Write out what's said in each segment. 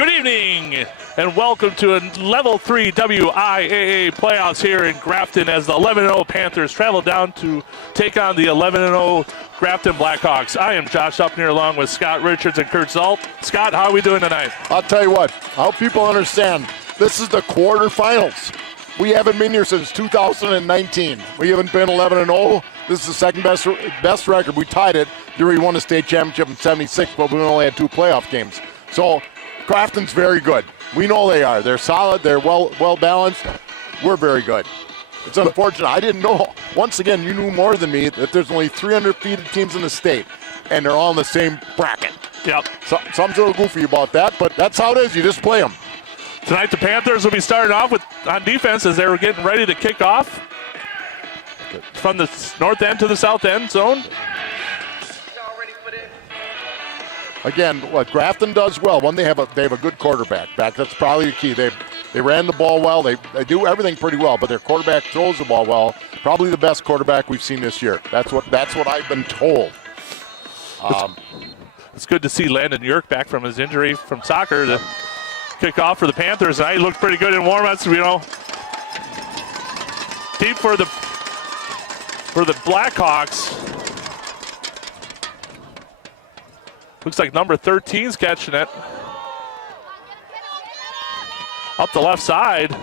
Good evening, and welcome to a Level 3 WIAA playoffs here in Grafton as the 11-0 Panthers travel down to take on the 11-0 Grafton Black Hawks. I am Josh Upner along with Scott Richards and Kurt Zalt. Scott, how are we doing tonight? I'll tell you what, I hope people understand, this is the quarterfinals. We haven't been here since 2019. We haven't been 11-0. This is the second best record. We tied it during we won the state championship in '76, but we only had 2 playoff games. So Grafton's very good. We know they are. They're solid. They're well balanced. We're very good. It's unfortunate. I didn't know. Once again, you knew more than me that there's only 3 undefeated teams in the state, and they're all in the same bracket. Yep. So, something's a little goofy about that, but that's how it is. You just play them. Tonight the Panthers will be starting off on defense as they were getting ready to kick off from the north end to the south end zone. Again, what Grafton does well, they have a good quarterback. That's probably the key. They ran the ball well. They do everything pretty well, but their quarterback throws the ball well. Probably the best quarterback we've seen this year. That's what I've been told. It's good to see Landon Yerk back from his injury from soccer to kick off for the Panthers. And he looked pretty good in warm-ups, Deep for the Blackhawks. Looks like number 13's catching it. Up the left side.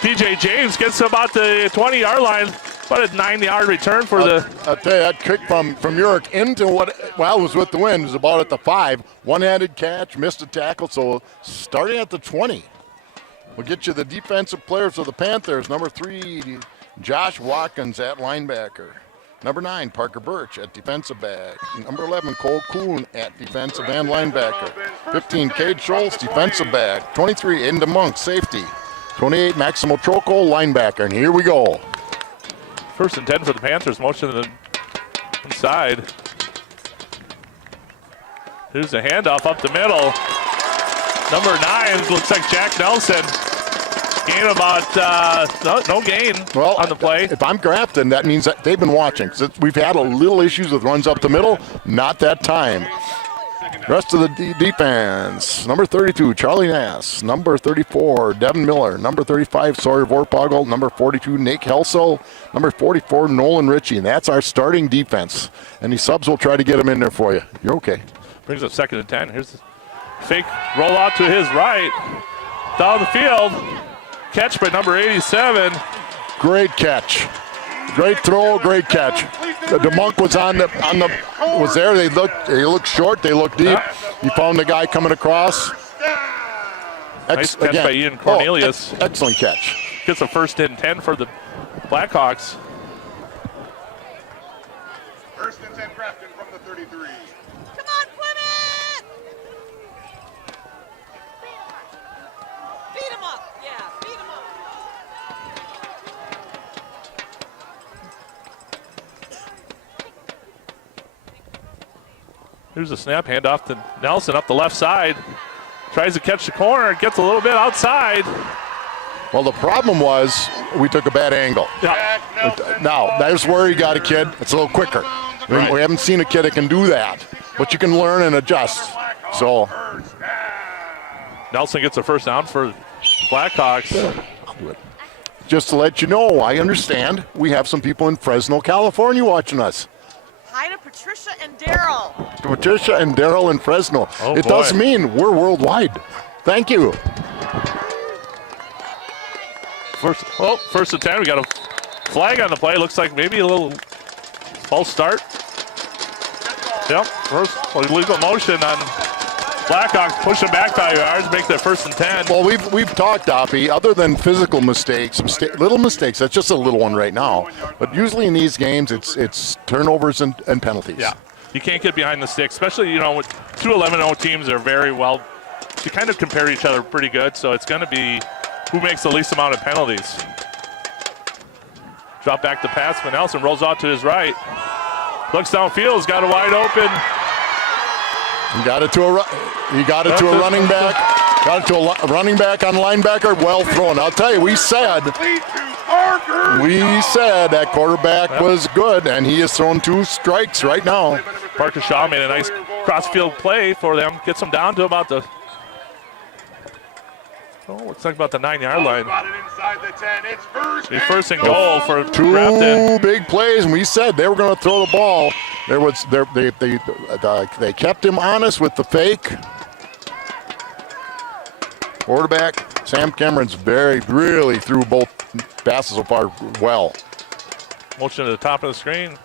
DJ James gets about the 20-yard line. About a 9-yard return for I'll tell you, that kick from York into it was with the wind. It was about at the 5. One-handed catch, missed a tackle, so starting at the 20. We'll get you the defensive players of the Panthers. Number 3, Josh Watkins at linebacker. Number 9, Parker Birch at defensive back. Number 11, Cole Kuhn at defensive end linebacker. 15, Cade Schultz, defensive back. 23, Inda Monk, safety. 28, Maximo Troco, linebacker. And here we go. First and 10 for the Panthers, motion to the inside. Here's the handoff up the middle. Number 9 looks like Jack Nelson. Gain about no gain on the play. If I'm Grafton, that means that they've been watching. We've had a little issues with runs up the middle. Not that time. Rest of the defense. Number 32, Charlie Nass. Number 34, Devin Miller. Number 35, Sawyer Vorpogel. Number 42, Nate Helsel. Number 44, Nolan Ritchie. And that's our starting defense. And these subs will try to get them in there for you. You're okay. Brings up 2nd and 10. Here's the fake roll out to his right. Down the field. Catch by number 87. Great catch. Great throw, great catch. The Monk was was there. They looked short, they looked deep. He found the guy coming across. Nice catch by Ian Cornelius. Excellent catch. Gets a 1st and 10 for the Blackhawks. 1st and 10 Grafton from the 33. Come on, Plymouth! Beat him up. Yeah, beat him up. Here's a snap, handoff to Nelson up the left side. Tries to catch the corner, gets a little bit outside. Well, the problem was we took a bad angle. Yeah. Now, there's where you got a kid. It's a little quicker. Right. We haven't seen a kid that can do that, but you can learn and adjust. So Nelson gets a 1st down for the Blackhawks. just to let you know, I understand we have some people in Fresno, California watching us. Hi to Patricia and Daryl. Patricia and Daryl in Fresno. Oh, it does mean we're worldwide. Thank you. First and 10, we got a flag on the play. Looks like maybe a little false start. Yep, first illegal motion on Blackhawks, pushing back 5 yards, make that 1st and 10. Well, we've talked, Oppie, other than physical mistakes, little mistakes. That's just a little one right now. But usually in these games, it's turnovers and penalties. Yeah, you can't get behind the sticks, especially with 2 11-0 teams are very well. You kind of compare each other pretty good, so it's going to be who makes the least amount of penalties. Drop back the pass, but Nelson rolls out to his right. Looks downfield, he's got a wide open. He got it to a running back. Got it to a running back on linebacker. Well thrown. I'll tell you, we said that quarterback was good, and he has thrown 2 strikes right now. Parker Shaw made a nice cross-field play for them. Gets them down to about the, looks like about the 9-yard line. Spotted inside the 10. It's First and goal for Two Grafton. big plays, and we said they were going to throw the ball. They kept him honest with the fake. Quarterback Sam Cameron's really threw both passes so far well. Motion to the top of the screen.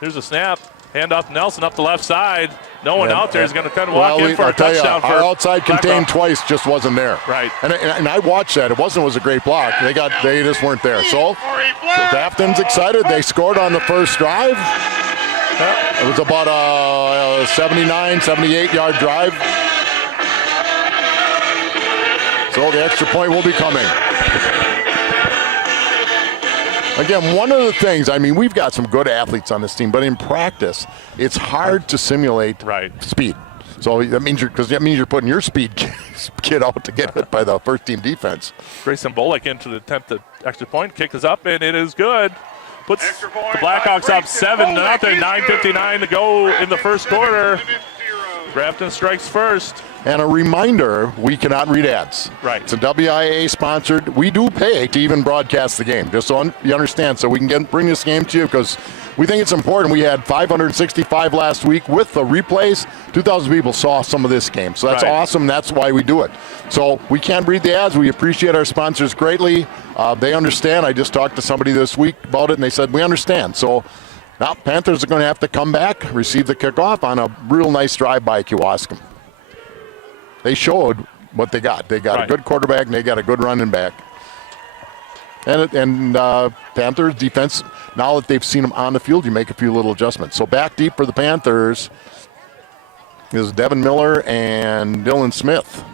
Here's a snap. Hand off Nelson up the left side. No one out there is going to kind of walk in for a touchdown. Our outside contained twice just wasn't there. Right. And I watched that. It was a great block. They just weren't there. So Grafton's excited. They scored on the first drive. It was about a 79, 78-yard drive. So the extra point will be coming. Again, one of the things, we've got some good athletes on this team, but in practice, it's hard to simulate speed. So that means you're putting your speed kid out to get hit by the first team defense. Grayson Bullock into the attempt the extra point. Kick is up, and it is good. Puts the Blackhawks up 7-0. 9:59 to go in the first quarter. Grafton strikes first. And a reminder, we cannot read ads. Right. It's a WIAA sponsored. We do pay to even broadcast the game, just so you understand, so we can bring this game to you because we think it's important. We had 565 last week with the replays. 2,000 people saw some of this game. So that's awesome. That's why we do it. So we can't read the ads. We appreciate our sponsors greatly. They understand. I just talked to somebody this week about it, and they said, we understand. So now Panthers are going to have to come back, receive the kickoff on a real nice drive by Kewaskum. They showed what they got. They got a good quarterback, and they got a good running back. And Panthers defense, now that they've seen them on the field, you make a few little adjustments. So back deep for the Panthers is Devin Miller and Dylan Smith.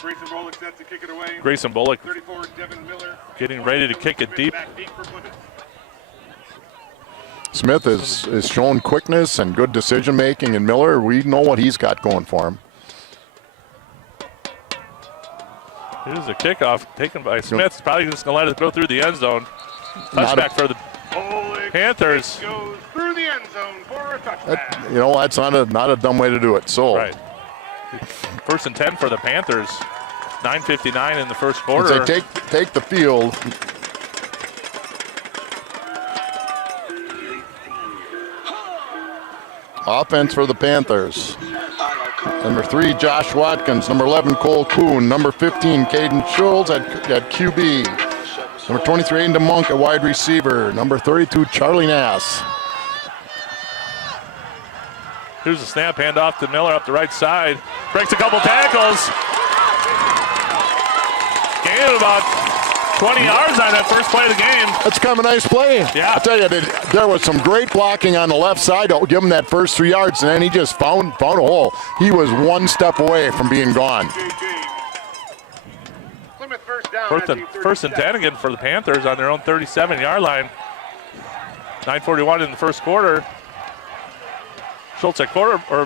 Grayson Bullock set to kick it away. Grayson Bullock 34, Devin Miller. Getting ready to kick it deep. Smith has shown quickness and good decision making, and Miller, we know what he's got going for him. Here's a kickoff taken by Smith. He's probably just going to let it go through the end zone. Touchback for the Panthers. Goes through the end zone for a touchback. That's not a dumb way to do it. So First and 10 for the Panthers. 9:59 in the first quarter. They take the field. Offense for the Panthers. Number 3, Josh Watkins. Number 11, Cole Kuhn. Number 15, Caden Schultz at QB. Number 23, Aiden DeMonk at wide receiver. Number 32, Charlie Nass. Here's a snap, handoff to Miller up the right side. Breaks a couple tackles. Gained about 20 yards on that first play of the game. That's kind of a nice play. Yeah. I tell you, there was some great blocking on the left side to give him that first 3 yards, and then he just found a hole. He was one step away from being gone. Plymouth first down. First and 10 again for the Panthers on their own 37-yard line. 9:41 in the first quarter. Schultz at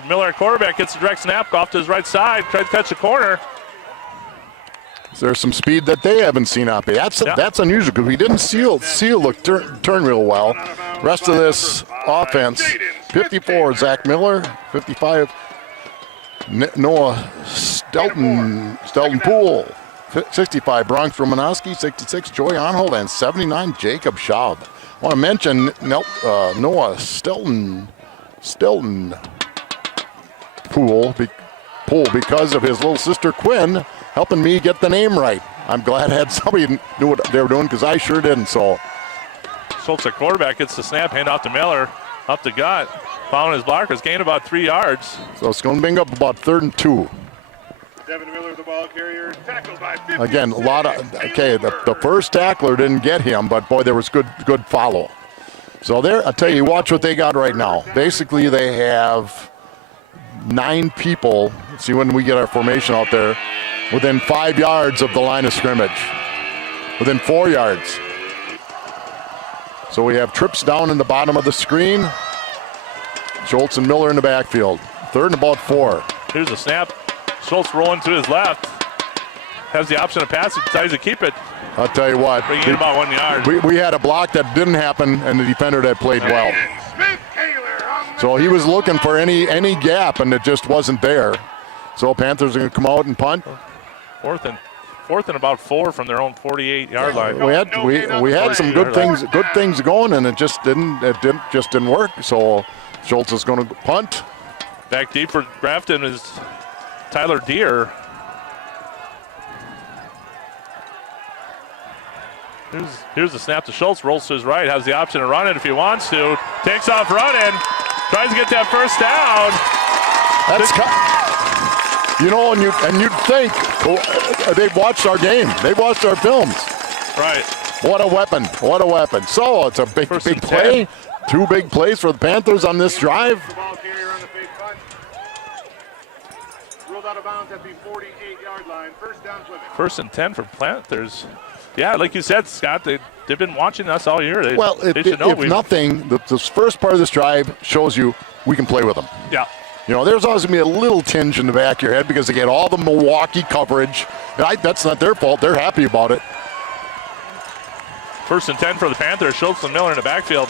Miller at quarterback gets the direct snap off to his right side, tries to catch a corner. There's some speed that they haven't seen out there. That's unusual because we didn't seal look turn real well. Rest of this offense, 54 Zach Miller, 55 Noah Stelton Poole, 65 Bronx Romanowski, 66 Joy Onhold, and 79 Jacob Schaub. I want to mention Noah Stelton Poole because of his little sister Quinn helping me get the name right. I'm glad I had somebody who knew what they were doing because I sure didn't. So Schultz at quarterback gets the snap, hand off to Miller, up the gut. Following his blockers, gained about 3 yards. So it's going to bring up about 3rd and 2. Devin Miller, the ball carrier, tackled by 50. Again, the first tackler didn't get him, but boy, there was good follow. So there, I'll tell you, watch what they got right now. Basically, they have 9 people. See when we get our formation out there, within 5 yards of the line of scrimmage, within 4 yards. So we have trips down in the bottom of the screen. Schultz and Miller in the backfield. 3rd and about 4. Here's a snap. Schultz rolling to his left. has the option to pass it, decides to keep it. I'll tell you what. Bringing it about 1 yard. We had a block that didn't happen, and the defender that played well. So he was looking for any gap, and it just wasn't there. So Panthers are going to come out and punt. Fourth and about 4 from their own 48-yard line. We had some good things going, and it just didn't work. So Schultz is going to punt. Back deep for Grafton is Tyler Deere. Here's the snap to Schultz, rolls to his right, has the option to run it if he wants to. Takes off running, tries to get that first down. And you'd think they've watched our game. They've watched our films. Right. What a weapon. So it's a big play. 2 big plays for the Panthers on this drive. Ruled out of bounds at the 48-yard line. First down, Plymouth. 1st and 10 for Panthers. Yeah, like you said, Scott, they've been watching us all year. They should know if nothing, this first part of this drive shows you we can play with them. Yeah. There's always going to be a little tinge in the back of your head because they get all the Milwaukee coverage. And that's not their fault. They're happy about it. 1st and 10 for the Panthers. Schultz and Miller in the backfield.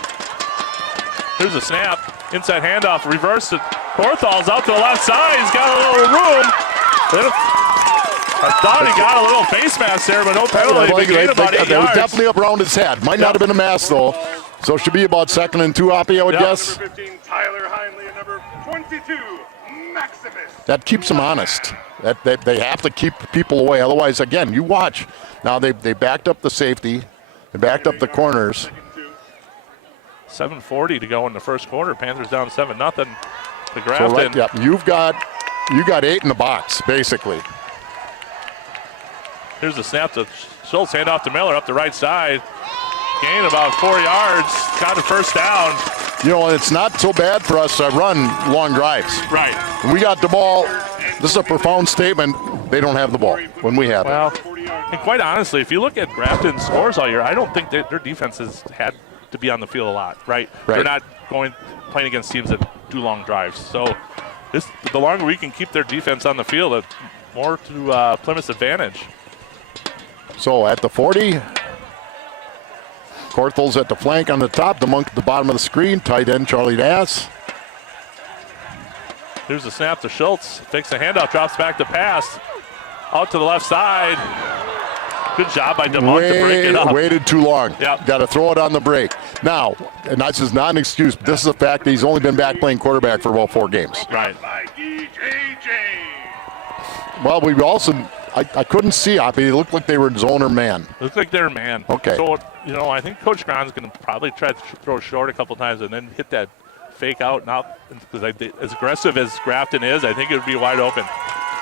Here's a snap. Inside handoff. Reverse it. Korthal's out to the left side. He's got a little room. I thought he got a little face mask there, but no penalty. They were definitely up around his head. Might not have been a mask, though. So it should be about 2nd and 2, Hoppy, I would guess. Number 15, Tyler Heinley, and number 22, Maximus. That keeps them honest. They have to keep people away. Otherwise, again, you watch. Now they backed up the safety. They backed up the corners. 7:40 to go in the first quarter. Panthers down 7-0 to Grafton. So you got 8 in the box, basically. Here's the snap to Schultz, hand off to Miller up the right side. Gain about 4 yards, got a first down. It's not so bad for us to run long drives. Right. When we got the ball, this is a profound statement. They don't have the ball when we have it. And quite honestly, if you look at Grafton's scores all year, I don't think their defense has had to be on the field a lot, right? They're not playing against teams that do long drives. So the longer we can keep their defense on the field, the more to Plymouth's advantage. So at the 40, Korthal's at the flank on the top, the Monk at the bottom of the screen, tight end Charlie Nass. Here's the snap to Schultz, takes the handoff, drops back to pass, out to the left side. Good job by DeMont to break it up. Waited too long. Yep. Got to throw it on the break. Now, and this is not an excuse, but this is a fact that he's only been back playing quarterback for about 4 games. Right. Well, we also, I couldn't see Hoppy. It looked like they were in zone or man. Looked like they're man. Okay. So, I think Coach Cron's going to probably try to throw short a couple times and then hit that fake out. Because as aggressive as Grafton is, I think it would be wide open.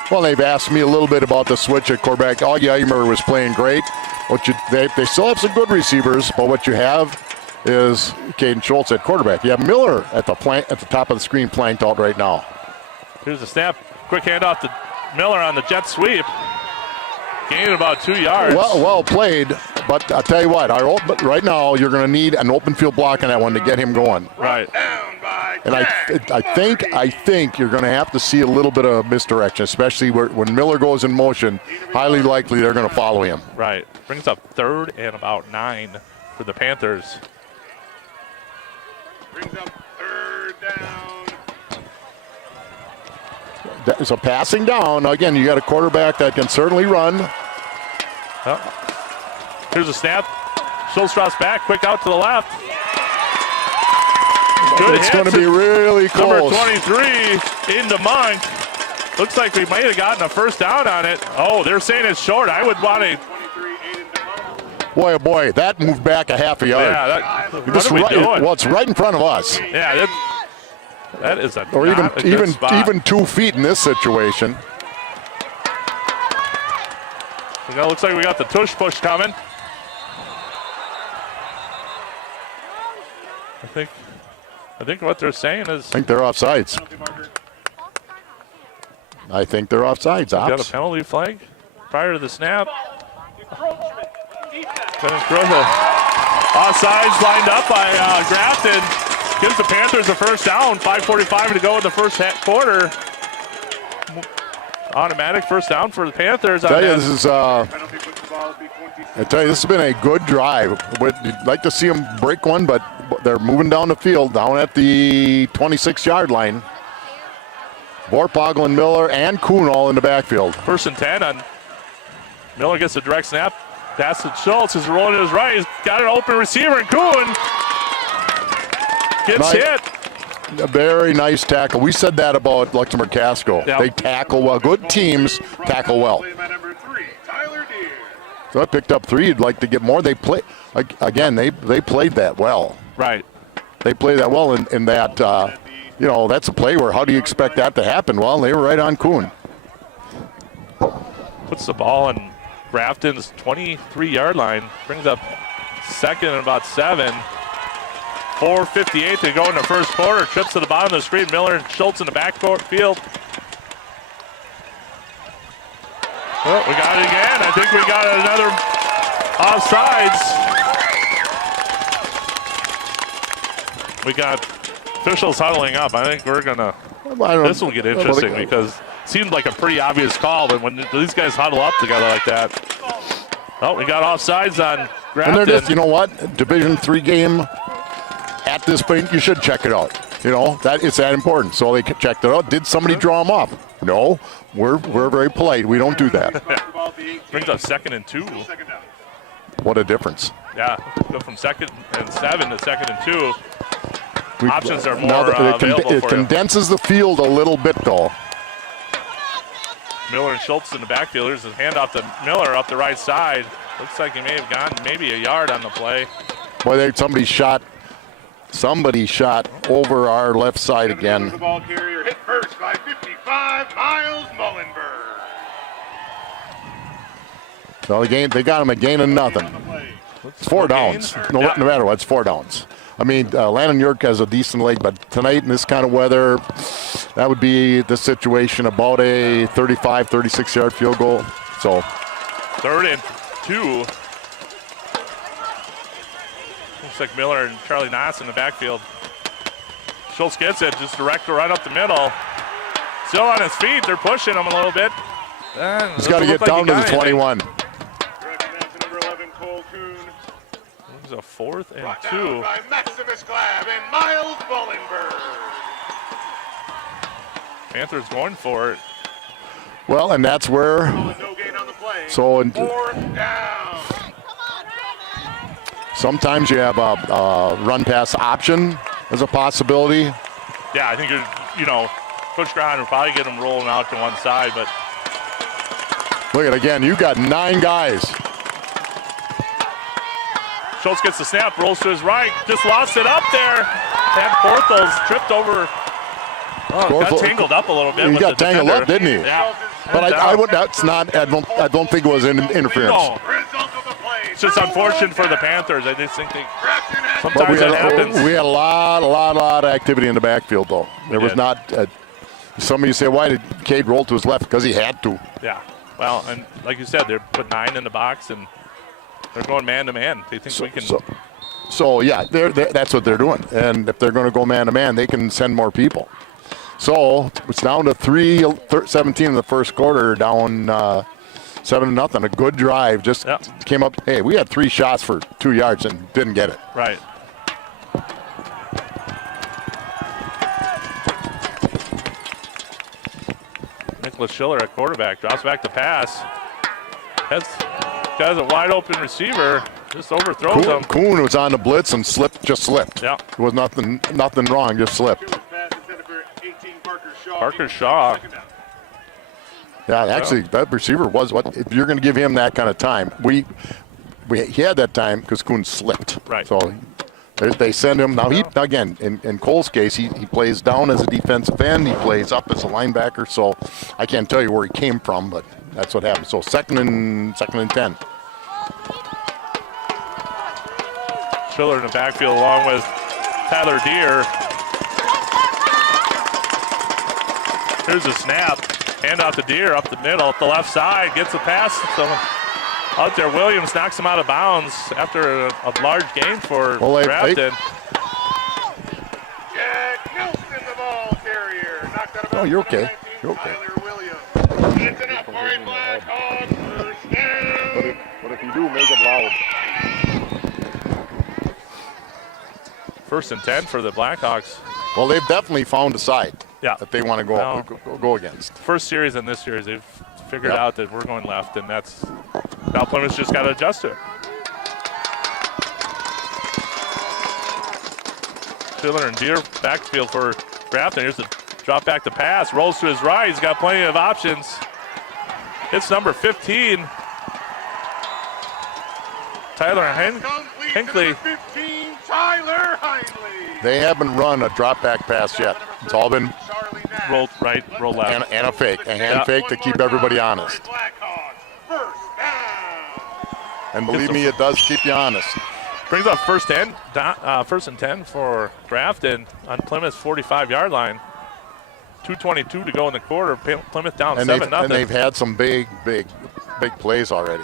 Well, they've asked me a little bit about the switch at quarterback. Augie Eimer was playing great. They still have some good receivers, but what you have is Caden Schultz at quarterback. You have Miller at the top of the screen planked out right now. Here's the snap. Quick handoff to Miller on the jet sweep. Gain about 2 yards. Well played, but I'll tell you what, right now you're going to need an open field block on that one to get him going. Right. And I think you're going to have to see a little bit of misdirection, especially when Miller goes in motion. Highly likely they're going to follow him. Right. Brings up 3rd and about 9 for the Panthers. Brings up 3rd down. So passing down. Again, you got a quarterback that can certainly run. Here's a snap. Schultz drops back, quick out to the left. It's going to be really close. Number 23 into Monk. Looks like we might have gotten a first down on it. Oh, they're saying it's short. I would want to. Boy, oh boy, that moved back a half a yard. Yeah, what are we doing? Well, it's right in front of us. Yeah, that is a or even 2 feet in this situation. Looks like we got the tush push coming. I think what they're saying is. I think they're offsides. Got a penalty flag prior to the snap. Offsides lined up by Grafton. Gives the Panthers a first down. 5:45 to go in the first quarter. Automatic first down for the Panthers. I tell you, this has been a good drive. You'd like to see them break one, but they're moving down the field, down at the 26-yard line. Borpogel and Miller and Kuhn all in the backfield. 1st and 10 on Miller gets a direct snap. Pass to Schultz. He's rolling to his right. He's got an open receiver, and Kuhn gets hit. A very nice tackle. We said that about Luxembourg Casco. Yep. They tackle well. Good teams tackle well. So I picked up 3. You'd like to get more. They play again. They played that well. Right. They played that well in that. That's a play where how do you expect that to happen? Well, they were right on Kuhn. Puts the ball in Grafton's 23-yard line. Brings up 2nd and about 7. 4:58 to go in the first quarter. Trips to the bottom of the screen. Miller and Schultz in the backfield. Oh, we got it again. I think we got another offsides. We got officials huddling up. I think we're gonna. This will get interesting because it seemed like a pretty obvious call, but when these guys huddle up together like that. Oh, we got offsides on Grafton. And they're just, you know what? Division III game. At this point, you should check it out. That it's that important. So they checked it out. Did somebody draw them off? No. We're very polite. We don't do that. Brings up 2nd and 2. What a difference. Yeah, go from 2nd and 7 to 2nd and 2. Options are more now available it for condenses the field a little bit, though. Miller and Schultz in the backfield. There's a handoff to Miller up the right side. Looks like he may have gone maybe a yard on the play. Boy, somebody shot over our left side again. The ball carrier hit first by 55, Miles Mullenberg. So they got him a gain of nothing. It's 4 downs. No matter what, it's 4 downs. I mean, Landon York has a decent leg, but tonight in this kind of weather, that would be the situation, about a 35, 36-yard field goal. So 3rd and 2. Looks like Miller and Charlie Nass in the backfield. Schultz gets it, just direct right up the middle. Still on his feet, they're pushing him a little bit. He's got to get down to the 21. Number 11, Cole Kuhn. It's a 4th and 2. By Maximus Glab and Miles Mullenberg. Panthers going for it. Well, and that's where. No gain on the play. So 4th down. Sometimes you have a run pass option as a possibility. Yeah, I think Coach Graham will probably get them rolling out to one side, but look at again, you got 9 guys. Schultz gets the snap, rolls to his right, just lost it up there. And Porthos tripped over. Got tangled up a little bit. He got tangled up, didn't he? Yeah. But I don't think it was an interference. No. It's just unfortunate for the Panthers. I just think sometimes that happens. We had a lot of activity in the backfield, though. There was not. Somebody say, why did Cade roll to his left? Because he had to. Yeah. Well, and like you said, they're put 9 in the box and they're going man to man. They think we can. So yeah, that's what they're doing. And if they're going to go man to man, they can send more people. So it's down to 3:17 in the first quarter, down 7-0. A good drive, just came up. Hey, we had 3 shots for 2 yards and didn't get it. Right. Nicholas Schiller at quarterback drops back to pass. Has a wide open receiver, just overthrows him. Kuhn was on the blitz and just slipped. Yeah. It was nothing wrong, just slipped. Parker Shaw. Yeah, actually, that receiver was what. If you're going to give him that kind of time, he had that time because Kuhn slipped. Right. So they send him now. Again, in Cole's case, he plays down as a defensive end. He plays up as a linebacker. So I can't tell you where he came from, but that's what happened. So second and 10. Schiller in the backfield along with Tyler Deere. Here's a snap. Hand out to Deere up the middle, up the left side. Gets a pass. So out there, Williams knocks him out of bounds after a large gain for Grafton. Jack Nelson, the ball carrier. Knocked out of bounds. Oh, you're okay. You're okay. Tyler Williams. It's enough for a Black Hawk first down. But if you do, make it loud. 1st and 10 for the Blackhawks. Well, they've definitely found a side that they want to Well, go against. First series and this series, they've figured Yep. out that we're going left, and that's now Plymouth's just got to adjust to it. Schiller and Deer backfield for Grafton. Here's the drop back to pass. Rolls to his right. He's got plenty of options. It's number 15. Tyler Hinckley. 15, Tyler Hindley. They haven't run a drop back pass yet. It's all been Charlie Nash. Roll right, roll left. and a fake, a hand Yeah. fake to keep everybody honest. Blackhawks, first down. And believe me, it does keep you honest. Brings up first and 10 for Grafton on Plymouth's 45-yard line. 2:22 to go in the quarter. Plymouth down And 7-0. they've had some big plays already.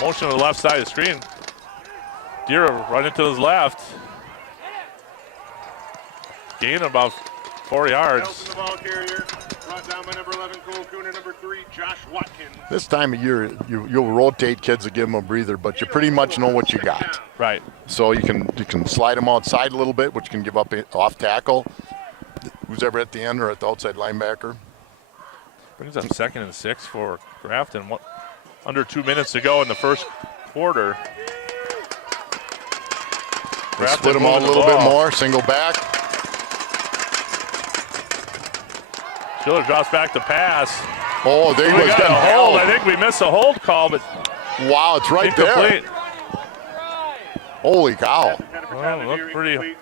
Motion to the left side of the screen. Deer running to his left. Gain about 4 yards. Nelson, the ball carrier, brought down by number 11, Cole Cooner, number 3, Josh Watkins. This time of year, you'll rotate kids to give them a breather, but you pretty much know what you got. Right. So you can slide them outside a little bit, which can give up off tackle. Who's ever at the end or at the outside linebacker. Brings up 2nd and 6 for Grafton. Under 2 minutes to go in the first quarter. They split them out a little bit more, single back. Schiller drops back to pass. Oh, they We was got getting a hold. held. I think we missed a hold call, but Wow, it's right incomplete. there. Holy cow. Well, looked pretty. Third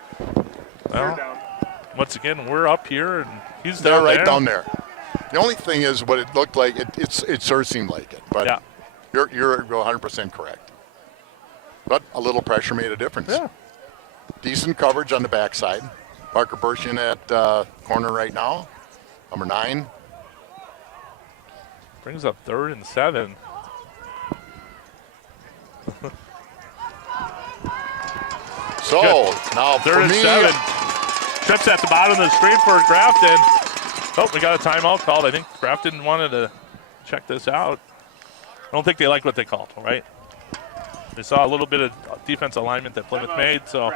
Well, down. once again, we're up here, and he's They're down right there. down there. The only thing is what it looked like, it sure seemed like it. But Yeah. you're 100% correct. But a little pressure made a difference. Yeah. Decent coverage on the backside. Parker Bershon at corner right now, number 9. Brings up 3rd and 7. So Good. now 3rd for and me, 7. Trips at the bottom of the screen for Grafton. Oh, we got a timeout called. I think Grafton wanted to check this out. I don't think they liked what they called, right? They saw a little bit of defense alignment that Plymouth made, so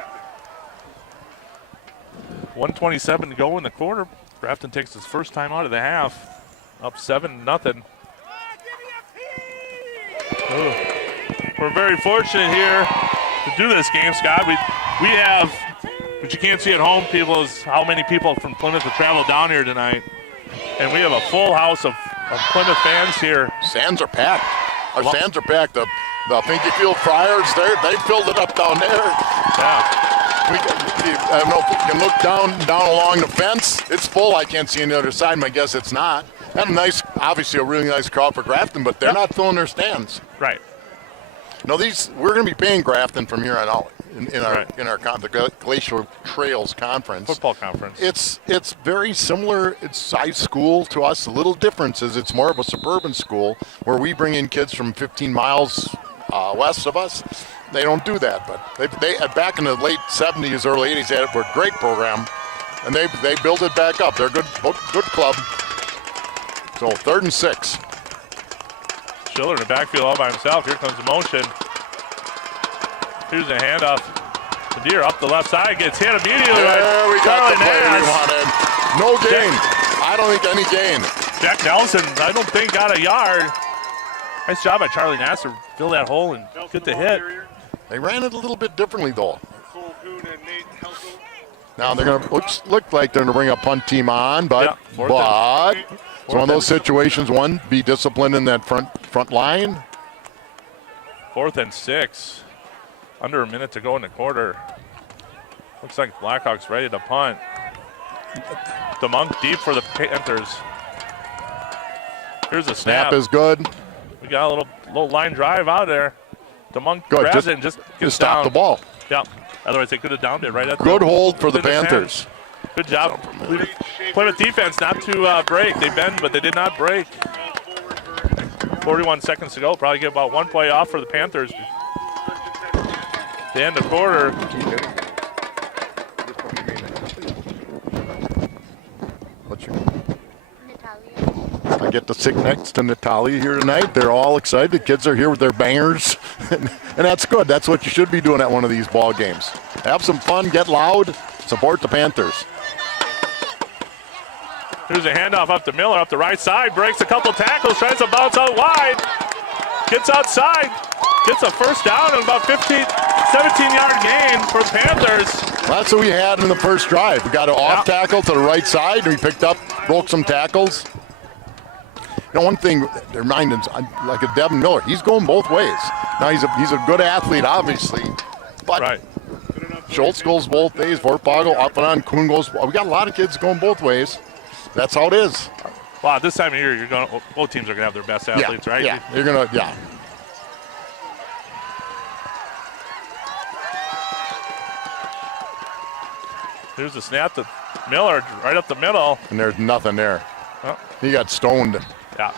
1:27 to go in the quarter. Grafton takes his first time out of the half, up 7-0. We're very fortunate here to do this game, Scott. We have, what you can't see at home, people, is how many people from Plymouth have traveled down here tonight. And we have a full house of Plymouth fans here. Stands are packed. Our stands are packed. The Pinky Field Friars, they filled it up down there. Yeah. I don't know if you can look down along the fence. It's full. I can't see on the other side. My guess it's not. Had a nice, obviously a really nice crowd for Grafton, but they're not filling their stands. Right. No, we're going to be paying Grafton from here on out in our Right. the Glacial Trails Conference. Football conference. It's very similar. It's size school to us. The little difference is it's more of a suburban school where we bring in kids from 15 miles west of us. They don't do that, but they back in the late 70s, early 80s, they had a great program, and they built it back up. They're a good club. So 3rd and 6. Schiller in the backfield all by himself. Here comes the motion. Here's a handoff. The Deer up the left side, gets hit immediately. There we got Charlie the play we Nash. wanted. No gain. I don't think any gain. Jack Nelson, I don't think, got a yard. Nice job by Charlie Nash to fill that hole and Nelson, get the ball hit. carrier, They ran it a little bit differently, though. Cole Coon and Nate Helsel. Now they're going to look like they're going to bring a punt team on, but Yeah, fourth it's one of those situations. One, be disciplined in that front line. 4th and 6. Under a minute to go in the quarter. Looks like Blackhawks ready to punt. DeMunk deep for the Panthers. Here's a snap. Snap is good. We got a little line drive out there. DeMunk Good. grabs it and just gets Just stop down. the ball. Yep. Otherwise, they could have downed it right at Good hold for the within his Panthers. hands. Good job. Plymouth defense not to break. They bend, but they did not break. 41 seconds to go. Probably get about 1 play off for the Panthers. The end of quarter. What's your name? Natalia. I get to sit next to Natalia here tonight. They're all excited. The kids are here with their bangers, and that's good. That's what you should be doing at one of these ball games. Have some fun, get loud, support the Panthers. Here's a handoff up to Miller up the right side, breaks a couple tackles, tries to bounce out wide, gets outside, gets a first down and about 17-yard gain for the Panthers. Well, that's what we had in the first drive. We got an off tackle to the right side, and we picked up, broke some tackles. You know, one thing that reminds us, like a Devin Miller, he's going both ways. Now he's a good athlete, obviously, but right. Schultz goes both ways, Vorpagel up and on, Kuhn goes. We got a lot of kids going both ways. That's how it is. Well, at this time of year, both teams are going to have their best athletes, right? Yeah, you're going to, yeah. Here's a snap to Miller right up the middle. And there's nothing there. Oh. He got stoned. Yeah.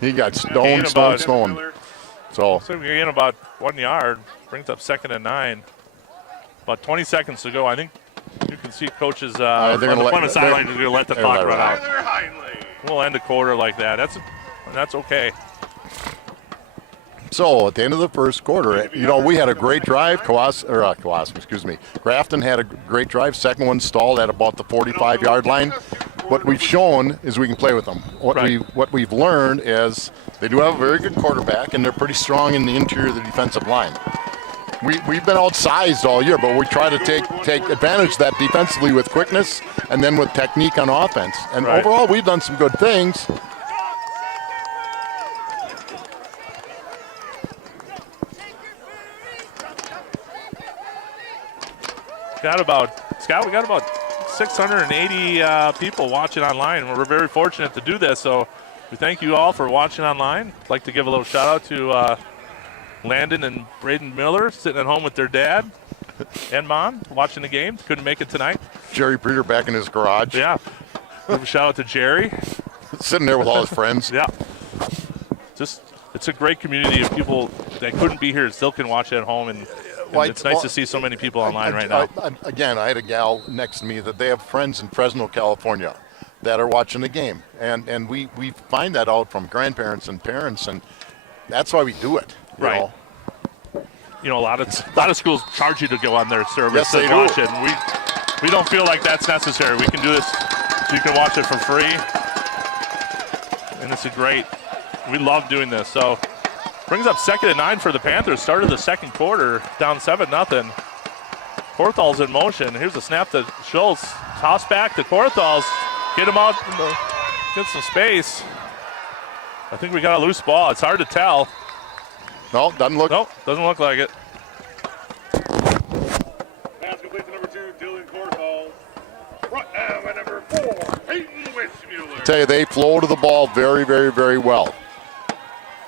He got stoned. So we gain about 1 yard. Brings up 2nd and 9. About 20 seconds to go. I think you can see coaches on the Plymouth sideline are going to let the clock run out. We'll end the quarter like that. That's okay. So at the end of the first quarter, you know, we had a great drive. Grafton had a great drive. Second one stalled at about the 45-yard line. What we've shown is we can play with them. What we've learned is they do have a very good quarterback, and they're pretty strong in the interior of the defensive line. We've been outsized all year, but we try to take advantage of that defensively with quickness and then with technique on offense. And overall, we've done some good things. We got about 680 people watching online. We're very fortunate to do this, so we thank you all for watching online. I'd like to give a little shout out to Landon and Braden Miller sitting at home with their dad and mom watching the game. Couldn't make it tonight. Jerry Preeter back in his garage. Yeah. Give a shout out to Jerry. Sitting there with all his friends. Yeah. It's a great community of people that couldn't be here still can watch at home, and it's nice to see so many people online right now. I had a gal next to me that they have friends in Fresno, California that are watching the game. And we find that out from grandparents and parents, and that's why we do it. You know, a lot of schools charge you to go on their service to watch it. And we don't feel like that's necessary. We can do this so you can watch it for free. And it's we love doing this. So brings up 2nd and 9 for the Panthers. Started the second quarter, down 7-0. Korthal's in motion. Here's a snap to Schultz. Toss back to Korthals. Get him out, get some space. I think we got a loose ball. It's hard to tell. No, doesn't look like it. Pass complete to number 2, Dylan Korthal. Right now at number 4, Peyton Westmuller. I tell you, they flow to the ball very, very, very well.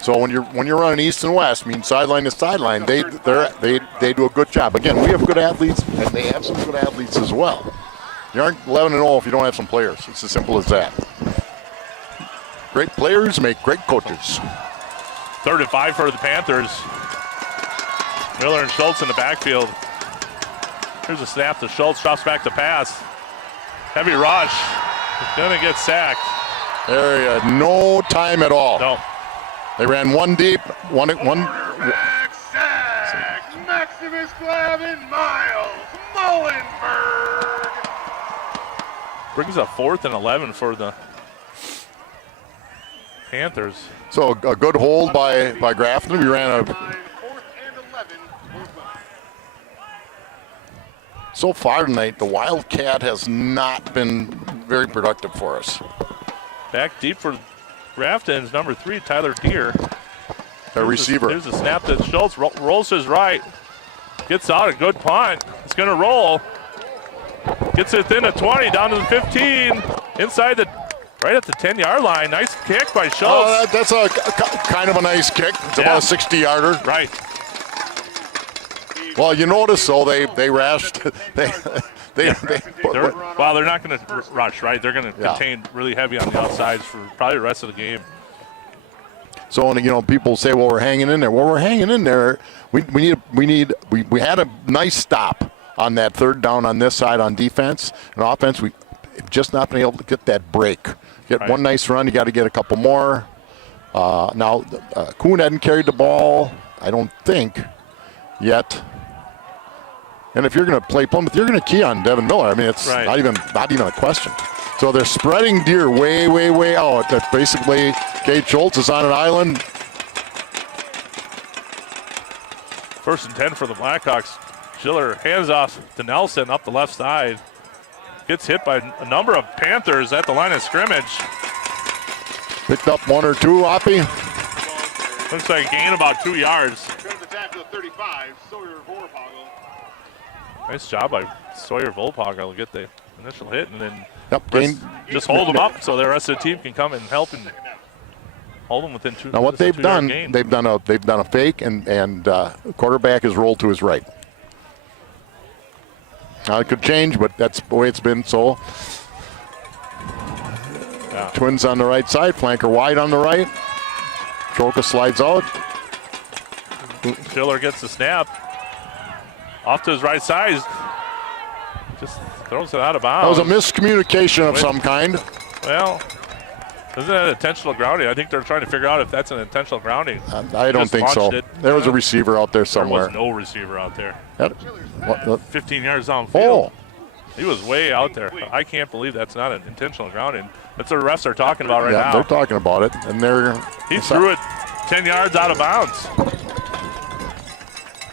So when you're running east and west, sideline to sideline, they do a good job. Again, we have good athletes, and they have some good athletes as well. You aren't 11-0 if you don't have some players. It's as simple as that. Great players make great coaches. 3rd and 5 for the Panthers. Miller and Schultz in the backfield. Here's a snap to Schultz, drops back to pass. Heavy rush. He's going to get sacked. There, no time at all. No. They ran one deep, one. Sack, Maximus Glavin, Miles Mullenberg. Brings up 4th and 11 for the Panthers. So a good hold by Grafton. We ran a. 4th and 11. So far tonight, the Wildcat has not been very productive for us. Back deep for Grafton's number 3, Tyler Deere. A receiver. Here's a snap to Schultz. Rolls to his right. Gets out a good punt. It's going to roll. Gets it within the 20, down to the 15. Inside right at the 10-yard line. Nice kick by Schultz. Oh, that's a kind of a nice kick. It's about a 60-yarder. Right. Well, you notice, though, they rashed. They're not going to rush, right? They're going to contain really heavy on the outsides for probably the rest of the game. So, people say, well, we're hanging in there. Well, we're hanging in there. We had a nice stop on that 3rd down on this side on defense. And offense, we just not been able to get that break. Get one nice run, you got to get a couple more. Now, Kuhn hadn't carried the ball, I don't think, yet. And if you're going to play Plymouth, you're going to key on Devin Miller. I mean, it's not even a question. So they're spreading Deer way, way, way out. That basically, Cade Schultz is on an island. 1st and 10 for the Blackhawks. Schiller hands off to Nelson up the left side. Gets hit by a number of Panthers at the line of scrimmage. Picked up 1 or 2, Oppie. Looks like gain about 2 yards. Turns the tackle to 35, Sawyer Vorpagel. Nice job by Sawyer Volpogel to get the initial hit, and then just hold them up so the rest of the team can come and help and hold them within 2. Now what they've done, they've done a fake, and quarterback is rolled to his right. Now it could change, but that's the way it's been. So Twins on the right side, flanker wide on the right. Troka slides out. Schiller gets the snap. Off to his right side. Just throws it out of bounds. That was a miscommunication of some kind. Well, isn't that intentional grounding? I think they're trying to figure out if that's an intentional grounding. I don't think so. There was a receiver out there somewhere. There was no receiver out there. 15 yards downfield. Oh. He was way out there. I can't believe that's not an intentional grounding. That's what the refs are talking about now. They're talking about it, and he threw it 10 yards out of bounds.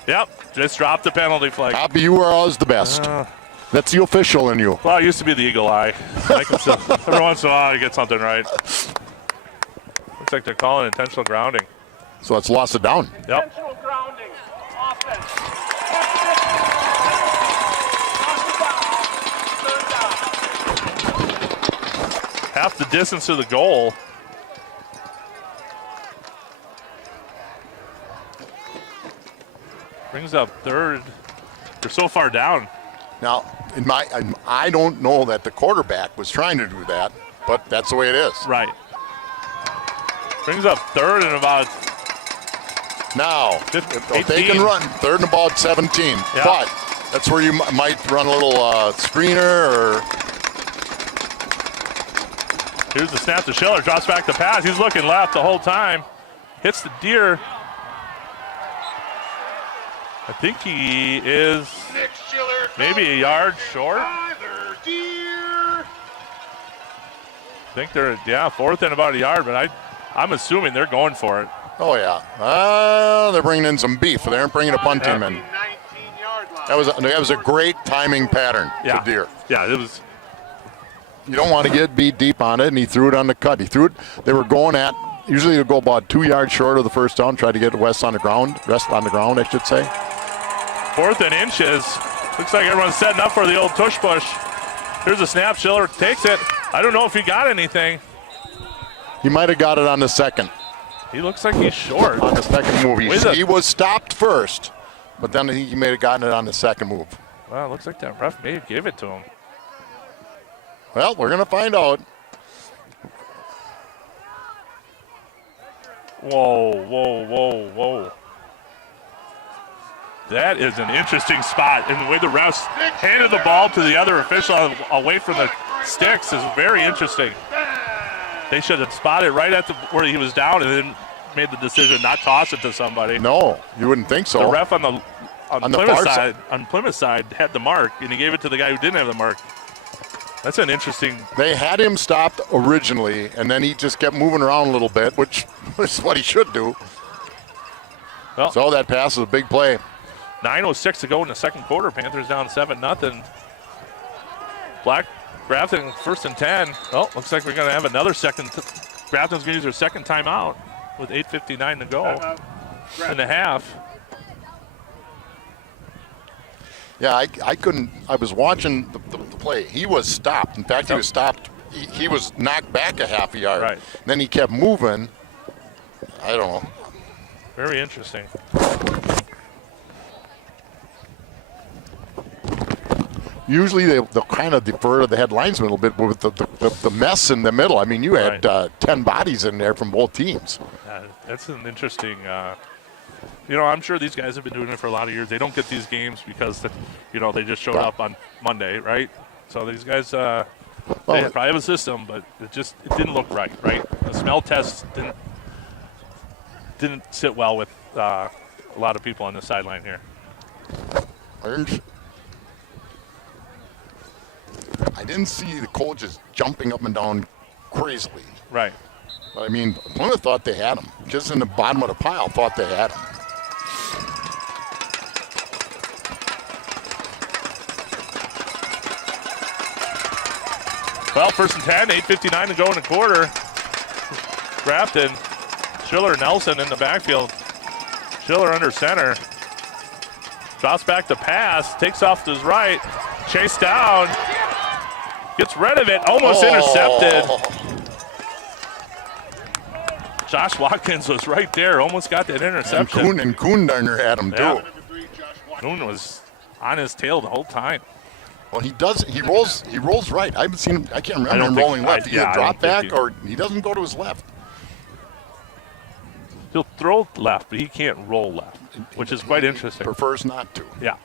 Yep, just dropped the penalty flag. Bobby, you are always the best. That's the official in you. Well, I used to be the eagle eye. Every once in a while, I get something right. Looks like they're calling intentional grounding. So it's lost it down. Yep. Intentional grounding. Offense. Half the distance to the goal. Brings up 3rd. They're so far down. Now, I don't know that the quarterback was trying to do that, but that's the way it is. Right. Brings up 3rd and about. Now, 18. they can run 3rd and about 17, yeah. But that's where you might run a little screener or. Here's the snap to Schiller, drops back the pass. He's looking left the whole time. Hits the Deer. I think he is maybe a yard short. I think they're, 4th and about a yard, but I'm assuming they're going for it. Oh, yeah. They're bringing in some beef. They aren't bringing a punt team in. That was a great timing pattern to Deer. Yeah, it was. You don't want to get beat deep on it, and he threw it on the cut. He threw it. They were going at, usually they'll go about 2 yards short of the first down, try to get rest on the ground, I should say. 4th and inches. Looks like everyone's setting up for the old tush push. Here's a snap. Schiller takes it. I don't know if he got anything. He might have got it on the second. He looks like he's short. On the second move. He was stopped first, but then he may have gotten it on the second move. Well, it looks like that ref may have gave it to him. Well, we're going to find out. Whoa. That is an interesting spot. And the way the refs handed the ball to the other official away from the sticks is very interesting. They should have spotted right at where he was down and then made the decision not toss it to somebody. No, you wouldn't think so. The ref on Plymouth side had the mark, and he gave it to the guy who didn't have the mark. That's an interesting. They had him stopped originally, and then he just kept moving around a little bit, which is what he should do. Well, so that pass is a big play. 9:06 to go in the second quarter. Panthers down 7-0. Grafton 1st and 10. Well, looks like we're going to have another second. Grafton's going to use their second timeout with 8:59 to go in the half. Yeah, I couldn't. I was watching the play. He was stopped. In fact, he was stopped. He was knocked back a half a yard. Right. Then he kept moving. I don't know. Very interesting. Usually they'll kind of defer to the head linesman a little bit with the mess in the middle. I mean, you had 10 bodies in there from both teams. That's an interesting. I'm sure these guys have been doing it for a lot of years. They don't get these games because, they just showed up on Monday, right? So these guys, They probably have a system, but it didn't look right. The smell test didn't sit well with a lot of people on the sideline here. I didn't see the coaches jumping up and down crazily. Right. But I mean, Plymouth thought they had him. Just in the bottom of the pile, thought they had him. Well, 1st and 10, 8:59 to go in the quarter. Grafton, Schiller, Nelson in the backfield. Schiller under center. Drops back to pass, takes off to his right, chased down, gets rid of it, almost intercepted. Josh Watkins was right there, almost got that interception. And Kuhn down there had him too. Kuhn was on his tail the whole time. Well, he does. He rolls right. I haven't seen him. I can't remember him rolling left. He either drop back or he doesn't go to his left. He'll throw left, but he can't roll left, which is quite interesting. Prefers not to. Yeah.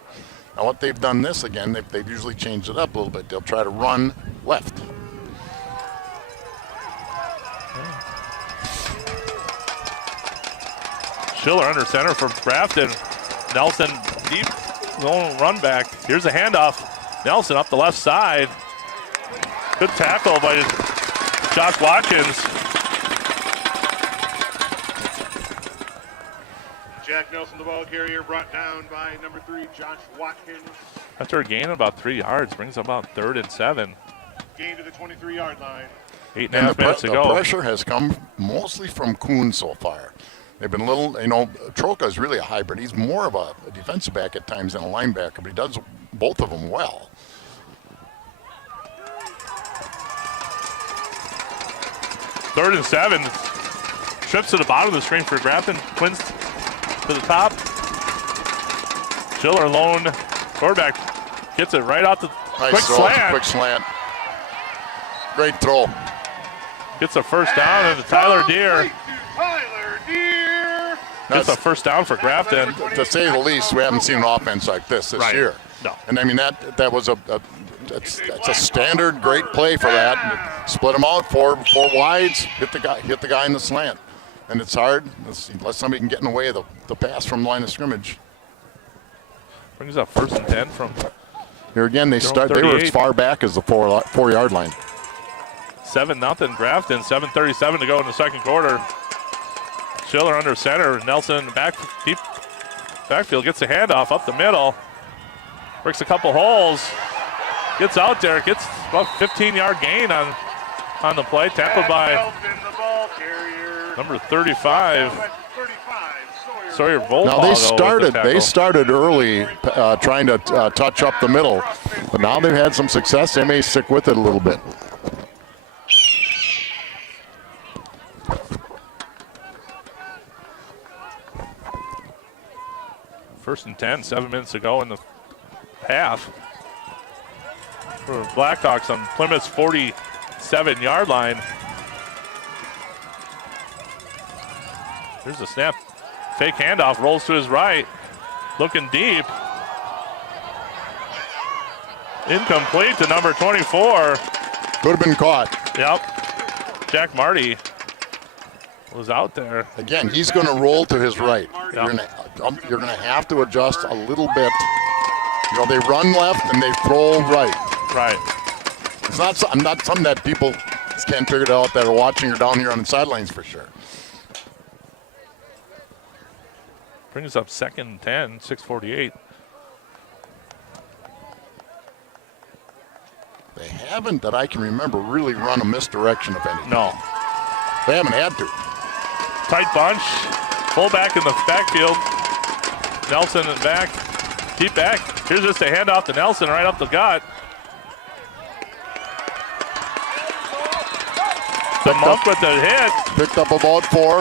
Now, what they've done this again, they've usually changed it up a little bit. They'll try to run left. Schiller under center for Grafton. Nelson deep, long run back. Here's a handoff. Nelson up the left side. Good tackle by Josh Watkins. Jack Nelson, the ball carrier, brought down by number 3, Josh Watkins. After a gain of about 3 yards, brings about 3rd and 7. Gain to the 23-yard line. 8.5 minutes to go. The pressure has come mostly from Kuhn so far. They've been a little, Troca is really a hybrid. He's more of a defensive back at times than a linebacker, but he does both of them well. Third and 7. Trips to the bottom of the screen for Grafton. Twins to the top. Schiller lone quarterback gets it right out the quick slant. Quick slant. Great throw. Gets a first down and Tyler Deere. Tyler Deere. Gets a first down for Grafton. To say the least, we haven't seen an offense like this year. No. And I mean that was that's a standard great play for that. Split them out, four wides, hit the guy in the slant. And it's hard unless somebody can get in the way of the pass from line of scrimmage. Brings up 1st and 10 from here again. They were as far back as the 4-yard line. 7-0 Grafton. 7:37 to go in the second quarter. Schiller under center. Nelson in the deep backfield gets a handoff up the middle. Breaks a couple holes. Gets out there. Gets about 15-yard gain on the play. Tackled by number 35. Sawyer Volpal. Now they started early trying to touch up the middle, but now they've had some success. They may stick with it a little bit. First and 10, 7 minutes to go in the half. For Blackhawks on Plymouth's 47-yard line. Here's a snap. Fake handoff, rolls to his right. Looking deep. Incomplete to number 24. Could have been caught. Yep. Jack Marty was out there. Again, he's going to roll to his right. Yep. You're going to have to adjust a little bit. They run left and they throw right. Right. It's not something that people can't figure it out that are watching or down here on the sidelines for sure. Brings up 2nd and 10, 6:48. They haven't, that I can remember, really run a misdirection of anything. No. They haven't had to. Tight bunch. Fullback in the backfield. Nelson in back. Deep back. Here's just a handoff to Nelson right up the gut. The Monk with the hit. Picked up about 4.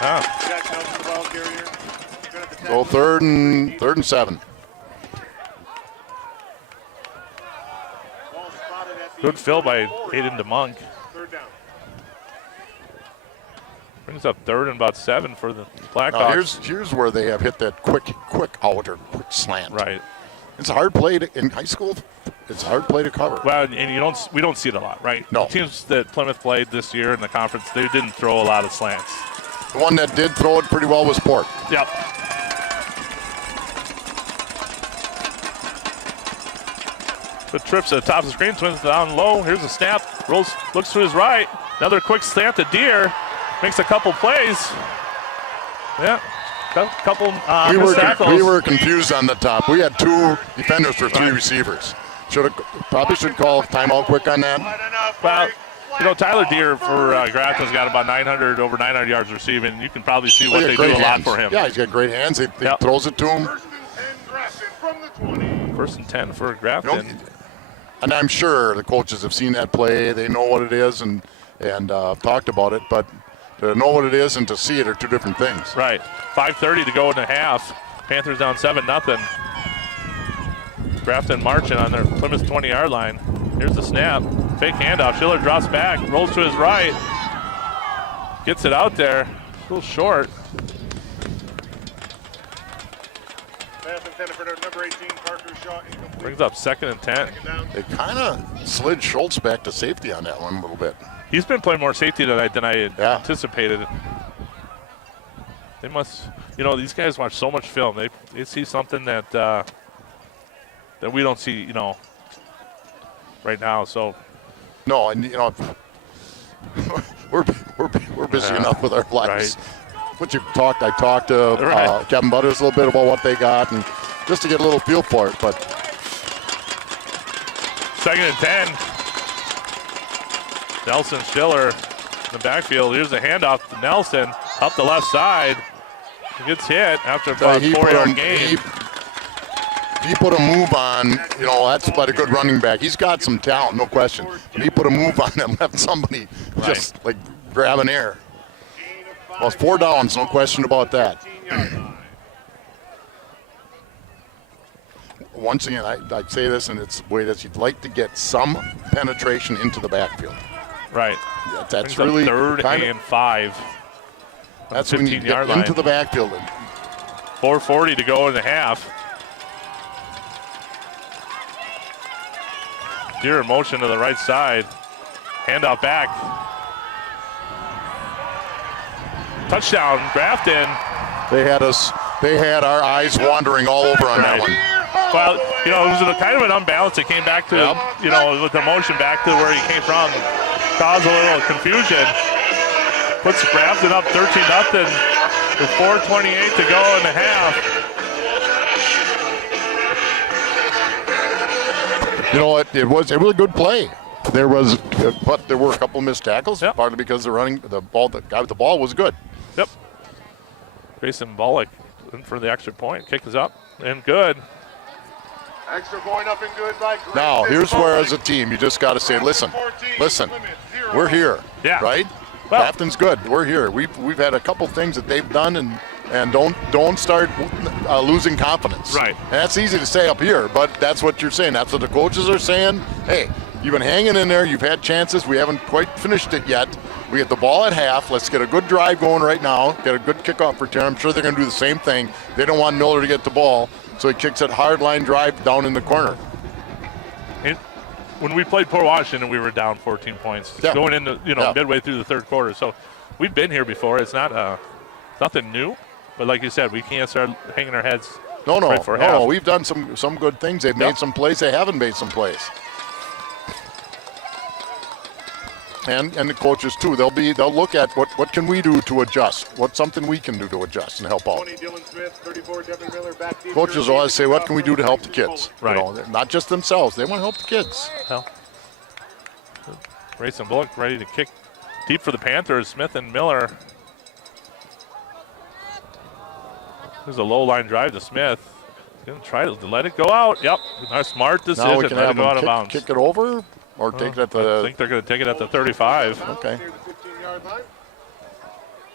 Jack Nelson, the ball carrier. So third and 7. Good fill by Aiden DeMonk. Third down. Brings up 3rd and about 7 for the Blackhawks. Here's where they have hit that quick out or quick slant. Right. It's a hard play in high school. It's a hard play to cover. Well, and we don't see it a lot, right? No. The teams that Plymouth played this year in the conference, they didn't throw a lot of slants. The one that did throw it pretty well was Port. Yep. The trips to the top of the screen, twins down low. Here's a snap. Rolls, looks to his right. Another quick slant to Deere. Makes a couple plays. Yeah. Couple missed tackles. We were confused on the top. We had 2 defenders for 3 receivers. Probably should call timeout quick on that. Well, Tyler Deere for Grafton's got about over 900 yards receiving. You can probably see what they do a lot for him. Yeah, he's got great hands. He throws it to him. First and 10 for Grafton. And I'm sure the coaches have seen that play. They know what it is and talked about it. But to know what it is and to see it are 2 different things. Right. 5:30 to go in the half. Panthers down 7-0. Grafton marching on their Plymouth 20-yard line. Here's the snap. Fake handoff. Schiller drops back. Rolls to his right. Gets it out there. A little short. Brings up 2nd and 10. They kind of slid Schultz back to safety on that one a little bit. He's been playing more safety than I anticipated. They must, these guys watch so much film. They see something that that we don't see, right now. So no, and we're busy enough with our lives. Right. But I talked to Kevin Butters a little bit about what they got, and just to get a little feel for it. But 2nd and 10. Nelson Schiller in the backfield. Here's a handoff to Nelson up the left side. He gets hit after about a 4-yard gain. He put a move on, that's about a good running back. He's got some talent, no question. But he put a move on them, left somebody just like grabbing air. Well, it's 4 downs, no question about that. Once again, I say this, and it's the way that you'd like to get some penetration into the backfield. Right. That's really 3rd and 5. That's when you get into the backfield. 4:40 to go in the half. Deere in motion to the right side. Handoff back. Touchdown, Grafton. They had our eyes wandering all over on that one. Well, it was kind of an unbalance. It came back to, with the motion back to where he came from. Caused a little confusion. Puts Grafton up 13-0 with 4:28 to go in the half. It was a really good play. There were a couple missed tackles, partly because the guy with the ball was good. Yep. Grayson Bullock in for the extra point. Kick is up and good. Extra point up and good by Grafton. Now, here's where as a team you just got to say, listen, we're here, right? Well, Grafton's good. We're here. We've had a couple things that they've done, and don't start losing confidence. Right. And that's easy to say up here, but that's what you're saying. That's what the coaches are saying. Hey, you've been hanging in there. You've had chances. We haven't quite finished it yet. We get the ball at half. Let's get a good drive going right now. Get a good kickoff return. I'm sure they're going to do the same thing. They don't want Miller to get the ball, so he kicks that hard line drive down in the corner. When we played Port Washington, we were down 14 points going into midway through the 3rd quarter. So we've been here before. It's not nothing new, but like you said, we can't start hanging our heads. No. We've done some good things. They've made some plays. They haven't made some plays. And the coaches too. They'll look at what can we do to adjust. What's something we can do to adjust and help out. Coaches always say, what can we do to help the kids? Right. Not just themselves. They want to help the kids. Well, Grayson Bullock ready to kick deep for the Panthers. Smith and Miller. There's a low line drive to Smith. Gonna try to let it go out. Yep. A smart decision. Now we can let have it go out of bounds. Kick it over. Or take it at the... I think they're going to take it at the 35. Okay.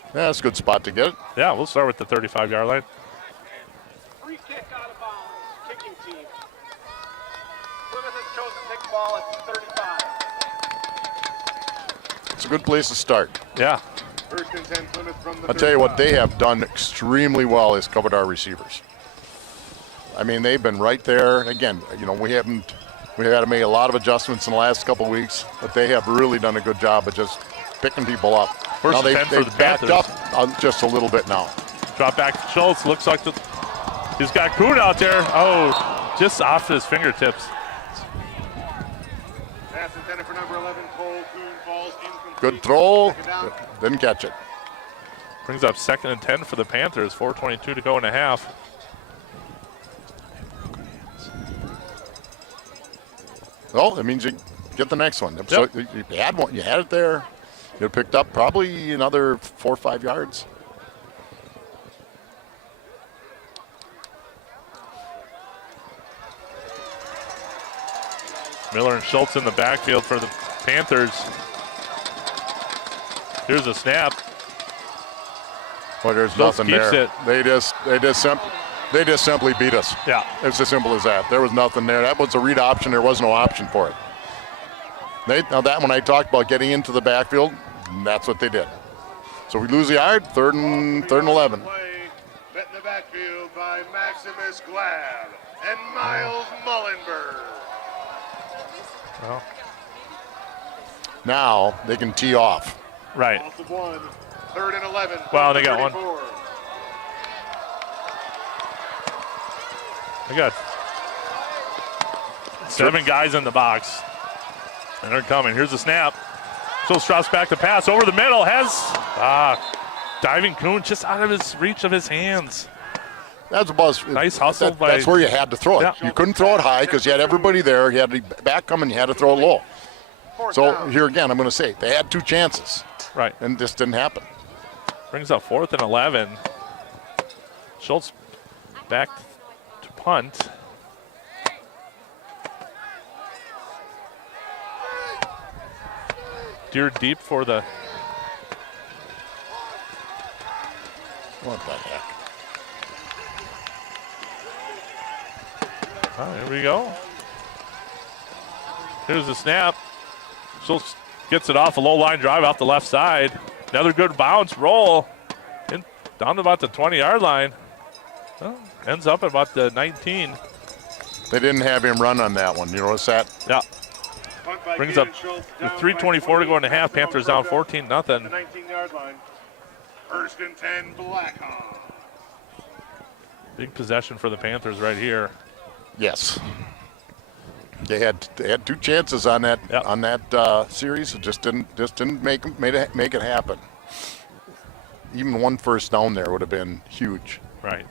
Yeah, that's a good spot to get it. Yeah, we'll start with the 35-yard line. Free kick out of bounds, kicking team. Plymouth has chosen to take the ball at 35. It's a good place to start. Yeah. First and 10, Plymouth from the I'll tell you what they have done extremely well is covered our receivers. I mean, they've been right there. Again, we haven't We had to make a lot of adjustments in the last couple of weeks, but they have really done a good job of just picking people up. First Now and 10 for the backed Panthers. up just a little bit now. Drop back to Schultz. Looks like he's got Kuhn out there. Oh, just off his fingertips. Pass intended for number 11, Cole Kuhn, falls incomplete. Good throw. Second down. Didn't catch it. Brings up 2nd and 10 for the Panthers. 4:22 to go in a half. Well, that means you get the next one. So you had one. You had it there. You picked up probably another 4 or 5 yards. Miller and Schultz in the backfield for the Panthers. Here's a snap. Well, there's Schultz nothing keeps there. it. They just simply beat us. Yeah. It's as simple as that. There was nothing there. That was a read option. There was no option for it. Now that when I talked about getting into the backfield, that's what they did. So we lose the yard, third and 11. Play met in the backfield by Maximus Glad and Miles Mullenberg. Well, Now they can tee off. right. Off of 1, 3rd and 11. Wow, they got one. 34. They got 7 guys in the box. And they're coming. Here's the snap. Schultz drops back to pass over the middle. Diving Kuhn just out of his reach of his hands. That's a buzz. Nice hustle by- That's where you had to throw it. Yeah. You couldn't throw it high because you had everybody there. You had the back coming. You had to throw it low. Fourth So down. here again, I'm going to say they had 2 chances, Right. and this didn't happen. Brings up 4th and 11. Schultz back to punt. Deer deep for the What the heck? Here we go. Here's the snap. Schultz gets it off a low line drive off the left side. Another good bounce roll. Down to about the 20-yard line. Well, ends up at about the 19. They didn't have him run on that one. You notice that? Yeah. Punt by Brings up Caden Schultz, with down 3:24 to go in the half. Panthers down 14-0. The 19-yard line. 1st and 10, Black Hawks. Big possession for the Panthers right here. Yes. They had 2 chances on that Yep. series. It just didn't make it happen. Even 1 first down there would have been huge. Right.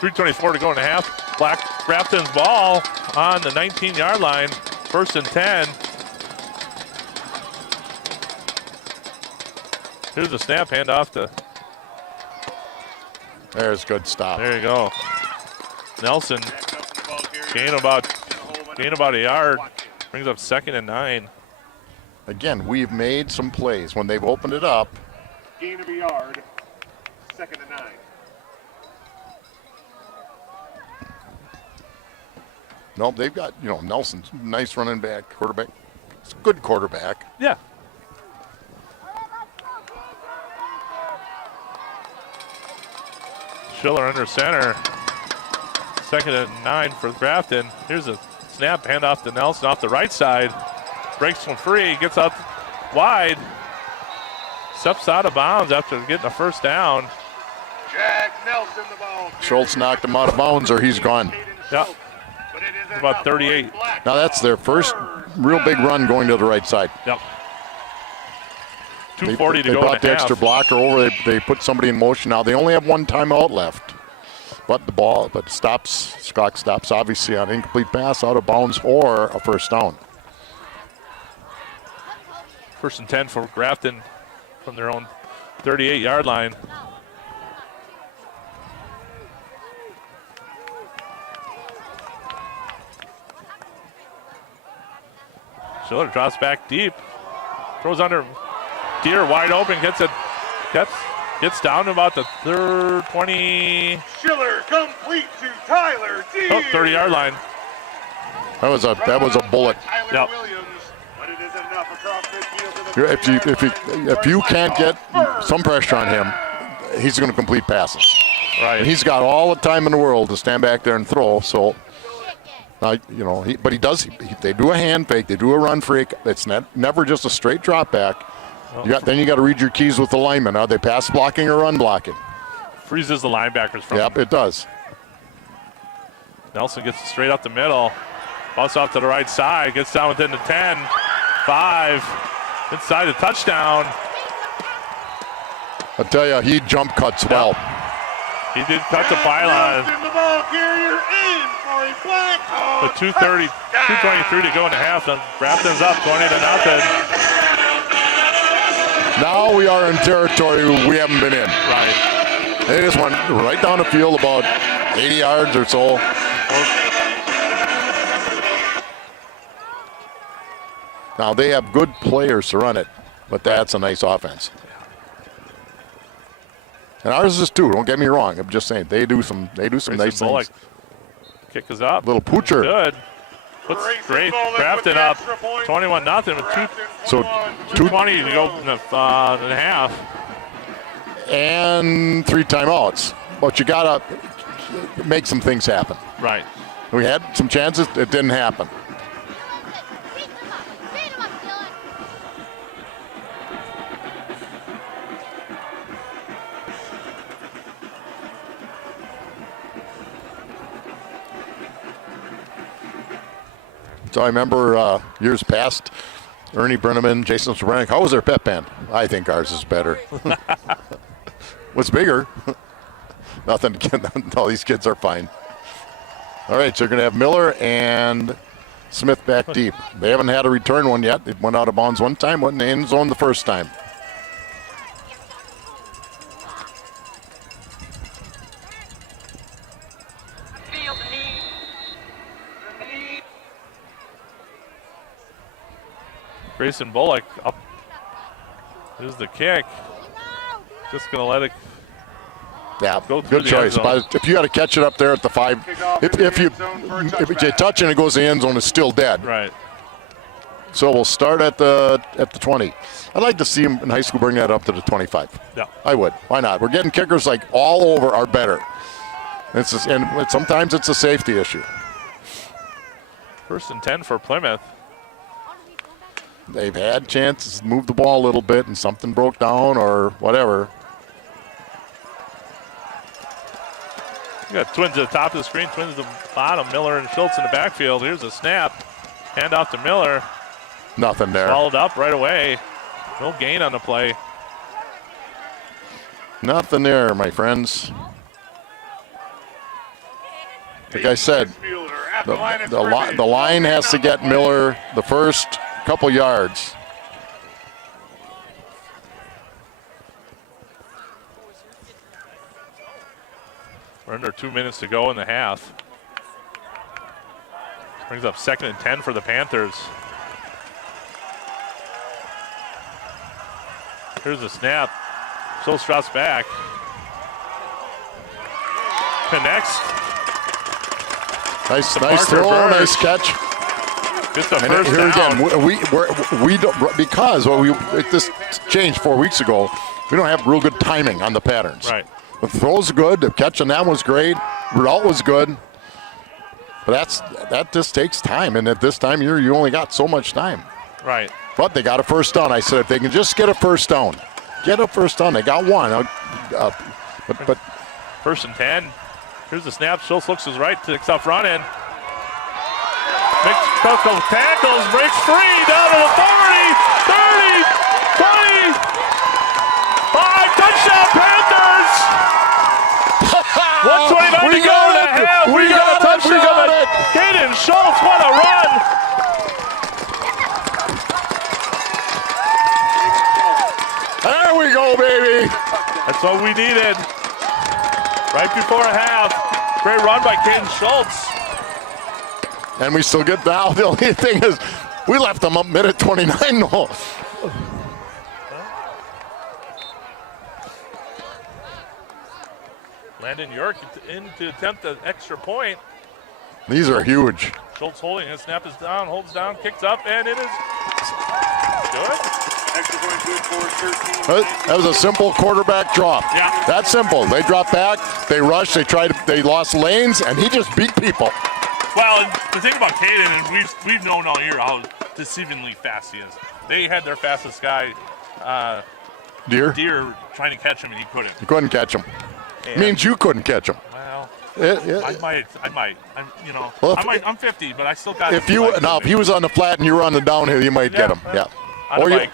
.324 to go in the half. Grafton's ball on the 19-yard line. 1st and 10. Here's the snap, handoff to. There's good stop. There you go. Nelson Jack Nelson, the ball carrier. gain Hold about a yard. Brings up 2nd and 9. Again, we've made some plays when they've opened it up. Gain of a yard. 2nd and 9. Nope, they've got, Nelson's nice running back, quarterback. It's a good quarterback. Yeah. Schiller under center. 2nd and 9 for Grafton. Here's a snap, handoff to Nelson off the right side. Breaks one free, gets out wide. Steps out of bounds after getting a 1st down. Jack Nelson, the ball carrier. Schultz knocked him out of bounds or he's gone. Caden Yeah. Schultz, but it is About enough 38. for Black Now that's their first real big run going to the right side. Yep. They 2:40 to they go brought in the the half. extra blocker over. They put somebody in motion. Now they only have 1 timeout left. But Scott stops obviously on incomplete pass, out of bounds, or a 1st down. 1st and 10 for Grafton from their own 38-yard line. Schiller drops back deep. Throws under. Deer wide open. Gets down to about the 20. Schiller complete to Tyler Deere. 30-yard line. That was a bullet. Tyler Yep. Williams, but it is is enough across midfield to the If you can't get some pressure on him, he's going to complete passes. Right. And he's got all the time in the world to stand back there and throw. So, you know, but he does. They do a hand fake. They do a run freak. It's never just a straight drop back. Then you got to read your keys with the linemen. Are they pass blocking or run blocking? Freezes the linebackers from Yep, it does. Nelson gets it straight up the middle. Bumps off to the right side. Gets down within the 10. 5. Inside the touchdown. I tell you, he jump cuts well. He did cut the pylon. The ball carrier in for a Black Hawk. With 2:23 to go in the half. Grafton's up 20-0. Now we are in territory we haven't been in. Right. They just went right down the field about 80 yards or so. Now they have good players to run it, but that's a nice offense. And ours is too. Don't get me wrong. I'm just saying they do some nice things. Kick is up. Little poocher. Good. Puts great. Grafton up 21-0 with 2:20 to go in the half. And 3 timeouts. But you gotta make some things happen. Right. We had some chances. It didn't happen. So I remember years past, Ernie Brenneman, Jason Sobranek, how was their pep band? I think ours is better. What's bigger? Nothing. All these kids are fine. All right, so you're going to have Miller and Smith back deep. They haven't had a return one yet. They went out of bounds one time, went in the end zone the first time. Grayson Bullock up. Here's the kick. Just going to let it go through good choice. But if you got to catch it up there at the 5, if you touch it and it goes to the end zone, it's still dead. Right. So we'll start at the 20. I'd like to see him in high school bring that up to the 25. Yeah. I would. Why not? We're getting kickers like all over are better. And sometimes it's a safety issue. 1st and 10 for Plymouth. They've had chances to move the ball a little bit and something broke down or whatever. You got Twins at the top of the screen, Twins at the bottom. Miller and Schultz in the backfield. Here's a snap. Hand off to Miller. Nothing there. Followed up right away. No gain on the play. Nothing there, my friends. Like I said, the line has to get Miller the first couple yards. We're under 2 minutes to go in the half. Brings up 2nd and 10 for the Panthers. Here's a snap. Schultz drops back. Connects. Nice throw, nice catch. Gets the and first here down. Again, we don't, because this changed 4 weeks ago. We don't have real good timing on the patterns. Right. The throw's good. The catch on that was great. Result was good. But that just takes time, and at this time you only got so much time. Right. But they got a first down. I said if they can just get a first down, They got one. But 1st and 10. Here's the snap. Schultz looks his right, takes off running. Makes a couple tackles, breaks free, down to the 40, 30, 20, 5, touchdown Panthers! 1:29 to go in the half. We got a touchdown. Caden Schultz, what a run! There we go, baby. That's what we needed. Right before a half. Great run by Caden Schultz. And we still get down. The only thing is, we left them up minute 29. No. Landon York in to attempt an extra point. These are huge. Schultz holding it. Snap is down, holds down, kicks up, and it is Good. Extra point good for 13. That was a simple quarterback drop. Yeah. That's simple. They dropped back, they rushed, they lost lanes, and he just beat people. Well, and the thing about Caden, and we've known all year how deceivingly fast he is. They had their fastest guy, Deer? Deer, trying to catch him, and he couldn't. You couldn't catch him. And, Means you couldn't catch him. Well, I I might. Well, I'm 50, but I still got. If he was on the flat and you were on the downhill, you might get him. Yeah.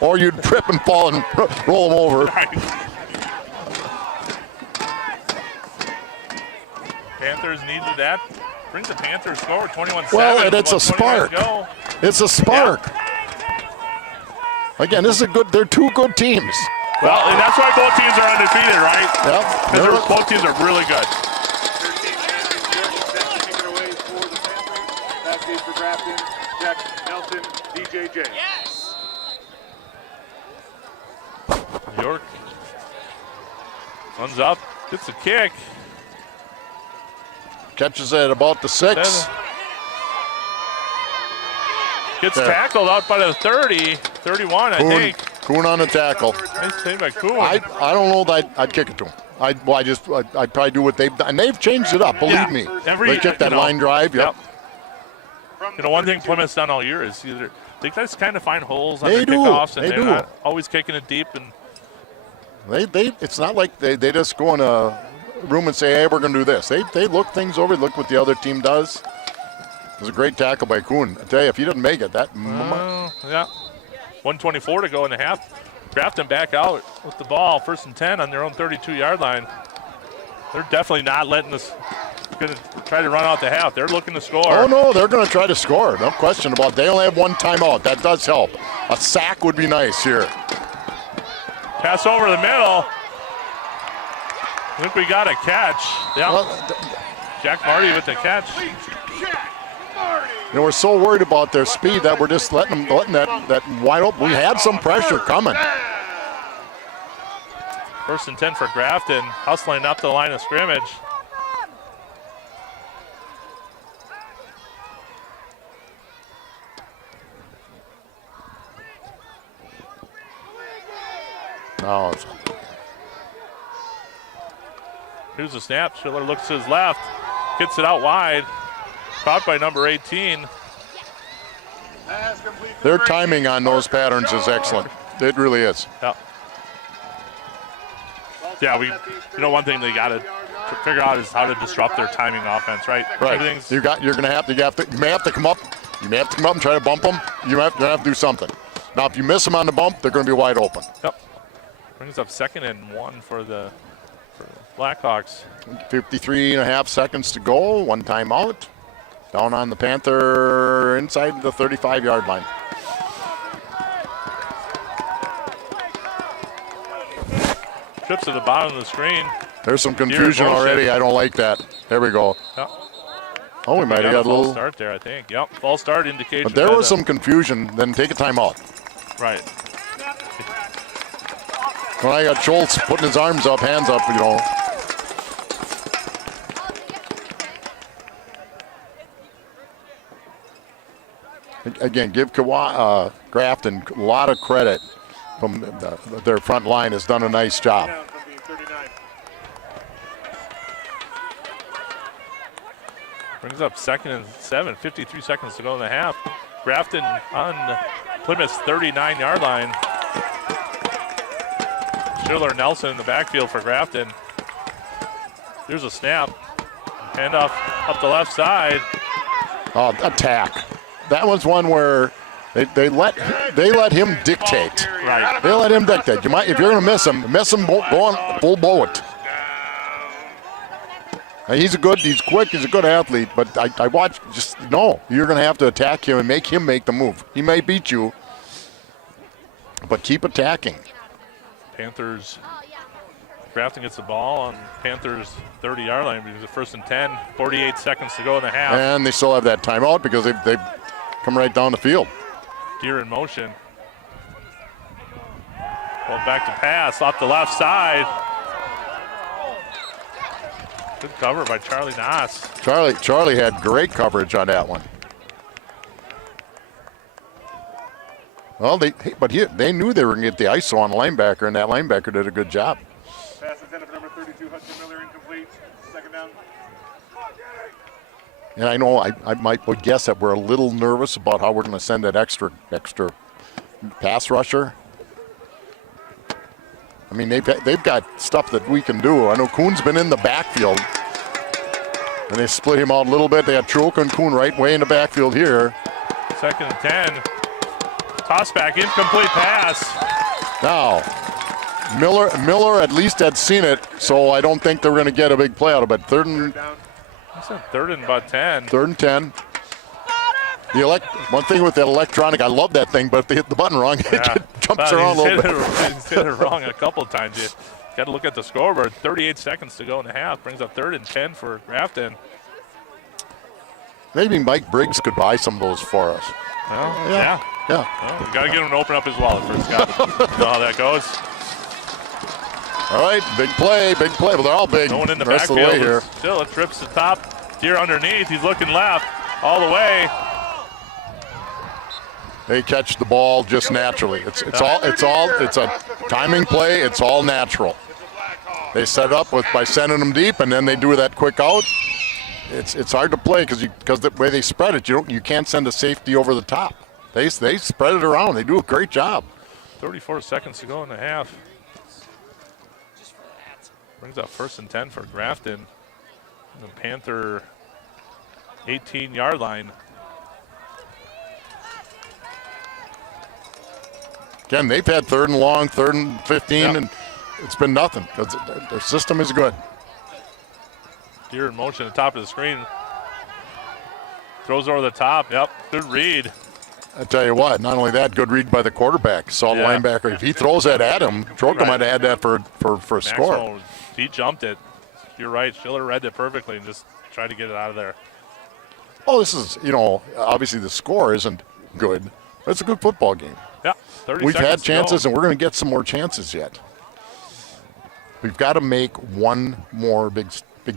Or you'd trip and fall and roll him over. Right. Panthers needed that. Brings the Panthers forward 21-7. Well, and it's a spark. It's a spark. Yeah. Again, this is a good. They're two good teams. Well, and that's why both teams are undefeated, right? Yep. Because both teams are really good. 13 Jordan, taking it away for the Panthers. That stays for Grafton, Jack Nelson, DJJ. Yes. York runs up, gets a kick. Catches it at about the 6. Gets There. tackled out by the 30, 31, I think. Kuhn on the tackle. Nice save by Kuhn. I don't know that I'd kick it to him. I'd probably do what they've done. And they've changed it up, believe Yeah. me. Every- They kick that you know, line drive. Yep. One thing Plymouth's done all year is either they just kind of find holes on They their do. kickoffs, and They they're do. not always kicking it deep. And They it's not like they just go in a room and say, hey, we're going to do this. They look things over, look what the other team does. It was a great tackle by Kuhn. I tell you, if he doesn't make it, yeah. 1:24 to go in the half. Grafton back out with the ball, 1st and 10 on their own 32-yard line. They're definitely not letting us going to try to run out the half. They're looking to score. Oh, no, they're going to try to score. No question about it. They only have one timeout. That does help. A sack would be nice here. Pass over the middle. I think we got a catch. Yeah. Well, Jack Marty with the catch. you know, we're so worried about their speed that we're just letting that wide open. We had some pressure coming. 1st and 10 for Grafton, hustling up the line of scrimmage. No, Here's the snap. Schiller looks to his left, gets it out wide. Caught by number 18. their timing on those patterns is excellent. It really is. Yeah. Yeah, one thing they got to figure out is how to disrupt their timing offense, right? Right. Everything's You may have to come up. You may have to come up and try to bump them. You're going to have to do something. Now, if you miss them on the bump, they're going to be wide open. Yep. Brings up 2nd and 1 for the Blackhawks. 53 and a half seconds to go. One timeout. Down on the Panther inside the 35-yard line. Trips to the bottom of the screen. There's some confusion already. I don't like that. There we go. Yep. Oh, we might have got a false little. start there, I think. Yep, false start indication. But there was some confusion. Then take a timeout. Right. When I got Schultz putting his arms up, hands up, you know. Again, give Grafton a lot of credit from their front line. Has done a nice job. Brings up 2nd and 7, 53 seconds to go in the half. Grafton on Plymouth's 39-yard line. Schiller Nelson in the backfield for Grafton. Here's a snap. Handoff up the left side. Attack. That was one where they let him dictate. Right. They let him dictate. You might, if you're going to miss him, go on full bullet. He's quick, he's a good athlete, but I watch, you're going to have to attack him and make him make the move. He may beat you, but keep attacking. Panthers, Grafton gets the ball on Panthers' 30-yard line because it's 1st and 10, 48 seconds to go in the half. And they still have that timeout because they've come right down the field. Deer in motion. Well, back to pass off the left side. Good cover by Charlie Nass. Charlie had great coverage on that one. Well, they knew they were going to get the ISO on the linebacker, and that linebacker did a good job. Pass intended for number 32, Hudson Miller, incomplete. Second down. And I know I would guess that we're a little nervous about how we're going to send that extra pass rusher. I mean, they've got stuff that we can do. I know Kuhn's been in the backfield, and they split him out a little bit. They had Truoka and Kuhn right way in the backfield here. 2nd and 10. Toss back, incomplete pass. Now, Miller at least had seen it, so I don't think they're going to get a big play out of it. Third and about 10. 3rd and 10. One thing with that electronic, I love that thing, but if they hit the button wrong, it jumps around a little bit. He's hit it wrong a couple of times. You got to look at the scoreboard. 38 seconds to go in the half. Brings up 3rd and 10 for Grafton. Maybe Mike Briggs could buy some of those for us. Well, yeah. Yeah. Well, we got to get him to open up his wallet first, Scott. You know how that goes. All right, big play. Well, they're all big. No one in the rest backfield. of the way here. Still, it trips the top. Deer underneath. He's looking left all the way. They catch the ball just naturally. It's a timing play. It's all natural. They set it up by sending them deep, and then they do that quick out. It's hard to play because the way they spread it, you can't send a safety over the top. They spread it around. They do a great job. 34 seconds to go in the half. Brings up 1st and 10 for Grafton. The Panther 18-yard line. Again, they've had 3rd and long, 3rd and 15, and it's been nothing because their system is good. Deer in motion at the top of the screen. Throws over the top. Yep, good read. I tell you what, not only that, good read by the quarterback. Saw the linebacker. If he throws that at him, Troca might have had that for a score. Maxwell, he jumped it. You're right. Schiller read it perfectly and just tried to get it out of there. Oh, this is, obviously the score isn't good. But it's a good football game. Yeah, 30 We've seconds had chances, to go. and we're going to get some more chances yet. We've got to make one more big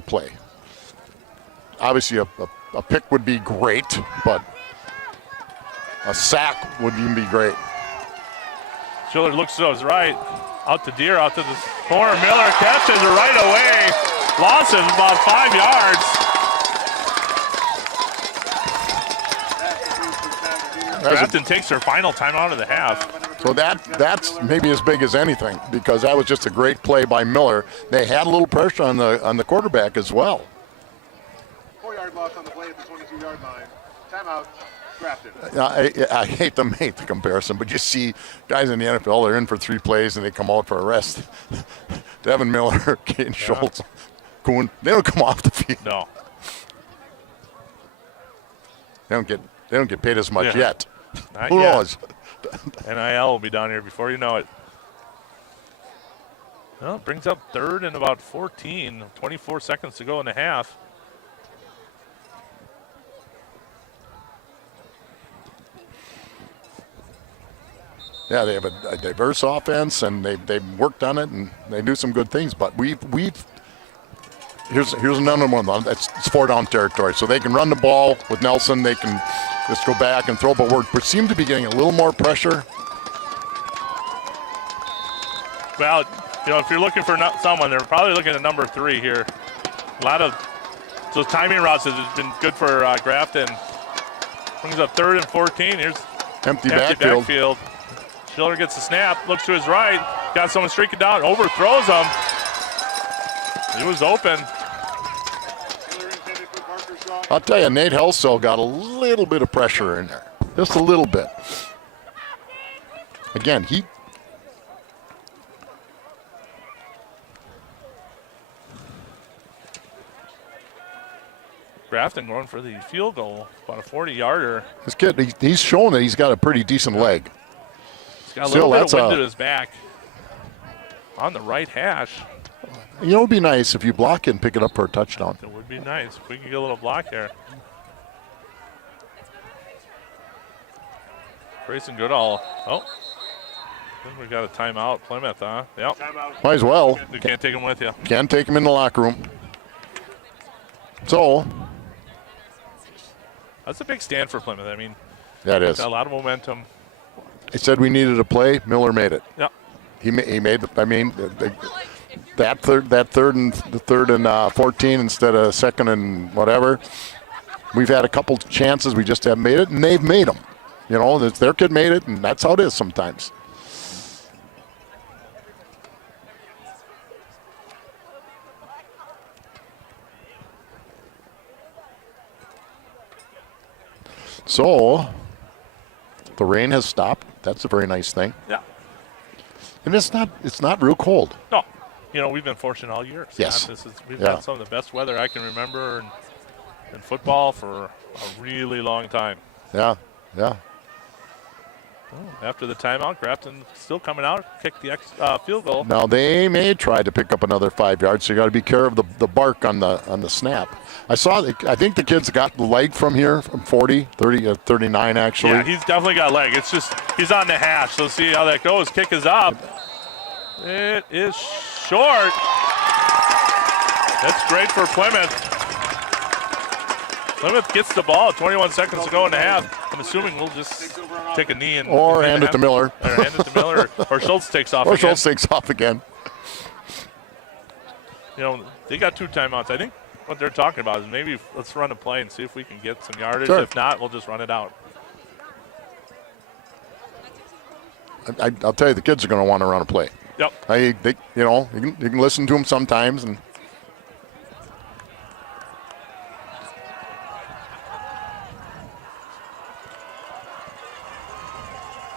play. Obviously, a pick would be great, but a sack would even be great. Schiller looks to his right. Out to Deer, out to the corner. Miller catches it right away. Loss of about 5 yards. Grafton takes their final timeout of the half. So that's maybe as big as anything because that was just a great play by Miller. They had a little pressure on the quarterback as well. 4-yard loss on the play at the 22-yard line. Timeout, Grafton. I hate to make the comparison, but you see guys in the NFL, they're in for 3 plays and they come out for a rest. Devin Miller, Caden Schultz, Kuhn, they don't come off the field. No. They don't get paid as much yet. Not Who yet. knows? NIL will be down here before you know it. Well, it brings up 3rd and about 14. 24 seconds to go in the half. Yeah, they have a diverse offense, and they've worked on it, and they do some good things. But here's another one. It's 4-down territory, so they can run the ball with Nelson. They can just go back and throw, but we seem to be getting a little more pressure. Well, if you're looking for someone, they're probably looking at number 3 here. A lot of those timing routes has been good for Grafton. Brings up 3rd and 14. Here's Empty backfield. Schiller gets the snap, looks to his right, got someone streaking down, overthrows him. He was open. I'll tell you, Nate Helsell got a little bit of pressure in there. Just a little bit. Again, Grafton going for the field goal, about a 40-yarder. This kid, he's shown that he's got a pretty decent leg. He's got a little bit of wind to his back on the right hash. It would be nice if you block it and pick it up for a touchdown. It would be nice if we could get a little block here. Grayson Goodall. Oh, I think we got a timeout. Plymouth, huh? Yep. Might as well. You can't take him with you. Can't take him in the locker room. So. That's a big stand for Plymouth. I mean, that is a lot of momentum. I said we needed a play. Miller made it. Yeah. He made. I mean, that third and 14 instead of second and whatever. We've had a couple chances. We just haven't made it, and they've made them. You know, their kid made it, and that's how it is sometimes. So, the rain has stopped. That's a very nice thing. Yeah. And it's not real cold. No. You know, we've been fortunate all year. Yes. We've had some of the best weather I can remember in football for a really long time. Yeah. After the timeout, Grafton still coming out, kicked the field goal. Now they may try to pick up another 5 yards, so you got to be careful of the bark on the snap. I think the kid's got the leg from here, from 40, 30, 39 actually. Yeah, he's definitely got leg. It's just he's on the hash. So see how that goes. Kick is up. It is short. That's great for Plymouth. Plymouth gets the ball. 21 seconds to go in the half. I'm assuming we'll just take a knee or hand it to Miller. Or hand it to Miller. Or Schultz takes off or again. Schultz takes off again. You know, they got 2 timeouts. I think what they're talking about is maybe let's run a play and see if we can get some yardage. Sure. If not, we'll just run it out. I'll tell you, the kids are going to want to run a play. Yep. You can listen to them sometimes, and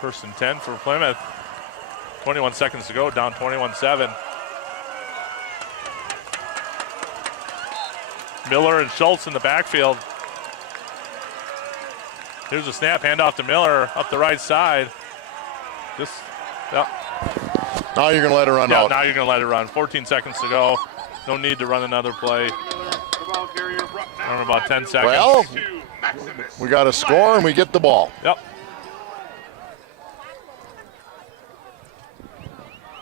First and 10 for Plymouth. 21 seconds to go, down 21-7. Miller and Schultz in the backfield. Here's a snap, handoff to Miller up the right side. now you're going to let it run out. Now you're going to let it run. 14 seconds to go. No need to run another play. Around about 10 seconds. Well, we got a score and we get the ball. Yep.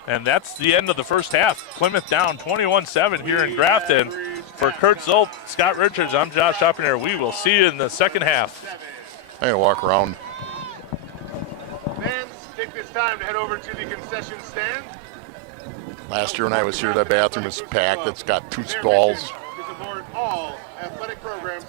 And that's the end of the first half. Plymouth down 21-7 here in Grafton. For Kurt Zolt, Scott Richards, I'm Josh Oppenheimer. We will see you in the second half. I'm going to walk around. Fans, take this time to head over to the concession stand. Last year when I was here, that bathroom was packed. It's got 2 stalls. To support all athletic programs.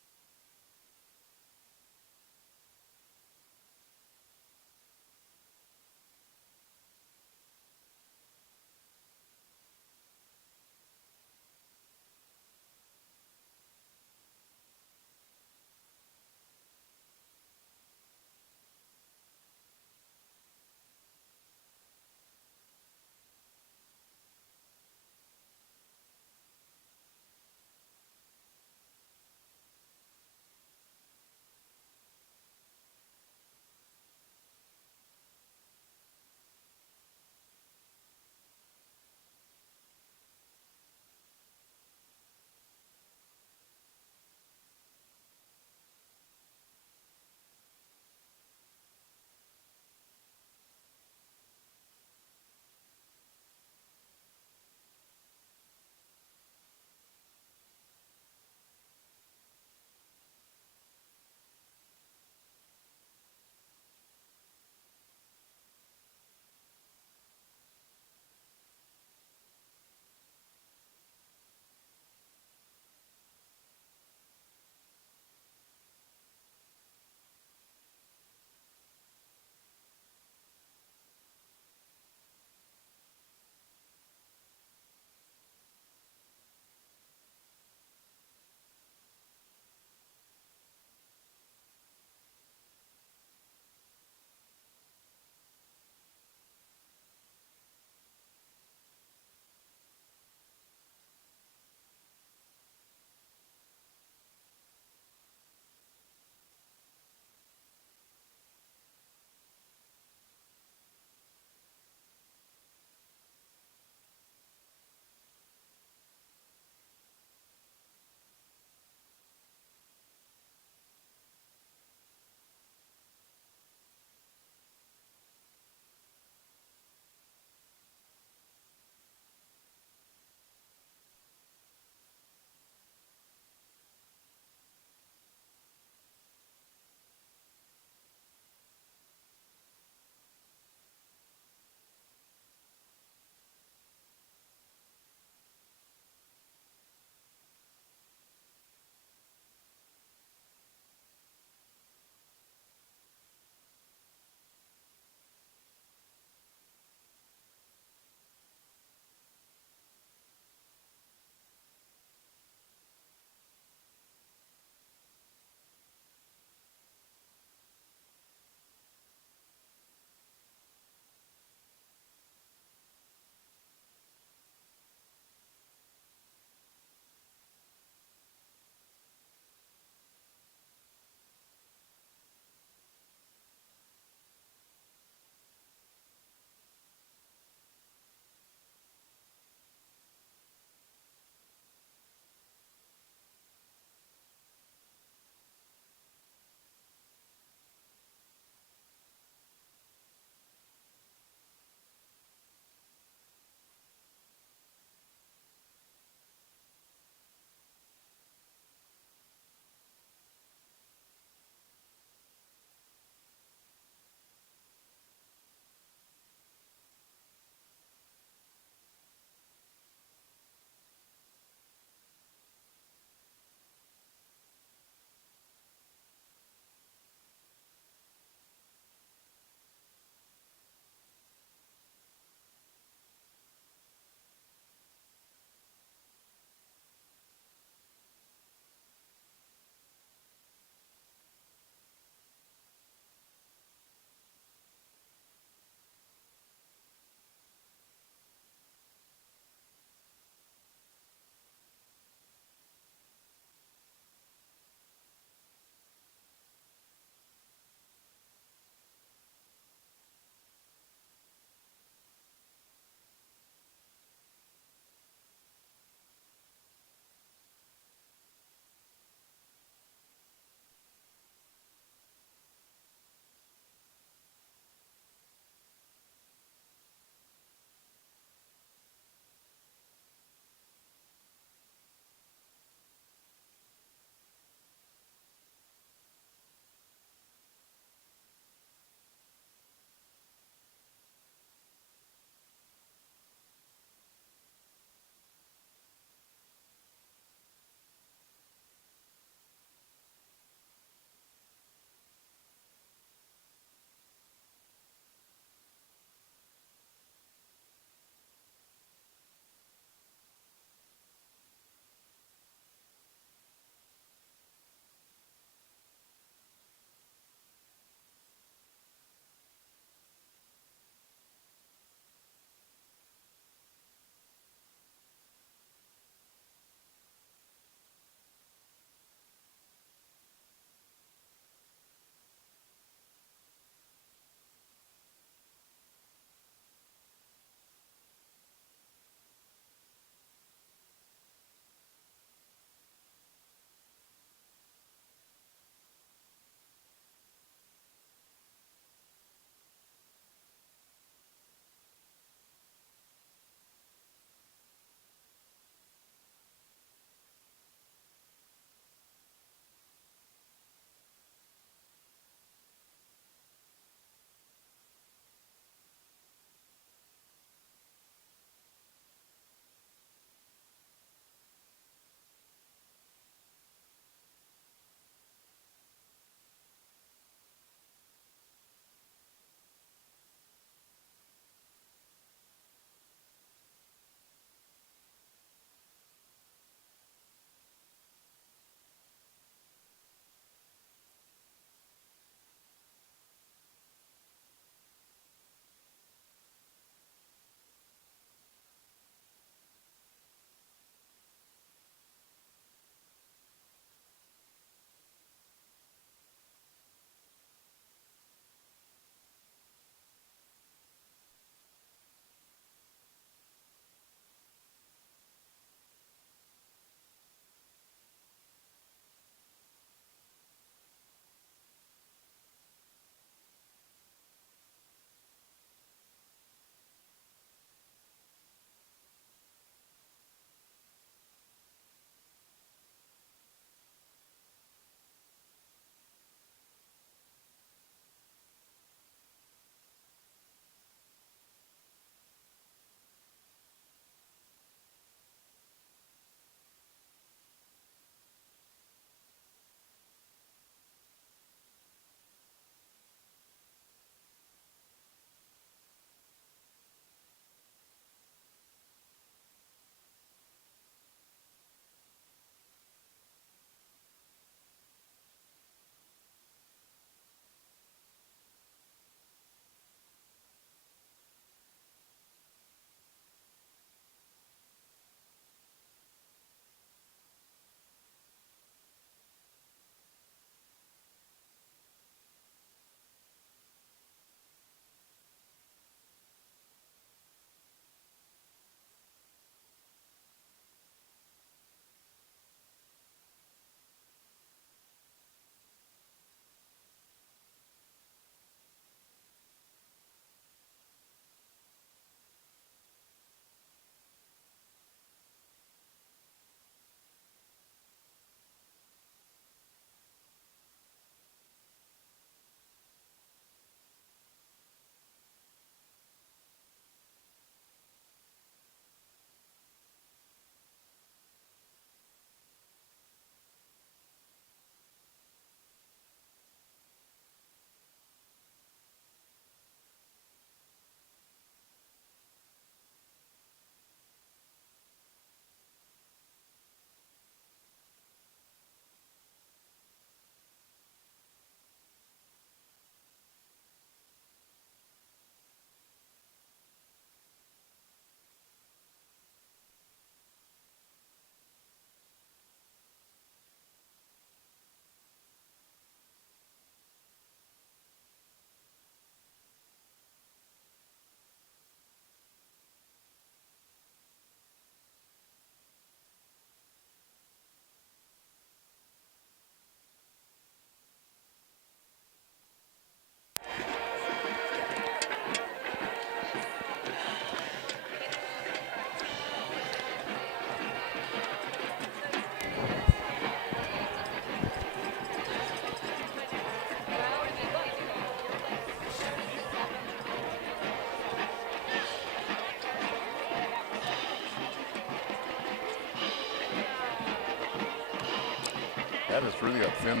That is really a thin.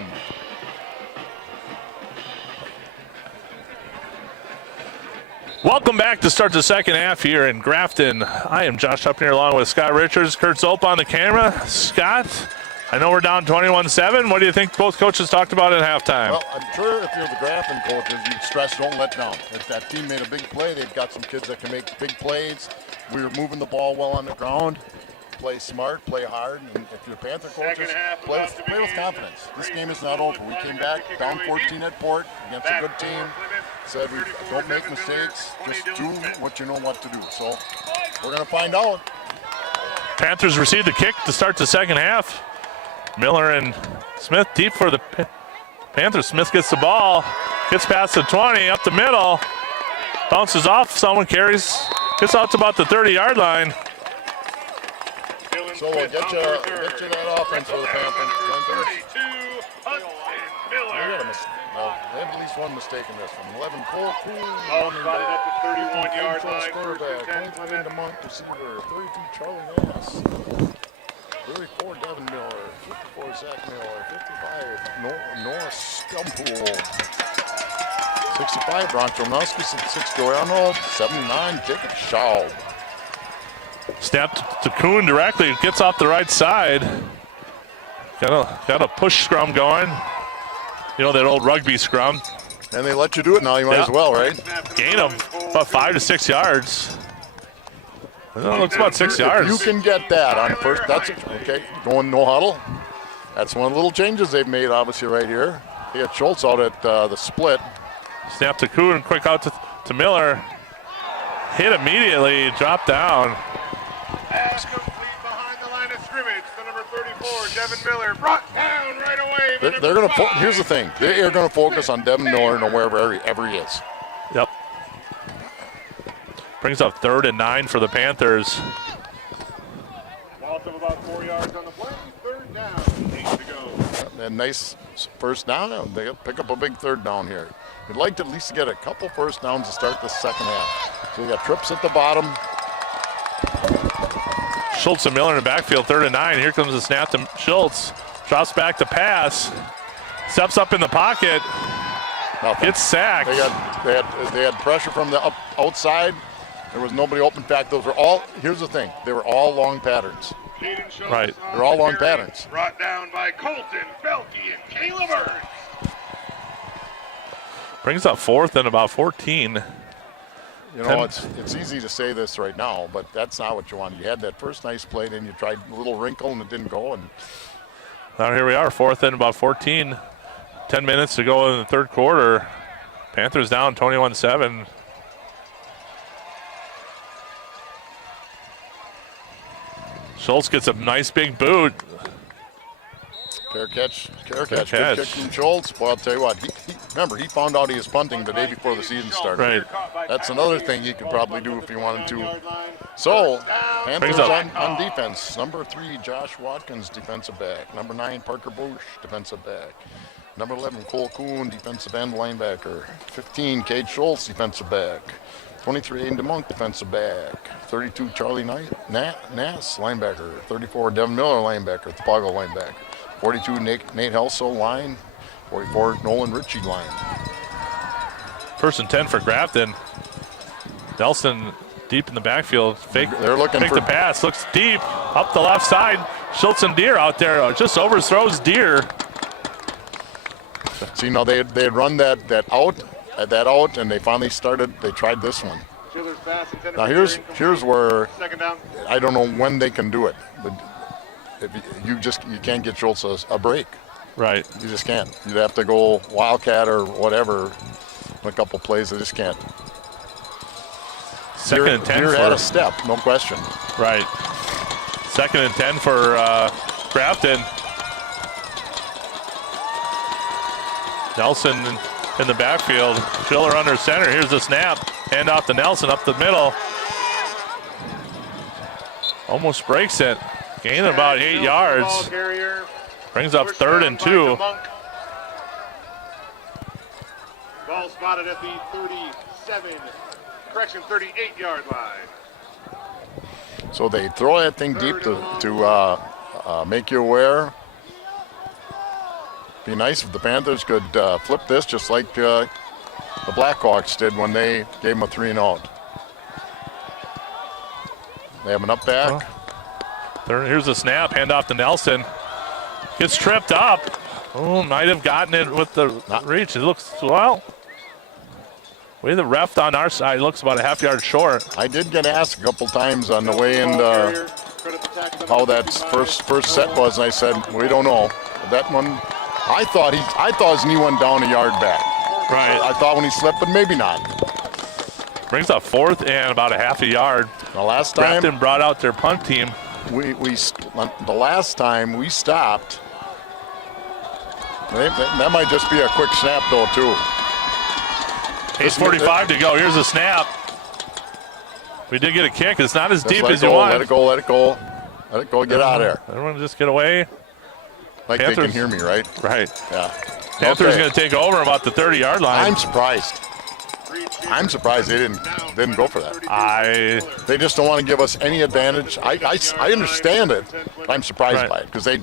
Welcome back to start the second half here in Grafton. I am Josh Upner along with Scott Richards. Kurt Zope on the camera. Scott, I know we're down 21-7. What do you think both coaches talked about at halftime? Well, I'm sure if you're the Grafton coaches, you'd stress don't let down. If that team made a big play, they've got some kids that can make big plays. We were moving the ball well on the ground. Play smart, play hard, and if you're Panther coaches, play with confidence. This game is not over. We came back down 14 at Port against a good team. Said we don't make mistakes, just do what you know what to do. So we're going to find out. Panthers receive the kick to start the second half. Miller and Smith deep for the Panthers. Smith gets the ball, gets past the 20, up the middle, bounces off. Someone carries, gets out to about the 30-yard line. So we'll get you that offense for the Panthers. They have at least one mistake in this one. 11 Cole Cool. Ball spotted at the 31-yard line. 23 into Monk receiver. 32 Charlie Nass. 34 Devin Miller. 54 Zach Miller. 55 Noah Scumpool. 65 Bronco Musky. 66 Joey Arnold. 79 Jacob Schaub. Snap to Kuhn directly. Gets off the right side. Got a push scrum going. You know, that old rugby scrum. And they let you do it now. You might as well, right? Gain of about 5 to 6 yards. Looks about 6 yards. You can get that on the first. That's okay. Going no huddle. That's one of the little changes they've made, obviously, right here. They got Schultz out at the split. Snap to Kuhn. Quick out to Miller. Hit immediately. Drop down. Pass complete behind the line of scrimmage. The number 34, Devin Miller, brought down right away. They're going to. Here's the thing. They are going to focus on Devin Miller and wherever he is. Yep. Brings up 3rd and 9 for the Panthers. Loss of about 4 yards on the play. 3rd down. 8 to go. And nice first down. They pick up a big 3rd down here. We'd like to at least get a couple first downs to start the second half. So we got trips at the bottom. Schultz and Miller in the backfield, 3rd and 9. Here comes the snap to Schultz. Drops back to pass. Steps up in the pocket. Nothing. Gets sacked. They had pressure from the outside. There was nobody open. In fact, those were all. Here's the thing. They were all long patterns. Right. They're all long patterns. Brought down by Colton, Belkey, and Caleb Ernst. Brings up 4th and about 14. You know, it's easy to say this right now, but that's not what you want. You had that first nice play, then you tried a little wrinkle and it didn't go. And now here we are, 4th and about 14. 10 minutes to go in the 3rd quarter. Panthers down 21-7. Schultz gets a nice big boot. Fair catch. Good kick from Schultz. Well, I'll tell you what, remember, he found out he was punting the day before the season started. Right. That's another thing he could probably do if he wanted to. So, Panthers on defense. Number 3, Josh Watkins, defensive back. Number 9, Parker Bush, defensive back. Number 11, Cole Kuhn, defensive end linebacker. 15, Cade Schultz, defensive back. 23, Aiden DeMonk, defensive back. 32, Charlie Nass, linebacker. 34, Devin Miller, linebacker, Thapago linebacker. 42, Nate Helso, line. 44, Nolan Ritchie, line. 1st and 10 for Grafton. Nelson deep in the backfield. They're looking for the pass. Looks deep up the left side. Schultz and Deer out there. Just overthrows Deer. See, now they had run that out, and they finally started. They tried this one. Now here's where I don't know when they can do it, but you can't get Schultz a break. Right. You just can't. You'd have to go Wildcat or whatever in a couple plays. They just can't. 2nd and 10 Deer for had a step, no question. Right. 2nd and 10 for Grafton. Nelson in the backfield. Schiller under center. Here's the snap. Hand off to Nelson up the middle. Almost breaks it. Gain about 8 yards. Brings up 3rd and 2. Ball spotted at the 38-yard line. So they throw that thing deep to make you aware. Be nice if the Panthers could flip this just like the Black Hawks did when they gave them a 3-and-out. They have an up back. Here's a snap, hand off to Nelson. Gets tripped up. Oh, might have gotten it with the reach. It looks, well, way the ref on our side looks about a half yard short. I did get asked a couple times on the way in how that first set was, and I said, we don't know. That one, I thought his knee went down a yard back. Right. I thought when he slipped, but maybe not. Brings up 4th and about a half a yard. The last time Grafton brought out their punt team. the last time we stopped, that might just be a quick snap though too. 8:45 to go. Here's a snap. We did get a kick. It's not as Just deep let as it you go, want. let it go, let it go. Let it go, get out of there. Everyone just get away. Like Panthers, they can hear me, right? Right. Yeah. Panthers Okay. going to take over about the 30-yard line. I'm surprised. I'm surprised they didn't go for that. They just don't want to give us any advantage. I understand it, but I'm surprised by it because they.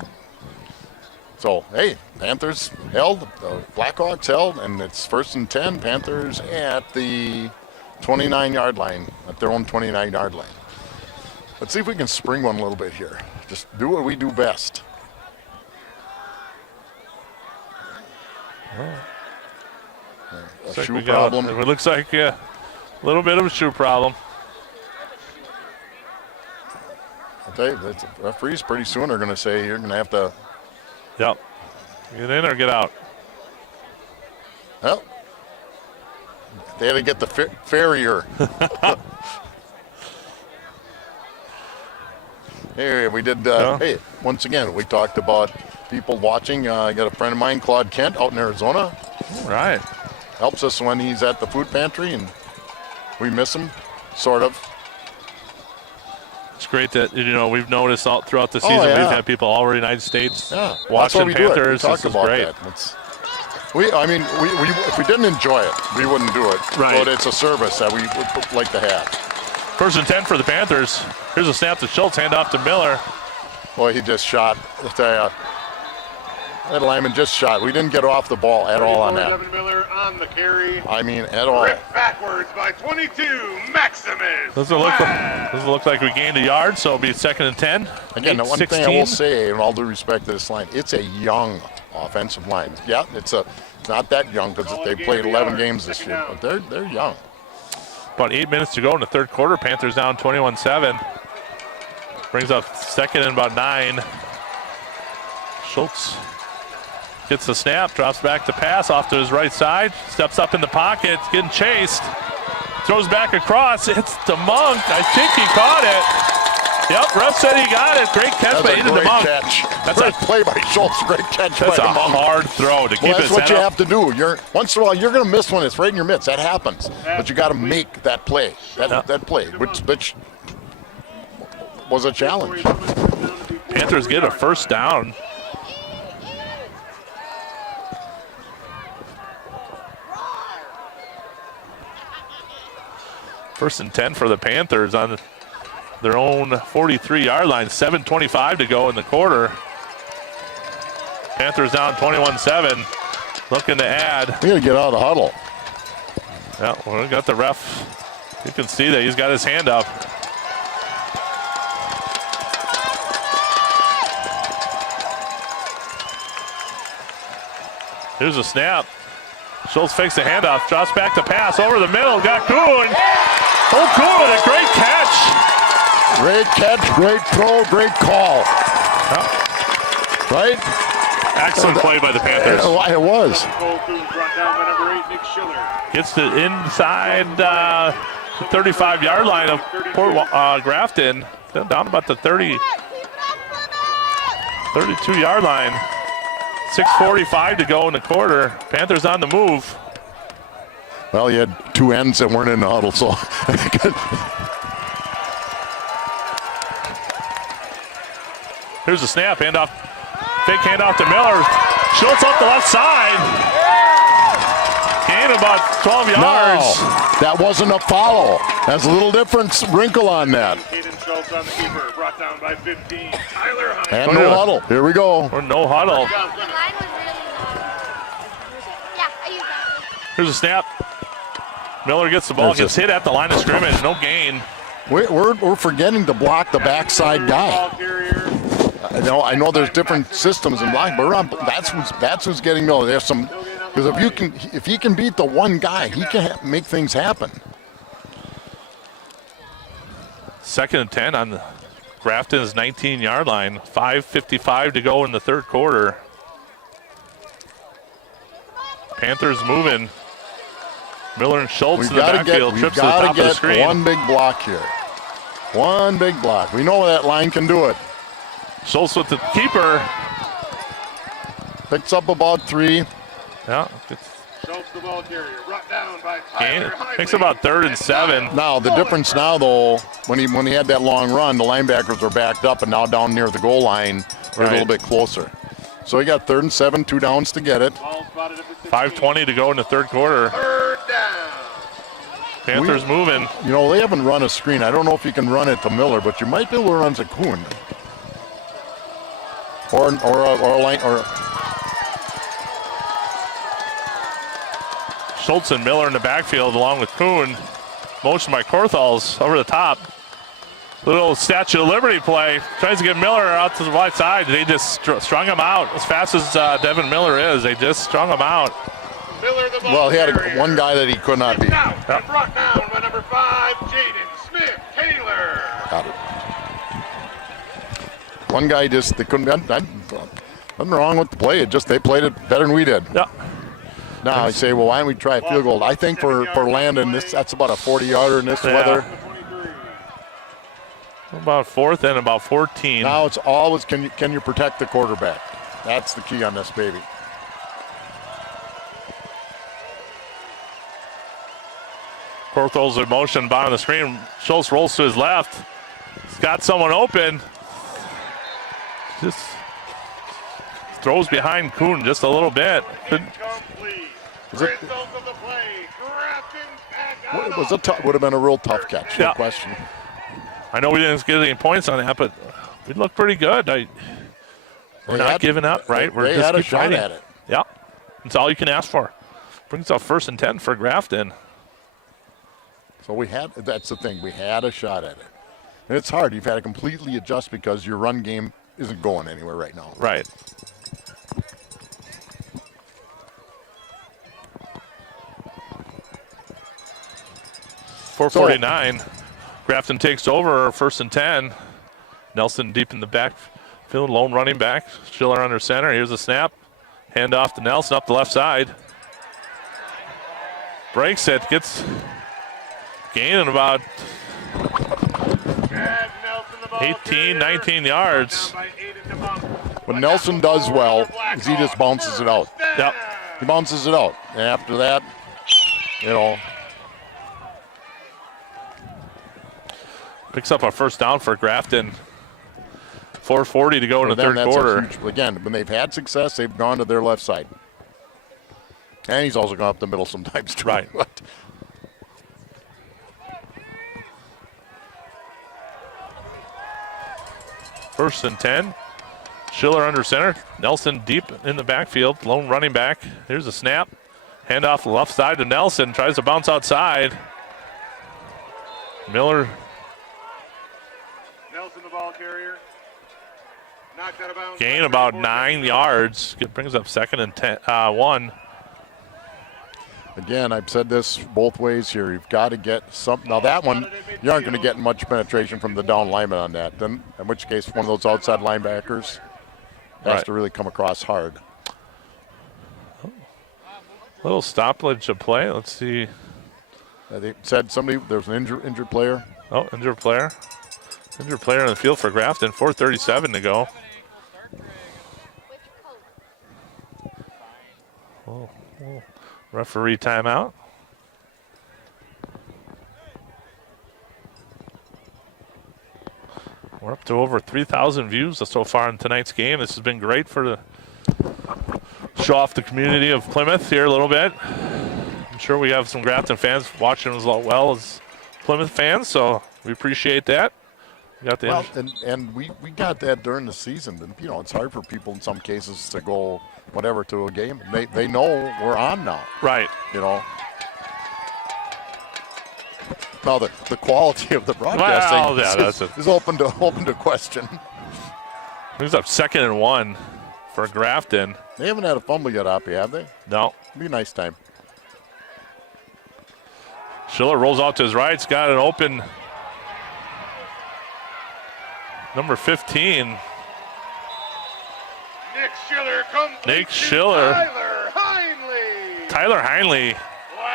So hey, Panthers held, the Blackhawks held, and it's 1st and 10. Panthers at the 29-yard line, at their own 29-yard line. Let's see if we can spring one a little bit here. Just do what we do best. A shoe problem. It looks like a little bit of a shoe problem. I'll tell you, the referees pretty soon are going to say you're going to have to. Yep. Get in or get out. Well, they had to get the farrier. Hey, we did. Hey, once again, we talked about people watching. I got a friend of mine, Claude Kent, out in Arizona. Right. Helps us when he's at the food pantry, and we miss him, sort of. It's great that we've noticed all throughout the season we've had people all over the United States watching Panthers. Talk about that. If we didn't enjoy it, we wouldn't do it. Right. But it's a service that we would like to have. 1st and 10 for the Panthers. Here's a snap to Schultz, hand off to Miller. Boy, he just shot. I'll tell you, that lineman just shot. We didn't get off the ball at all on that. Devin Miller on the carry. I mean, at all. Ripped backwards by 22, Maximus. Doesn't look like we gained a yard, so it'll be 2nd and 10. Again, the one thing I will say, in all due respect to this line, it's a young offensive line. Yeah, it's not that young because they played 11 games this year, but they're young. About 8 minutes to go in the 3rd quarter. Panthers down 21-7. Brings up 2nd and about 9. Schultz gets the snap, drops back to pass off to his right side, steps up in the pocket, getting chased, throws back across. It's to Monk. I think he caught it. Yep, ref said he got it. Great catch by Aiden DeMonk. Catch. That's great play by Schultz. Great catch by DeMonk. That's a hard throw to keep his head up. That's what you have to do. Once in a while, you're going to miss one. It's right in your mitts. That happens. But you got to make that play. That play, which was a challenge. Panthers get a 1st down. First and 10 for the Panthers on their own 43-yard line. 7:25 to go in the quarter. Panthers down 21-7. Looking to add. We got to get out of the huddle. Yeah, well, we got the ref. You can see that he's got his hand up. Here's a snap. Schultz fakes the handoff, drops back to pass over the middle. Got Kuhn. Oh, Kuhn, a great catch. Great catch, great throw, great call. Right? Excellent play by the Panthers. It was. Brought down by number 8, Nick Schiller. Gets it inside the 35-yard line of Grafton. Down about the 32-yard line. 6:45 to go in the quarter. Panthers on the move. Well, you had two ends that weren't in the huddle, so. Here's a snap, handoff. Fake handoff to Miller. Schultz up the left side. Gain about 12 yards. No, that wasn't a foul. That's a little different wrinkle on that. Caden Schultz on the keeper, brought down by 15. Tyler Hines. And no huddle. Here we go. Or no huddle. Here's a snap. Miller gets the ball, gets hit at the line of scrimmage, no gain. We're forgetting to block the backside guy. I know there's different systems in block, but that's who's getting Miller. There's some, because if he can beat the one guy, he can make things happen. 2nd and 10 on the Grafton's 19-yard line. 5:55 to go in the third quarter. Panthers moving. Miller and Schultz in the backfield. Trips to the top of the screen. One big block here. One big block. We know that line can do it. Schultz with the keeper. Picks up about 3. Yeah. Schultz the ball carrier. Brought down by Gain. Makes about 3rd and 7. Now the difference now though, when he had that long run, the linebackers were backed up, and now down near the goal line, they're a little bit closer. So he got 3rd and 7, 2 downs to get it. 5:20 to go in the third quarter. 3rd down. Panthers moving. You know, they haven't run a screen. I don't know if you can run it to Miller, but you might be able to run to Kuhn. Or a line, or Schultz and Miller in the backfield along with Kuhn. Motion by Korthals over the top. Little Statue of Liberty play. Tries to get Miller out to the right side. They just strung him out. As fast as Devin Miller is, they just strung him out. Miller the ball well, he had carrier. one guy that he could not beat. Now, brought down by number 5, Jaden Smith Taylor. Got it. One guy just, they couldn't, nothing wrong with the play. It just, they played it better than we did. Yeah. Now I say, well, why don't we try a field goal? I think for Landon, that's about a 40-yarder in this weather. About 4th and about 14. Now it's always, can you protect the quarterback? That's the key on this baby. Korthals in motion, bottom of the screen. Schultz rolls to his left. He's got someone open. Just throws behind Kuhn just a little bit. Would have been a real tough catch, no question. I know we didn't get any points on that, but we looked pretty good. We're not giving up, right? We're just had a shot at it. Yeah, that's all you can ask for. Brings up 1st and 10 for Grafton. So that's the thing, we had a shot at it. And it's hard, you've had to completely adjust because your run game isn't going anywhere right now. Right. .449. Grafton takes over, 1st and 10. Nelson deep in the backfield, lone running back. Schiller under center. Here's a snap. Hand off to Nelson up the left side. Breaks it, gets gaining about 18, 19 yards. What Nelson does well is he just bounces it out. Yep. He bounces it out. And after that, you know. Picks up a 1st down for Grafton. 4:40 to go in the third quarter. Again, when they've had success, they've gone to their left side. And he's also gone up the middle sometimes too. Right. 1st and 10. Schiller under center. Nelson deep in the backfield. Lone running back. Here's a snap. Hand off the left side to Nelson. Tries to bounce outside. Miller. Nelson the ball carrier. Knocked out of bounds. Gain about 9 yards. Brings up 2nd and 1. Again, I've said this both ways here. You've got to get something. Now that one, you aren't going to get much penetration from the down lineman on that. Then, in which case, one of those outside linebackers has to really come across hard. Little stoppage of play. Let's see. They said there's an injured player. Oh, injured player. Injured player on the field for Grafton. 4:37 to go. Oh. Referee timeout. We're up to over 3,000 views so far in tonight's game. This has been great for the show off the community of Plymouth here a little bit. I'm sure we have some Grafton fans watching as well as Plymouth fans, so we appreciate that. We got the we got that during the season. And, you know, it's hard for people in some cases to go whatever to a game. They know we're on now. Right. You know. Now the quality of the broadcasting is open to question. He's up 2nd and 1 for Grafton. They haven't had a fumble yet, Oppie, have they? No. Be a nice time. Schiller rolls out to his right. He's got an open number 15. Nick Schiller comes. Nick Schiller. Tyler Heinley.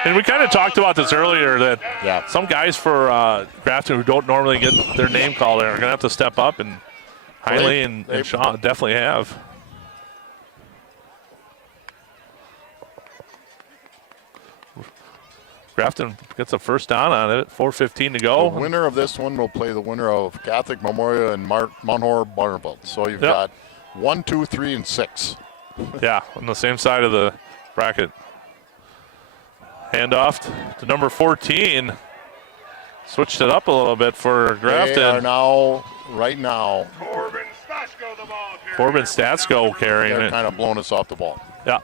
And we kind of talked about this earlier that some guys for Grafton who don't normally get their name called are going to have to step up, and Heinley and Sean definitely have. Grafton gets a first down on it, 4:15 to go. The winner of this one will play the winner of Catholic Memorial and Mount Horror Barnabas. So you've got 1, 2, 3, and 6. Yeah, on the same side of the bracket. Handoff to number 14. Switched it up a little bit for Grafton. They are now, right now, Corbin Statsko carrying they're it. kind of blowing us off the ball. Yeah.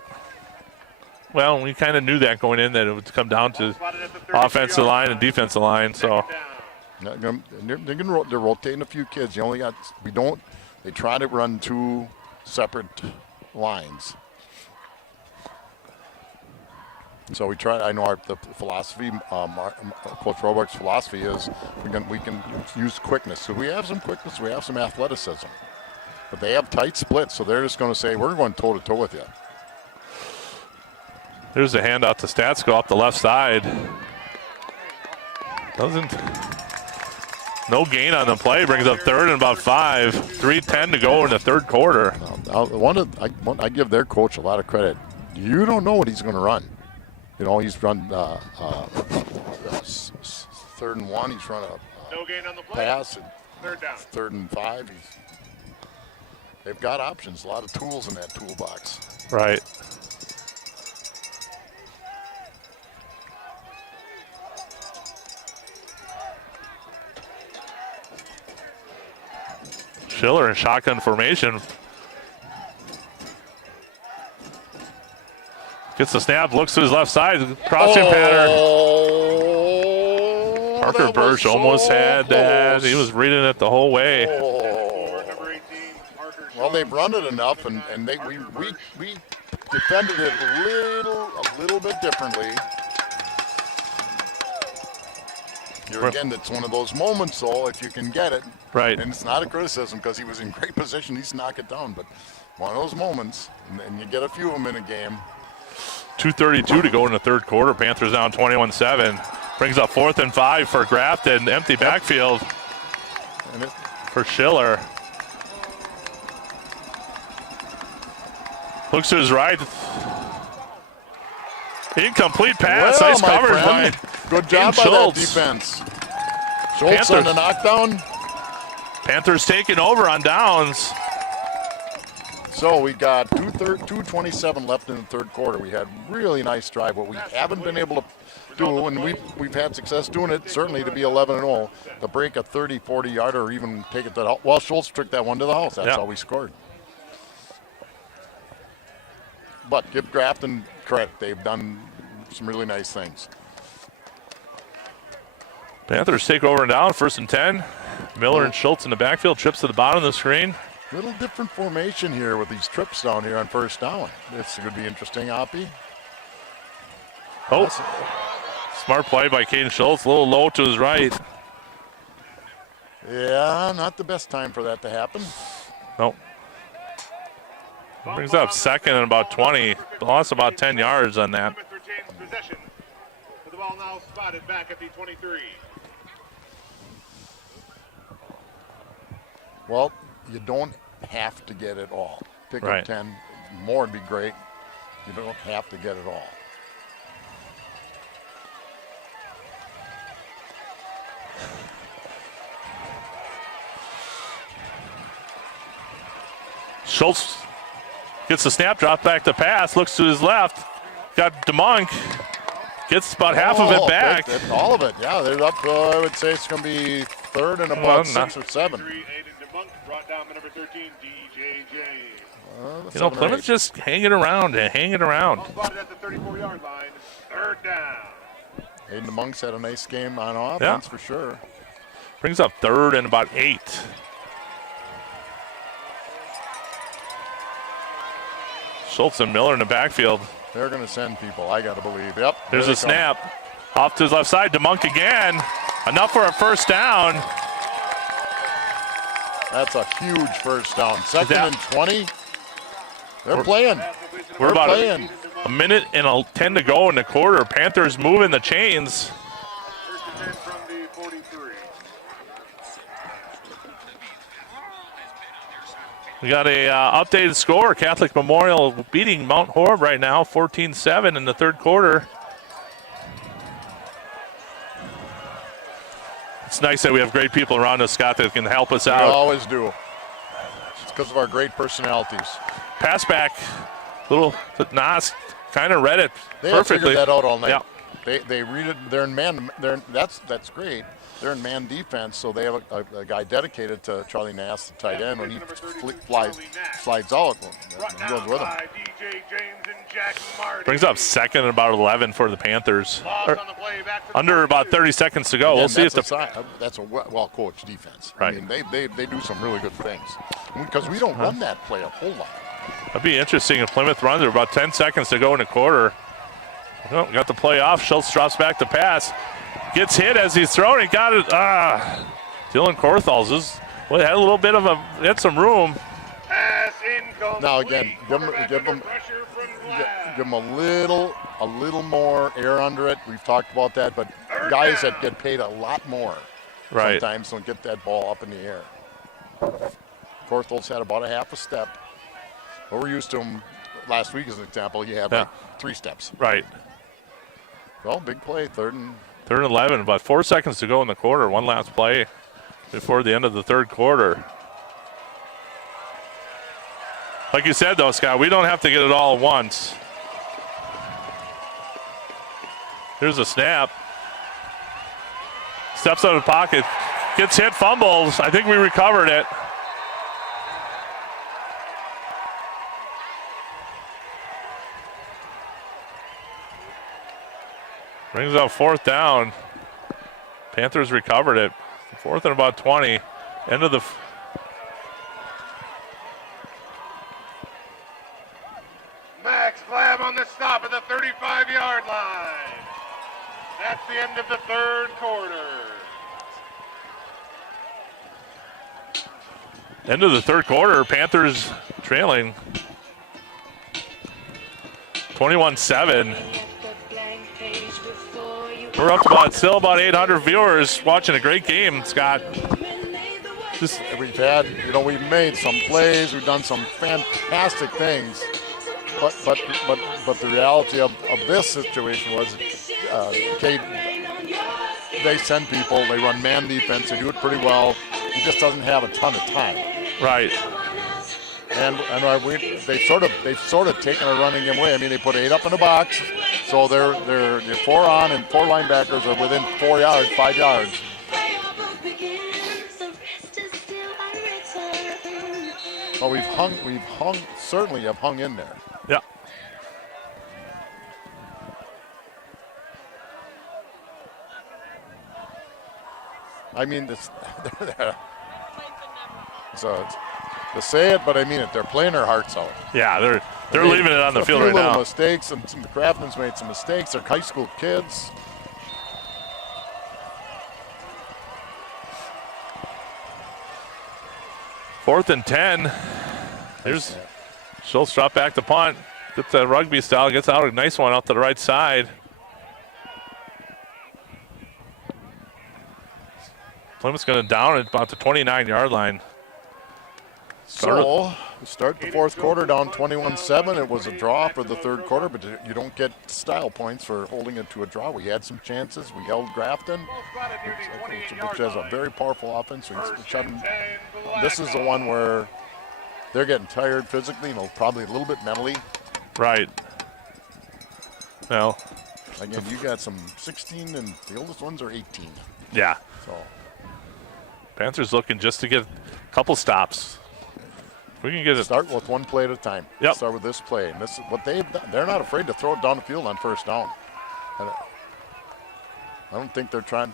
Well, we kind of knew that going in, that it would come down to offensive line and defensive line. So they're rotating a few kids. You only got They try to run 2 separate lines. So we try. I know the philosophy, Coach Roebuck's philosophy is we can use quickness. So we have some quickness, we have some athleticism, but they have tight splits. So they're just going to say we're going toe to toe with you. There's a handout to Statsko up the left side. No gain on the play. Brings up 3rd and about 5. 3:10 to go in the 3rd quarter. I give their coach a lot of credit. You don't know what he's going to run. You know, he's run 3rd and 1. He's run a pass. And 3rd down. 3rd and 5. They've got options. A lot of tools in that toolbox. Right. Schiller in shotgun formation. Gets the snap, looks to his left side, crossing pattern. Parker Birch almost had that. He was reading it the whole way. Well, they've run it enough, and we defended it a little bit differently. Again, it's one of those moments, though, if you can get it. Right. And it's not a criticism because he was in great position. He's knock it down. But one of those moments, and you get a few of them in a game. 2:32 to go in the 3rd quarter. Panthers down 21-7. Brings up 4th and 5 for Grafton. Empty backfield for Schiller. Looks to his right. Incomplete pass. Well, nice coverage by good job by that defense. Schultz on the knockdown. Panthers taking over on downs. So we got 2:27 left in the 3rd quarter. We had really nice drive. What we haven't been able to do, and we've had success doing it, certainly to be 11-0, to break a 30, 40-yarder or even take it to the house. Well, Schultz took that one to the house. That's how we scored. But give Grafton credit. They've done some really nice things. Panthers take over and down, 1st and 10. Miller and Schultz in the backfield, trips to the bottom of the screen. Little different formation here with these trips down here on 1st down. This could be interesting, Oppie. Oh, smart play by Caden Schultz, a little low to his right. Yeah, not the best time for that to happen. Nope. Brings up 2nd and about 20. Lost about 10 yards on that. The ball now spotted back at the 23. Well, you don't have to get it all. Pick up 10. More would be great. You don't have to get it all. Schultz gets the snap, drop back to pass, looks to his left. Got DeMonk. Gets about half of it back. All of it, yeah. They're up, I would say it's going to be 3rd and about 6 or 7. You know, Plymouth just hanging around and hanging around. Ball spotted at the 34-yard line. Third down. Hayden Monks had a nice game on offense for sure. Brings up third and about 8. Schultz and Miller in the backfield. They're going to send people, I got to believe. Yep. There's a snap. Off to his left side to Monk again. Enough for a first down. That's a huge first down. Second and 20. They're playing. We're about a minute and 10 to go in the quarter. Panthers moving the chains. First and 10 from the 43. We got a updated score. Catholic Memorial beating Mount Horeb right now, 14-7 in the third quarter. It's nice that we have great people around us, Scott, that can help us out. We always do. It's because of our great personalities. Pass back, little Nas kind of read it They perfectly. figured that out all night. Yeah. They read it. They're in man. That's great. They're in man defense, so they have a guy dedicated to Charlie Nass, the tight end. When he slides out, he goes with him. By DJ James and Jack Marty. Brings up second and about 11 for the Panthers. Loss on the play, back to the Under about 30 seconds to go. We'll see if That's a well-coached defense. Right. I mean, they do some really good things because we don't run that play a whole lot. That'd be interesting if Plymouth runs. There about 10 seconds to go in the quarter. Oh, got the play off. Schultz drops back to pass. Gets hit as he's throwing. He got it. Dylan Korthals had a little bit of had some room. pass incomplete. Now again, give them a little more air under it. We've talked about that, but guys that get paid a lot more sometimes don't get that ball up in the air. Korthals had about a half a step. But we're used to him. Last week, as an example, you have like 3 steps. Right. Well, big play, third and 11, about 4 seconds to go in the quarter. One last play before the end of the third quarter. Like you said, though, Scott, we don't have to get it all at once. Here's a snap. Steps out of the pocket. Gets hit, fumbles. I think we recovered it. Brings up fourth down. Panthers recovered it. Fourth and about 20. End of the... Max Flab on the stop at the 35-yard line. That's the end of the third quarter. End of the third quarter. Panthers trailing 21-7. We're up to still about 800 viewers watching a great game, Scott. we've made some plays, we've done some fantastic things, but the reality of this situation was, they send people, they run man defense, they do it pretty well. He just doesn't have a ton of time. Right. And they've sort of taken a running game away. I mean, they put 8 up in the box, so they're 4 on and 4 linebackers are within 4 yards, 5 yards. But we've certainly have hung in there. Yeah. I mean, so to say it, but I mean it. They're playing their hearts out. Yeah, they're leaving it on the field right now. A few little mistakes, and some Grafton's made some mistakes. They're high school kids. Fourth and 10. Here's Schultz drop back to punt. Gets that rugby style. Gets out a nice one out to the right side. Plymouth's going to down at about the 29-yard line. So, we start the fourth quarter down 21-7. It was a draw for the third quarter, but you don't get style points for holding it to a draw. We had some chances. We held Grafton, which has a very powerful offense. This is the one where they're getting tired physically and probably a little bit mentally. Right. Well, again, you got some 16, and the oldest ones are 18. Yeah. So Panthers looking just to get a couple stops. If we can get it. Start with one play at a time. Yep. Start with this play. And this is what they've done. They're not afraid to throw it down the field on first down. I don't think they're trying.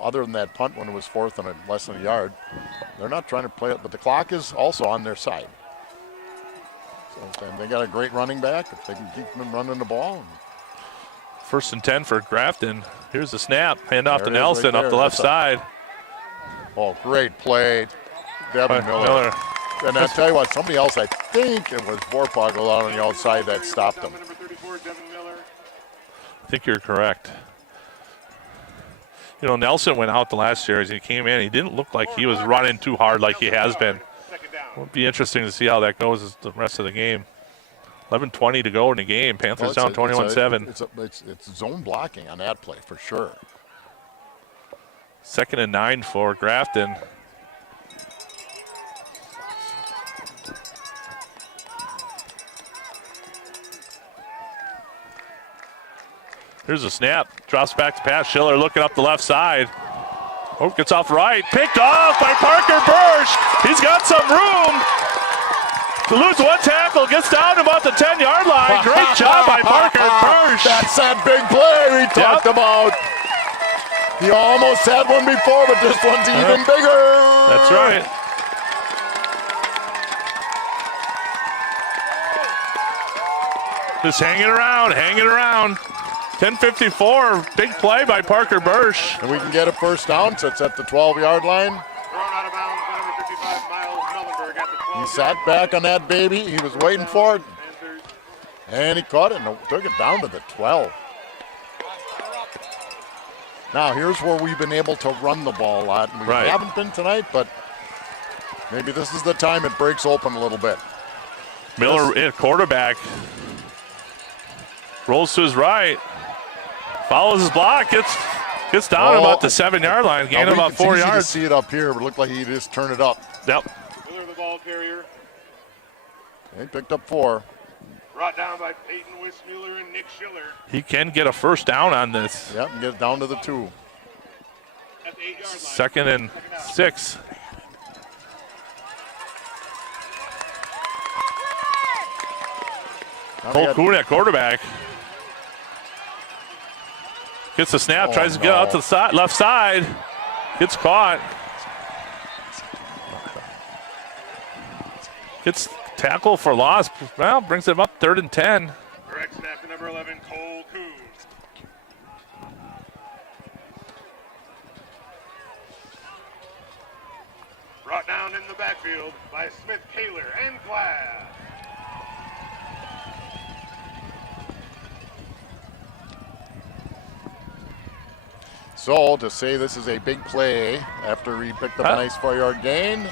Other than that punt when it was 4th and less than a yard, they're not trying to play it. But the clock is also on their side. So they got a great running back. If they can keep them running the ball. 1st and 10 for Grafton. Here's the snap. Hand off There to it is Nelson right up the there. left side. Oh, great play. Devin Miller. Miller. And I'll tell you what, somebody else, I think it was Vorpagel out on the outside that stopped him. Number 34, Devin Miller. I think you're correct. You know, Nelson went out the last year as he came in. He didn't look like he was running too hard like he has been. Second down. It'll be interesting to see how that goes as the rest of the game. 11:20 to go in the game. Panthers down 21-7. It's zone blocking on that play for sure. 2nd and 9 for Grafton. Here's a snap. Drops back to pass. Schiller looking up the left side. Oh, gets off right. Picked off by Parker Bursch. He's got some room to lose one tackle. Gets down to about the 10-yard line. Great job by Parker Bursch. That's that big play we talked about. He almost had one before, but this one's even bigger. That's right. Just hanging around. 10:54, big play by Parker Bursch. And we can get a first down, so it's at the 12-yard line. Thrown out of bounds by number 55, Miles Mellenberg at the 12. He sat back on that baby. He was waiting for it, Panthers. and he caught it and took it down to the 12. Now, here's where we've been able to run the ball a lot. And we Right. haven't been tonight, but maybe this is the time it breaks open a little bit. Miller, quarterback, rolls to his right, follows his block, gets down about the 7-yard line, gain about 4 It's yards. easy to see it up here, but it looked like he just turned it up. Yep. Miller, the ball carrier. He picked up 4. Brought down by Peyton Wismuller and Nick Schiller He can get a first down on this. Yep, and get it down to the 2. at the 8-yard line. 2nd and 6. Now they Cole got- Kuhn at quarterback. Gets the snap, tries to get out to the left side. Gets caught. Gets tackle for loss. Well, brings him up 3rd and 10. Direct snap to number 11, Cole Kuhn. Brought down in the backfield by Smith, Kaler, and Glass. So to say this is a big play after he picked up a nice 4-yard gain,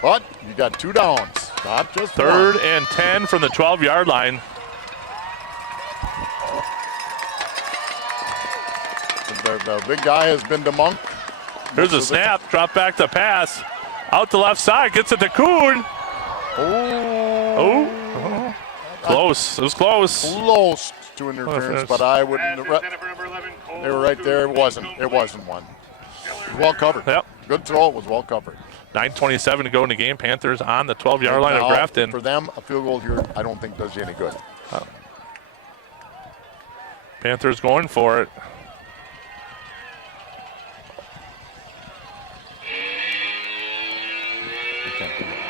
but you got 2 downs, not just 3rd one. and 10 from the 12-yard line. The big guy has been demonked. Here's a snap, drop back to pass. Out the left side, gets it to Kuhn. Oh. Close, it was close. Close to interference, but I wouldn't. Pass intended for number 11, Cole They were right Kuhn. there. It wasn't one. It was well covered. Yep. Good throw. It was well covered. 9:27 to go in the game. Panthers on the 12-yard line of Now, Grafton. For them, a field goal here, I don't think does you any good. Panthers going for it. They can't do that.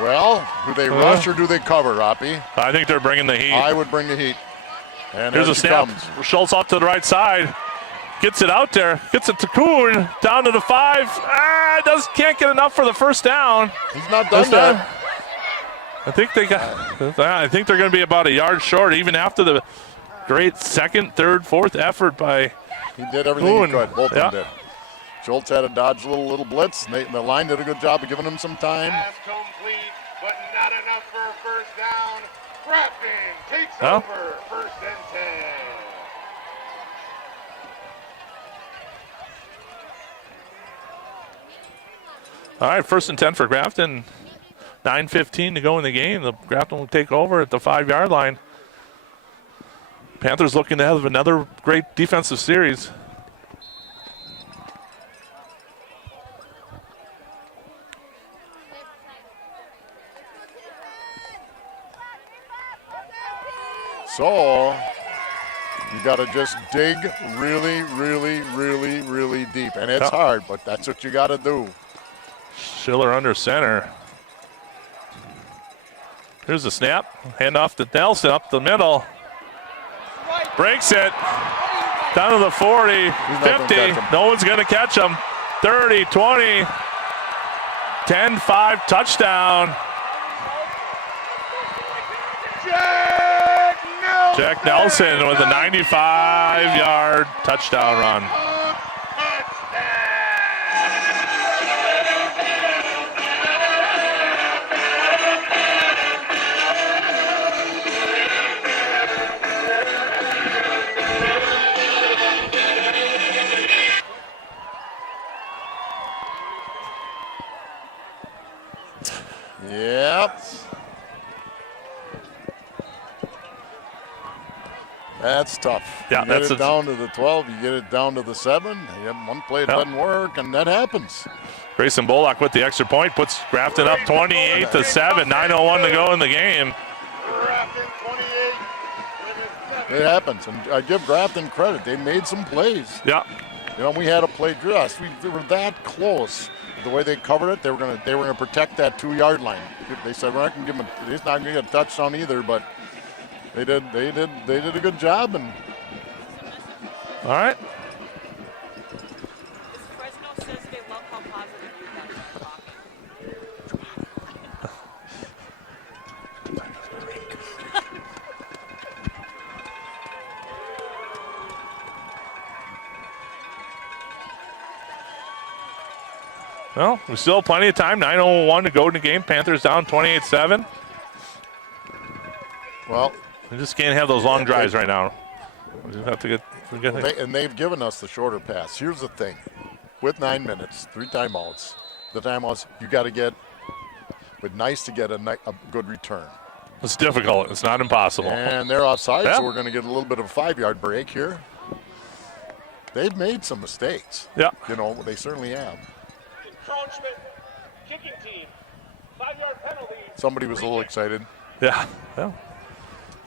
Well, do they rush or do they cover, Roppy? I think they're bringing the heat. I would bring the heat. And Here's there a she snap. comes. Schultz off to the right side. Gets it out there. Gets it to Kuhn. Down to the 5. Can't get enough for the first down. He's not done This time, that. I think they're going to be about a yard short, even after the great 2nd, 3rd, 4th effort by He did everything Kuhn. he could. Both Yeah. of them did. Schultz had to dodge a little blitz. The line did a good job of giving him some time. Pass complete, but not enough for a first down. Grafton takes Well. over, 1st and 10. All right, 1st and 10 for Grafton. 9:15 to go in the game. The Grafton will take over at the 5-yard line. Panthers looking to have another great defensive series. So you got to just dig really, really, really, really deep. And it's hard, but that's what you got to do. Schiller under center. Here's the snap. Hand off to Nelson up the middle. Breaks it. Down to the 40, 50. No one's going to catch him. 30, 20, 10-5 touchdown. Jack Nelson with a 95-yard touchdown run. Yep. That's tough. Yeah, you get it down to the 12, you get it down to the 7. You have one play that doesn't work, and that happens. Grayson Bullock with the extra point puts Grafton up 28-7. 9:01 to go in the game. It happens, and I give Grafton credit. They made some plays. Yeah. You know, we had a play just. We were that close. The way they covered it, they were gonna protect that 2-yard line. They said we're not gonna give him. He's not gonna get a touchdown either, but. They did a good job. And all right. Fresno says they love how positive you guys Well, we still have plenty of time. 9:01 to go in the game. Panthers down 28-7. Well, we just can't have those long drives right now. We just have to get and they've given us the shorter pass. Here's the thing. With 9 minutes, 3 timeouts, the timeouts, you got to get, but nice to get a good return. It's difficult. It's not impossible. And they're offside, so we're going to get a little bit of a 5-yard break here. They've made some mistakes. Yeah. You know, they certainly have. Encroachment, kicking team, 5-yard penalty. Somebody was a little excited. Yeah.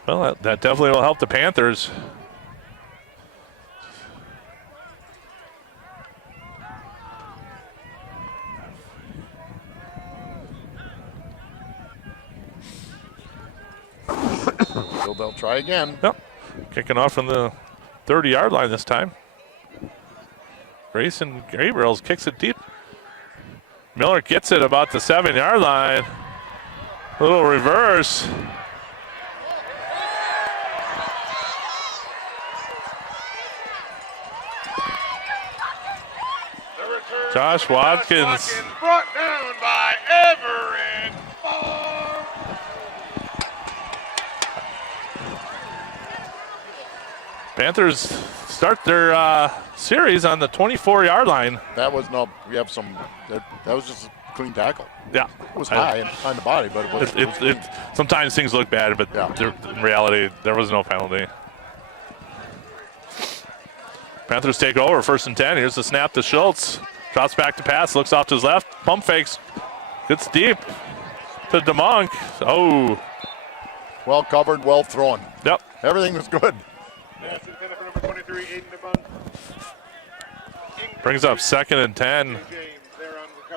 Well, that definitely will help the Panthers. So they'll try again. Yep. Kicking off from the 30-yard line this time. Grayson Gabriels kicks it deep. Miller gets it about the 7-yard line. A little reverse. Josh Watkins. Brought down by Everett. Panthers start their series on the 24-yard line. That was that was just a clean tackle. Yeah. It was high on the body, but it was sometimes things look bad, but in reality, there was no penalty. Panthers take over, 1st and 10. Here's the snap to Schultz. Drops back to pass, looks off to his left, pump fakes, gets deep to DeMonk. Oh. Well covered, well thrown. Yep. Everything was good. Brings up 2nd and 10.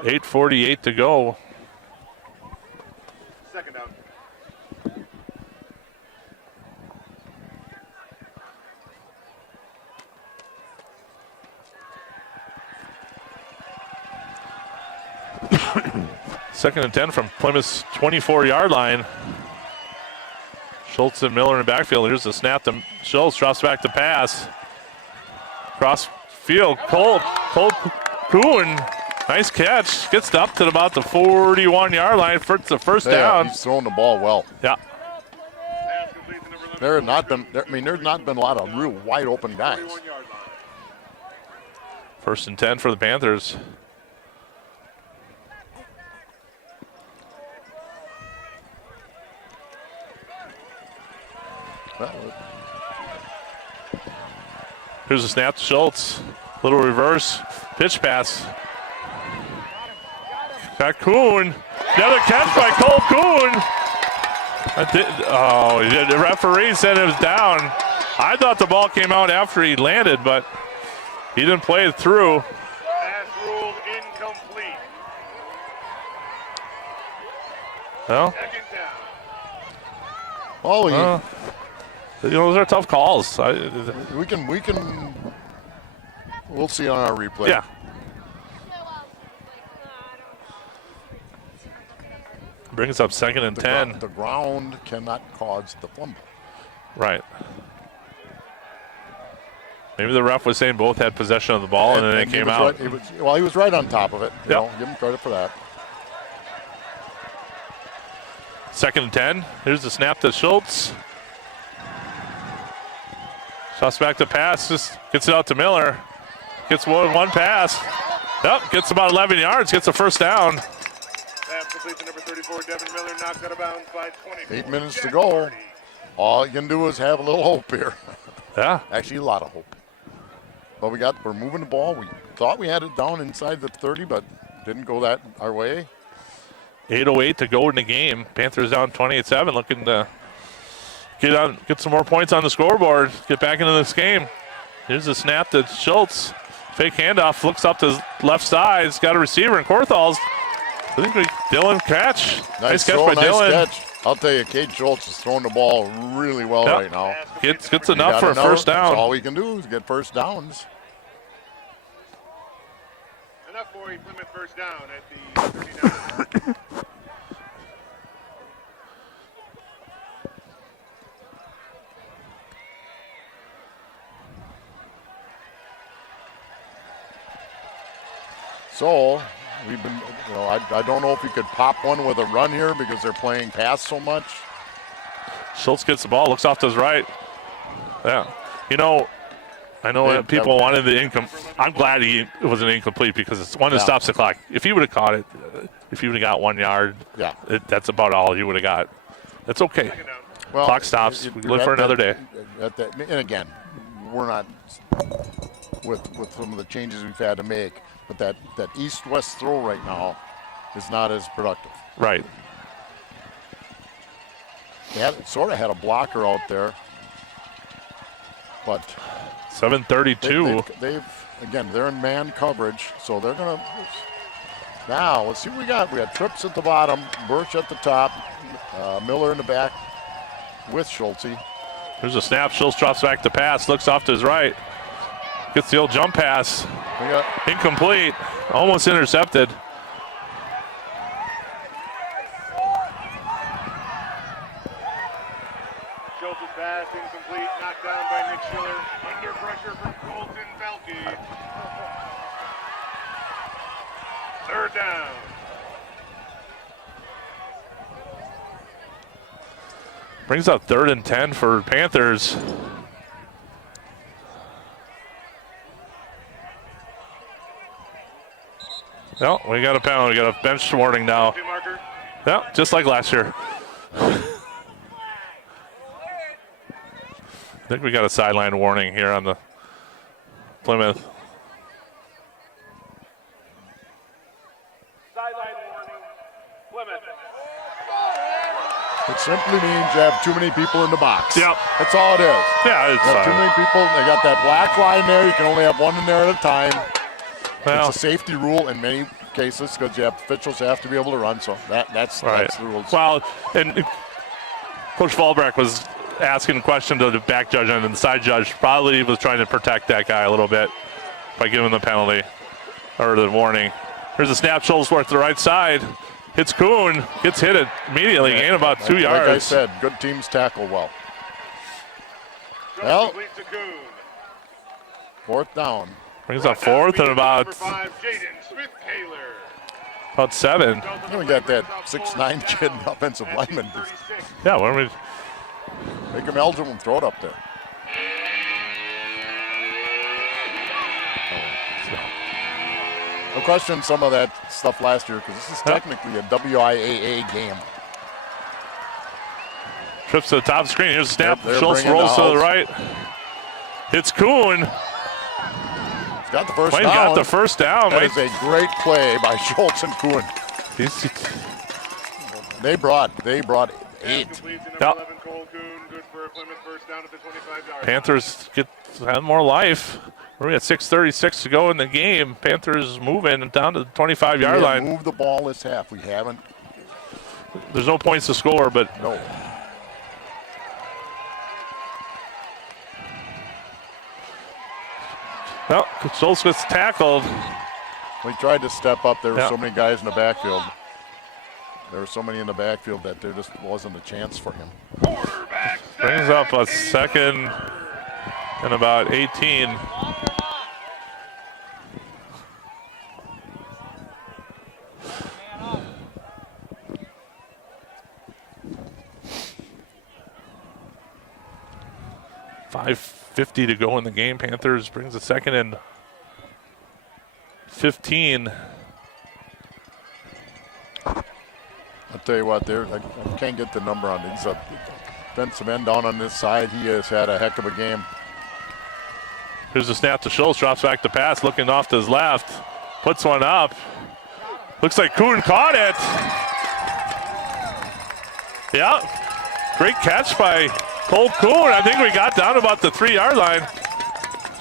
8:48 to go. Second down. Second and 10 from Plymouth's 24-yard line. Schultz and Miller in the backfield. Here's the snap to Schultz. Drops back to pass. Cross field. Cole Kuhn. Nice catch. Gets up to about the 41-yard line for the first down. He's throwing the ball well. Yeah. There's not been a lot of real wide open guys. 1st and 10 for the Panthers. Here's a snap to Schultz. Little reverse pitch pass. Got Kuhn. Another catch by Cole Kuhn. The referee said it was down. I thought the ball came out after he landed, but he didn't play it through. Pass ruled incomplete. Well, Second down. Oh, those are tough calls. we'll see on our replay. Yeah. Brings up 2nd and 10. The ground cannot cause the fumble. Right. Maybe the ref was saying both had possession of the ball, and then it came out. Right, he was right on top of it. You know, give him credit for that. 2nd and 10. Here's the snap to Schultz. Shots back to pass. Just gets it out to Miller. Gets one pass. Yep, gets about 11 yards. Gets a first down. Pass complete to number 34, Devin Miller, knocked out of bounds by 24. 8 minutes to go. All you can do is have a little hope here. Yeah. Actually, a lot of hope. But we're moving the ball. We thought we had it down inside the 30, but didn't go that our way. 8:08 to go in the game. Panthers down 28-7, looking to get some more points on the scoreboard, get back into this game. Here's a snap to Schultz. Fake handoff, looks up to his left side. He's got a receiver in Korthal's. I think Dylan catch. Nice catch by Dylan. Catch. I'll tell you, Cade Schultz is throwing the ball really well right now. Gets enough for a first down. That's all we can do is get first downs. Enough for a Plymouth first down at the 39. So we've been, I don't know if you could pop one with a run here because they're playing pass so much. Schultz gets the ball, looks off to his right. Yeah. I know people wanted the income. I'm glad it was an incomplete because it's one that stops the clock. If he would have caught it, if he would have got 1 yard, that's about all you would have got. That's okay. Well, clock stops. We live for another day. And again, we're not with some of the changes we've had to make, but that east-west throw right now is not as productive. Right. They sort of had a blocker out there, but 7:32. They're in man coverage, so they're gonna. Now let's see what we got. We got Trips at the bottom, Birch at the top, Miller in the back with Schultz. There's a snap. Schultz drops back to pass, looks off to his right, gets the old jump pass. Incomplete, almost intercepted. Schultz's pass incomplete, knocked down by Nick Schiller. Under pressure from Colton Velke. Third down. Brings up 3rd and 10 for Panthers. No, we got a penalty. We got a bench warning now. Yeah, just like last year. I think we got a sideline warning here on the Plymouth. Sideline warning, Plymouth. It simply means you have too many people in the box. Yep. That's all it is. Yeah, it's you have too many people. They got that black line there. You can only have one in there at a time. Well, it's a safety rule in many cases because you have officials have to be able to run. So that's the rules. Well, and Coach Fallbreck was asking a question to the back judge, and the side judge probably was trying to protect that guy a little bit by giving the penalty or the warning. Here's a snap. Schultz work to the right side. Hits Kuhn. Gets hit it immediately. Gain about 2 yards. Like I said, good teams tackle well. Well, fourth down. Brings up 4th and about 7. We got that 6'9" kid offensive lineman. Yeah, when we make him eligible and throw it up there. No question some of that stuff last year because this is technically a WIAA game. Trips to the top screen. Here's a snap. Schultz rolls to the right. Hits Kuhn. Got the first Wayne down. got the first down. That is a great play by Schultz and Kuhn. They brought 8. Completes to number Yep. 11, Cole Kuhn. Good for a Plymouth first down at the 25-yard Panthers have more life. We're at 6:36 to go in the game. Panthers moving down to the 25-yard We line. moved the ball this half. We haven't. There's no points to score, but No. well, Schultz gets tackled. We tried to step up. There were Yeah. so many guys in the backfield. There were so many in the backfield that there just wasn't a chance for him. Brings up a second and about 18. .550 to go in the game. Panthers brings a second and 15. I'll tell you what, I can't get the number on it. He's a defensive end down on this side. He has had a heck of a game. Here's the snap to Schultz, drops back to pass, looking off to his left, puts one up. Looks like Kuhn caught it. Yeah, great catch by Cole Kuhn. I think we got down about the 3-yard line.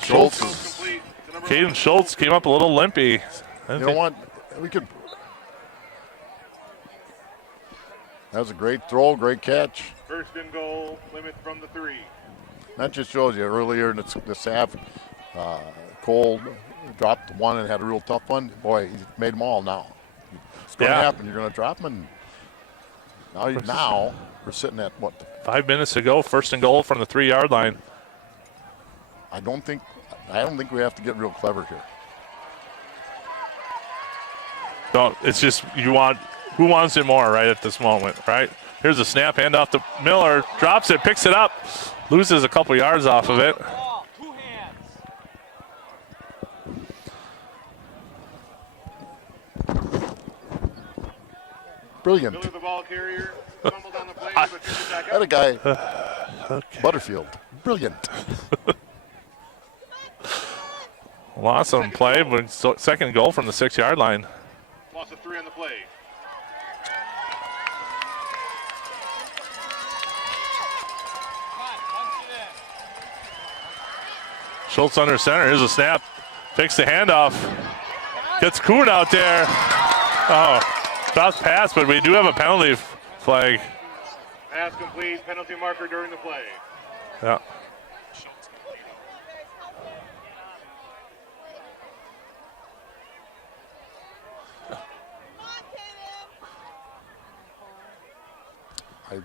Schultz is, complete to number Caden Schultz came up a little limpy. you know what? We could. That was a great throw, great catch. First and goal, Plymouth from the 3. That just shows you earlier in this half, Cole dropped one and had a real tough one. Boy, he's made them all now. It's going to Yeah. happen. You're going to drop them. And now we're sitting at what? 5 minutes to go, first and goal from the 3-yard line. I don't think we have to get real clever here. No, it's just who wants it more right at this moment, right? Here's a snap, hand off to Miller, drops it, picks it up, loses a couple yards off of it. Ball, 2 hands. Brilliant. Miller, the ball carrier, fumbled on the play, but picks it back That up. a guy, Butterfield. Brilliant. Awesome play, but second goal from the 6-yard line. Loss of 3 on the play. Schultz under center. Here's a snap. Picks the handoff. Gets Kuhn out there. Oh, drops pass, but we do have a penalty flag. Pass complete, penalty marker during the play. Yeah.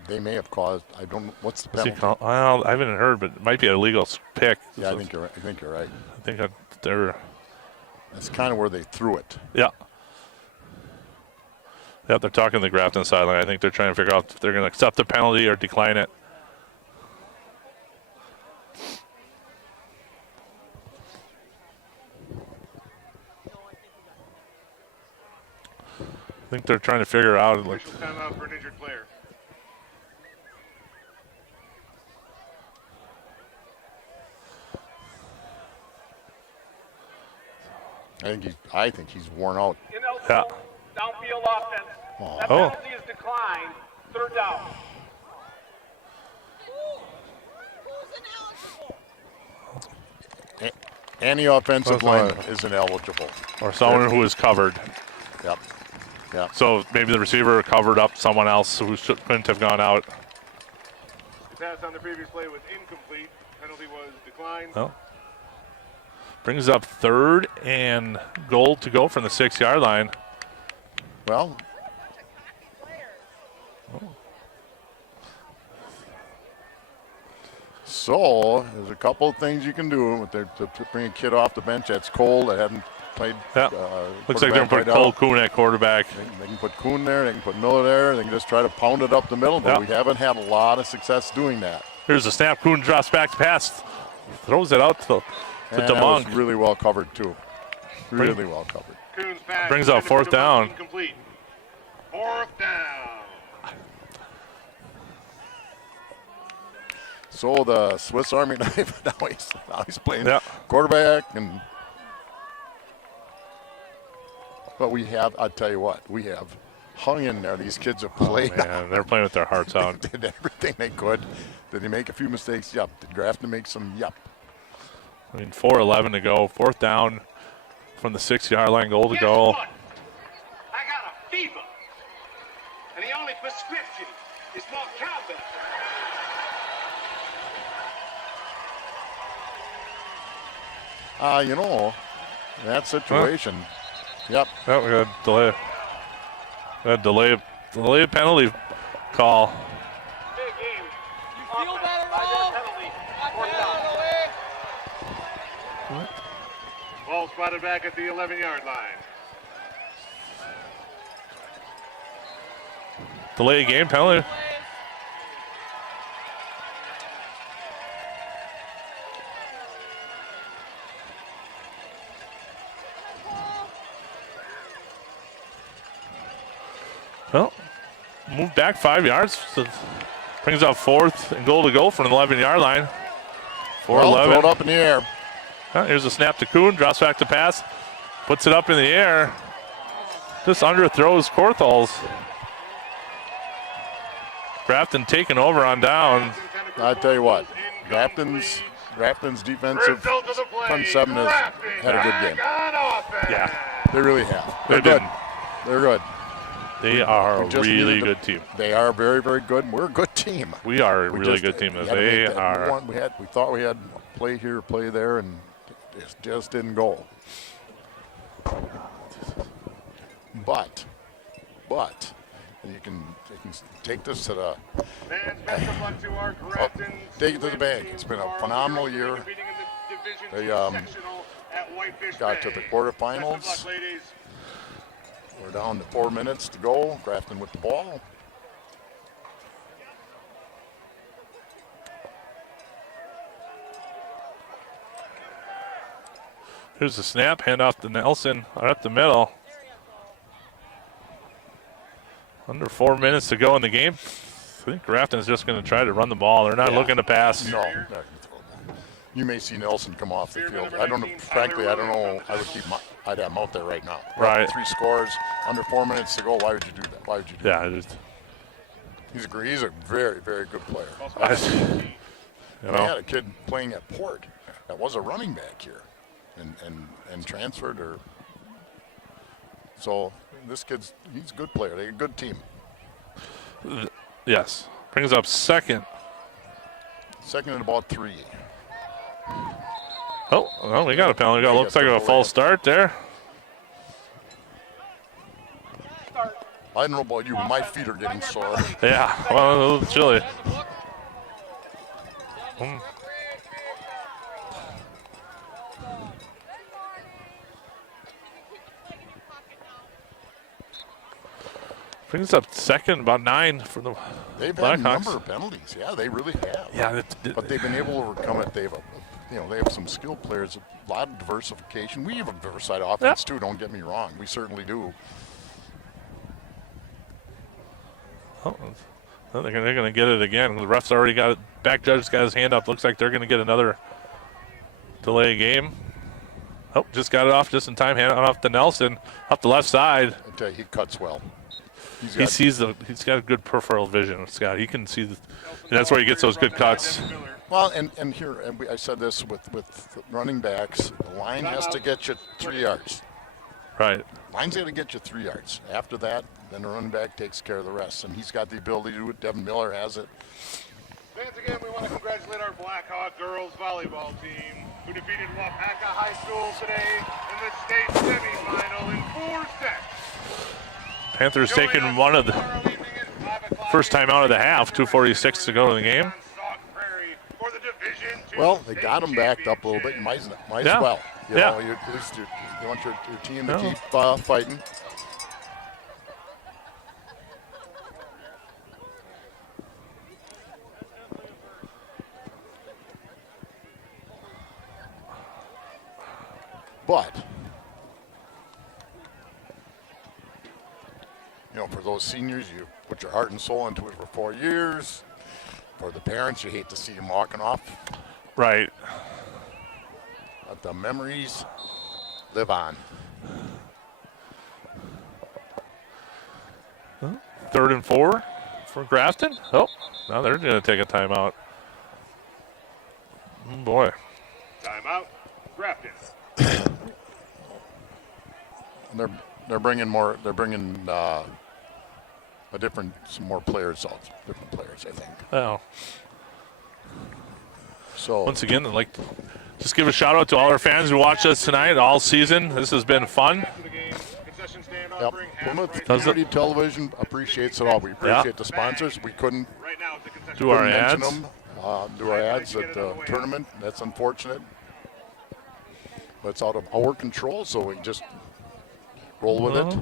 They may have caused. I don't. What's the What's he penalty? call? Well, I haven't heard, but it might be a legal pick. Yeah, I think you're right. I think you're right. I think they're. That's kind of where they threw it. Yeah. Yeah, they're talking to the Grafton sideline. I think they're trying to figure out if they're going to accept the penalty or decline it. I think they're trying to figure out. Like, Official timeout for an injured player. I think he's worn out. yeah. Downfield offense. That Oh. penalty is declined. 3rd down. Any offensive That's line fine. isn't eligible. Or someone who is covered. Yep. Yep. So maybe the receiver covered up someone else who couldn't have gone out. The pass on the previous play was incomplete. Penalty was declined. Well, brings up 3rd and goal to go from the 6-yard line. Well. So there's a couple of things you can do with to bring a kid off the bench that's cold that hadn't played. Yeah. Looks like they're going to put Cole Kuhn at quarterback. They can put Kuhn there. They can put Miller there. They can just try to pound it up the middle. But Yeah. we haven't had a lot of success doing that. Here's the snap. Kuhn drops back to pass. Throws it out to And that was DeMonk. really well covered too. Really well covered. Kuhn's pass Brings out 4th down. Incomplete. 4th down. So the Swiss Army knife. Now he's playing Yeah. quarterback and But we have, I'll tell you what, we have hung in there. These kids have played. Man, they're playing with their hearts out. Did everything they could. Did they make a few mistakes? Yup. Did Grafton make some? Yup. I mean, 4:11 to go. Fourth down from the 6-yard line. Goal to Guess go. what? I got a fever. And the only prescription is more cowbell. You know, that situation. Yep. Oh, we got a delay. Delay penalty call. Big game. You feel that at all? Penalty. Knock Fourth that down. out of the way. Ball spotted back at the 11-yard line. Delay game penalty. Well, move back 5 yards. So brings up 4th and goal to go from the 11-yard line. 4-11. Well, throw it up in the air. Here's a snap to Kuhn. Drops back to pass. Puts it up in the air. Just underthrows Korthals. Grafton taking over on down. I tell you what, Grafton's defensive front seven has had a good game. Yeah, They really have. They've They're good. been- They're good. they are a We just really needed to- good team. They are very, very good. And we're a good team. We are a We really just- good team. we had to They make that are. one. We thought we had play here, play there, and it just didn't go. But, and you can take this to the. Fans, best of luck to our Grafton take it to the bank. It's been a tomorrow. phenomenal year. Competing in the Division They, II sectional at Whitefish got to Bay. the quarterfinals. Best of luck, ladies. We're down to 4 minutes to go. Grafton with the ball. Here's the snap. Hand off to Nelson right up the middle. Under 4 minutes to go in the game. I think Grafton's just going to try to run the ball. They're not looking to pass. No. You may see Nelson come off the field. I don't know. Frankly, I don't know. I'd have him out there right now. Right. 3 scores, under 4 minutes to go. Why would you do that? Why would you do that? Yeah, just, He's a very, very good player. you We know. had a kid playing at Port that was a running back here and transferred or so this he's a good player. They're a good team. Yes. Brings up second. Second and about 3. Oh, well, we got a penalty. Yeah, Looks like a false start there. I don't know about you, but my feet are getting sore. Yeah, well, a little chilly. Brings up second, about 9 for the They've had a Black number Hawks. of penalties. Yeah, they really have. Yeah, But they've been able to overcome it. They have some skilled players, a lot of diversification. We have a diversified offense too. Don't get me wrong. We certainly do. oh, they're going to get it again. The ref's already got it. Back judge's got his hand up. Looks like they're going to get another delay game. Oh, just got it off just in time. Hand it off to Nelson up the left side. I tell you, he cuts well. He's got a good peripheral vision, Scott. He can see that's where he gets those good cuts. Well, and here I said this with running backs. The line has to get you 3 yards. Right. Line's got to get you 3 yards. After that, then the running back takes care of the rest, and he's got the ability to do it. Devin Miller has it. Once again, we want to congratulate our Blackhawk girls volleyball team, who defeated Wapaka High School today in the state semifinal in 4 sets. Panthers taking one of the first time out of the half. 2:46 to go in the game. Well, they got him backed up a little bit. You might Yeah. as well. You Yeah. know, at least you want your team to No. keep fighting. But, for those seniors, you put your heart and soul into it for 4 years. For the parents, you hate to see them walking off. Right. But the memories live on. 3rd and 4 for Grafton. Oh, now they're going to take a timeout. Oh, boy. Timeout. Grafton. And they're bringing more. They're bringing some more players out. Different players, I think. Well, So once again, I'd like to just give a shout out to all our fans who watch us tonight all season. This has been fun. After the game, concession stand Yep. offering half Plymouth price Community beer. Television appreciates it all. We appreciate the sponsors. We couldn't Right now, it's the concession Do our mention ads. them. Do our ads at the tournament. That's unfortunate. But it's out of our control, so we just roll with it.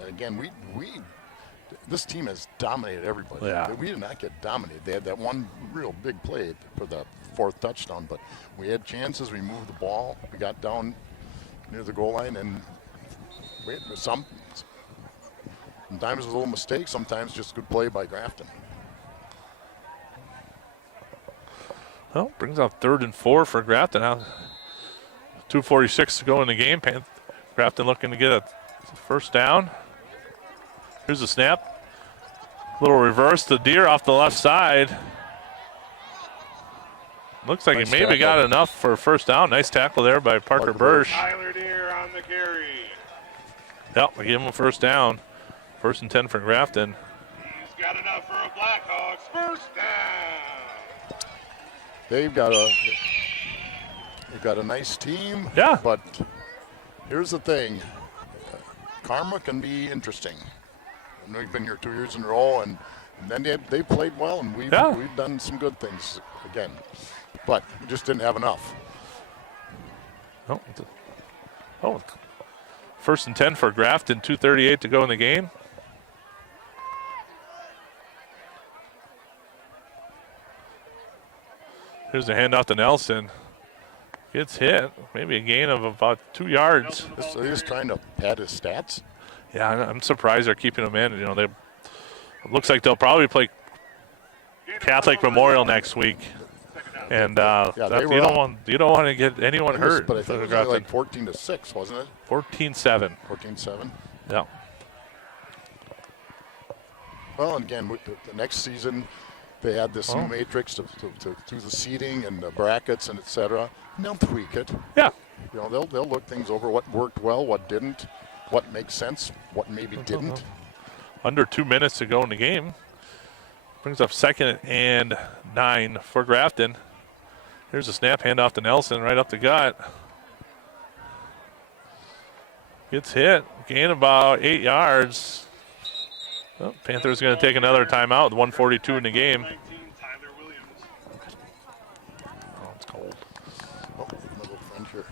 And again, this team has dominated everybody. Yeah. We did not get dominated. They had that one real big play for the 4th touchdown, but we had chances. We moved the ball. We got down near the goal line, and sometimes it was a little mistake. Sometimes just good play by Grafton. Well, brings up 3rd and 4 for Grafton. Now, 2:46 to go in the game. Grafton looking to get a first down. Here's the snap. Little reverse to Deer off the left side. Looks like Nice he maybe tackle. got enough for a first down. Nice tackle there by Parker Bursch. Tyler Deere on the carry. Yep, we give him a first down. 1st and 10 for Grafton. He's got enough for a Blackhawks first down. They've got a nice team. Yeah. But here's the thing. Karma can be interesting. I know we've been here 2 years in a row, and then they played well, and we've done some good things again. But we just didn't have enough. Oh, 1st and 10 for Grafton. 2:38 to go in the game. Here's the handoff to Nelson. Gets hit. Maybe a gain of about 2 yards. They're just trying to pad his stats. Yeah, I'm surprised they're keeping him in. You know, it looks like they'll probably play Catholic Memorial next week. And they were you up. don't want to get anyone hurt. But I think it was only like 14-6, wasn't it? 14-7. 14-7. Yeah. Well, and again, with the next season, they had this new matrix to do the seating and the brackets and et cetera. And they'll tweak it. Yeah. You know, they'll look things over, what worked well, what didn't, what makes sense, what maybe didn't. Under 2 minutes to go in the game. Brings up 2nd and 9 for Grafton. Here's a snap, handoff to Nelson, right up the gut. Gets hit, gain about 8 yards. Well, Panthers going to take another timeout with 1:42 in the game. 19, Tyler Williams. Oh, it's cold. Oh, my little friend here.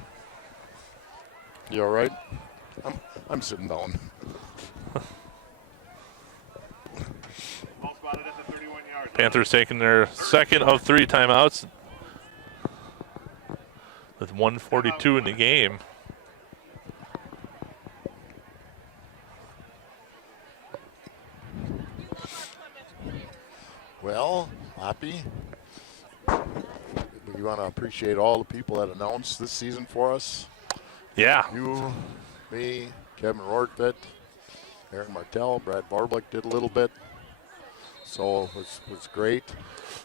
You all right? I'm sitting down. Ball spotted at the 31-yard line. Panthers taking their 2nd of 3 timeouts with 1:42 in the game. Well, Hoppy, we want to appreciate all the people that announced this season for us. Yeah. You, me, Kevin Rortvedt, Aaron Martell, Brad Barblick did a little bit. So it was great.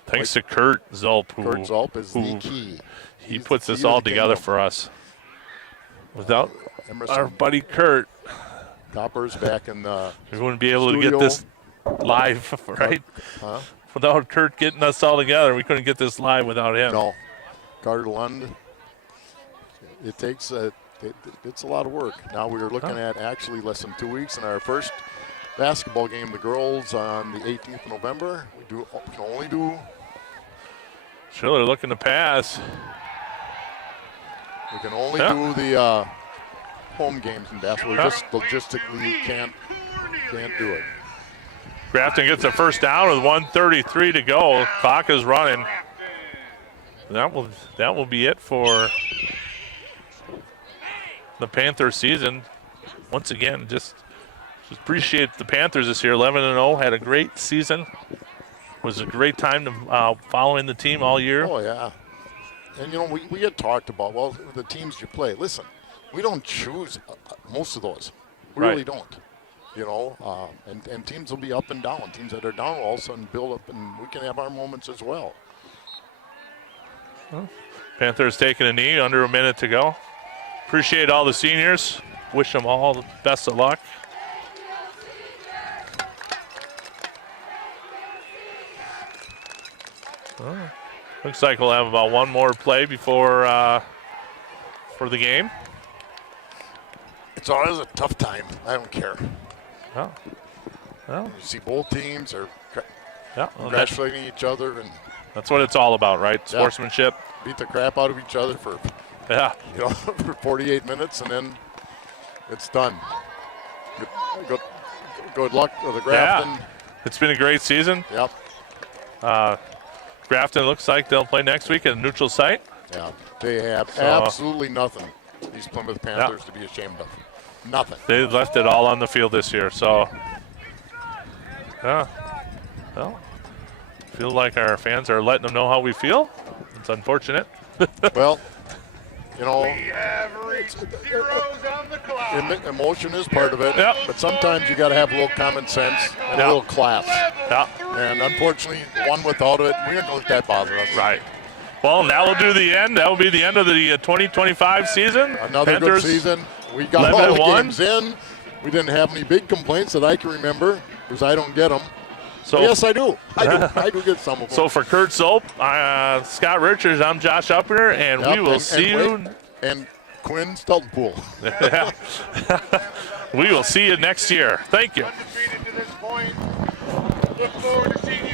Thanks to Kurt Zulp. Kurt Zulp is the key. He puts this all together for us. Without Emerson our buddy Kurt, Copper's back in the we wouldn't be able to get studio. this live, right? Huh? Without Kurt getting us all together, we couldn't get this live without him. No. Carter Lund. It takes it's a lot of work. Now we're looking at actually less than 2 weeks in our first basketball game, the girls, on the 18th of November. We can only do. Schiller looking to pass. We can only do the home games in basketball. We just logistically can't do it. Grafton gets a first down with 1:33 to go. Clock is running. That will be it for the Panthers season. Once again, just appreciate the Panthers this year. 11-0, had a great season. It was a great time to following the team all year. Oh, yeah. And, you know, we had talked about, well, the teams you play. Listen, we don't choose most of those. We Right. really don't. You know, and teams will be up and down. Teams that are down will all of a sudden build up, and we can have our moments as well. Panthers taking a knee, under a minute to go. Appreciate all the seniors. Wish them all the best of luck. Looks like we'll have about one more play before for the game. It's always a tough time. I don't care. Oh. Well, You see both teams are yeah, well, congratulating each other and that's what it's all about, right? Sportsmanship. beat the crap out of each other for Yeah. for 48 minutes, and then it's done. Good luck to the Grafton. Yeah. It's been a great season. Yep. Grafton looks like they'll play next week at a neutral site. Yeah. They have So, absolutely nothing. These Plymouth Panthers to be ashamed of. Nothing. They left it all on the field this year, so yeah. Well, feel like our fans are letting them know how we feel. It's unfortunate. Well, you know, We have reached zeros on the clock. emotion is part of it, Yep. but sometimes you got to have a little common sense and Yep. a little class. Yeah, And unfortunately, one without it, we don't let that bother us. right. Well, that will do the end. That will be the end of the 2025 season. Another Panthers, good season. We got all the 11-1. games in. We didn't have any big complaints that I can remember because I don't get them. So, Yes, I do. I do get some of them. so for Kurt Zope, Scott Richards, I'm Josh Upner, and Yep, we will and see you. Wade and Quinn Steltenpool. Yeah. We will see you next year. Thank you. Undefeated to this point. Look forward to seeing you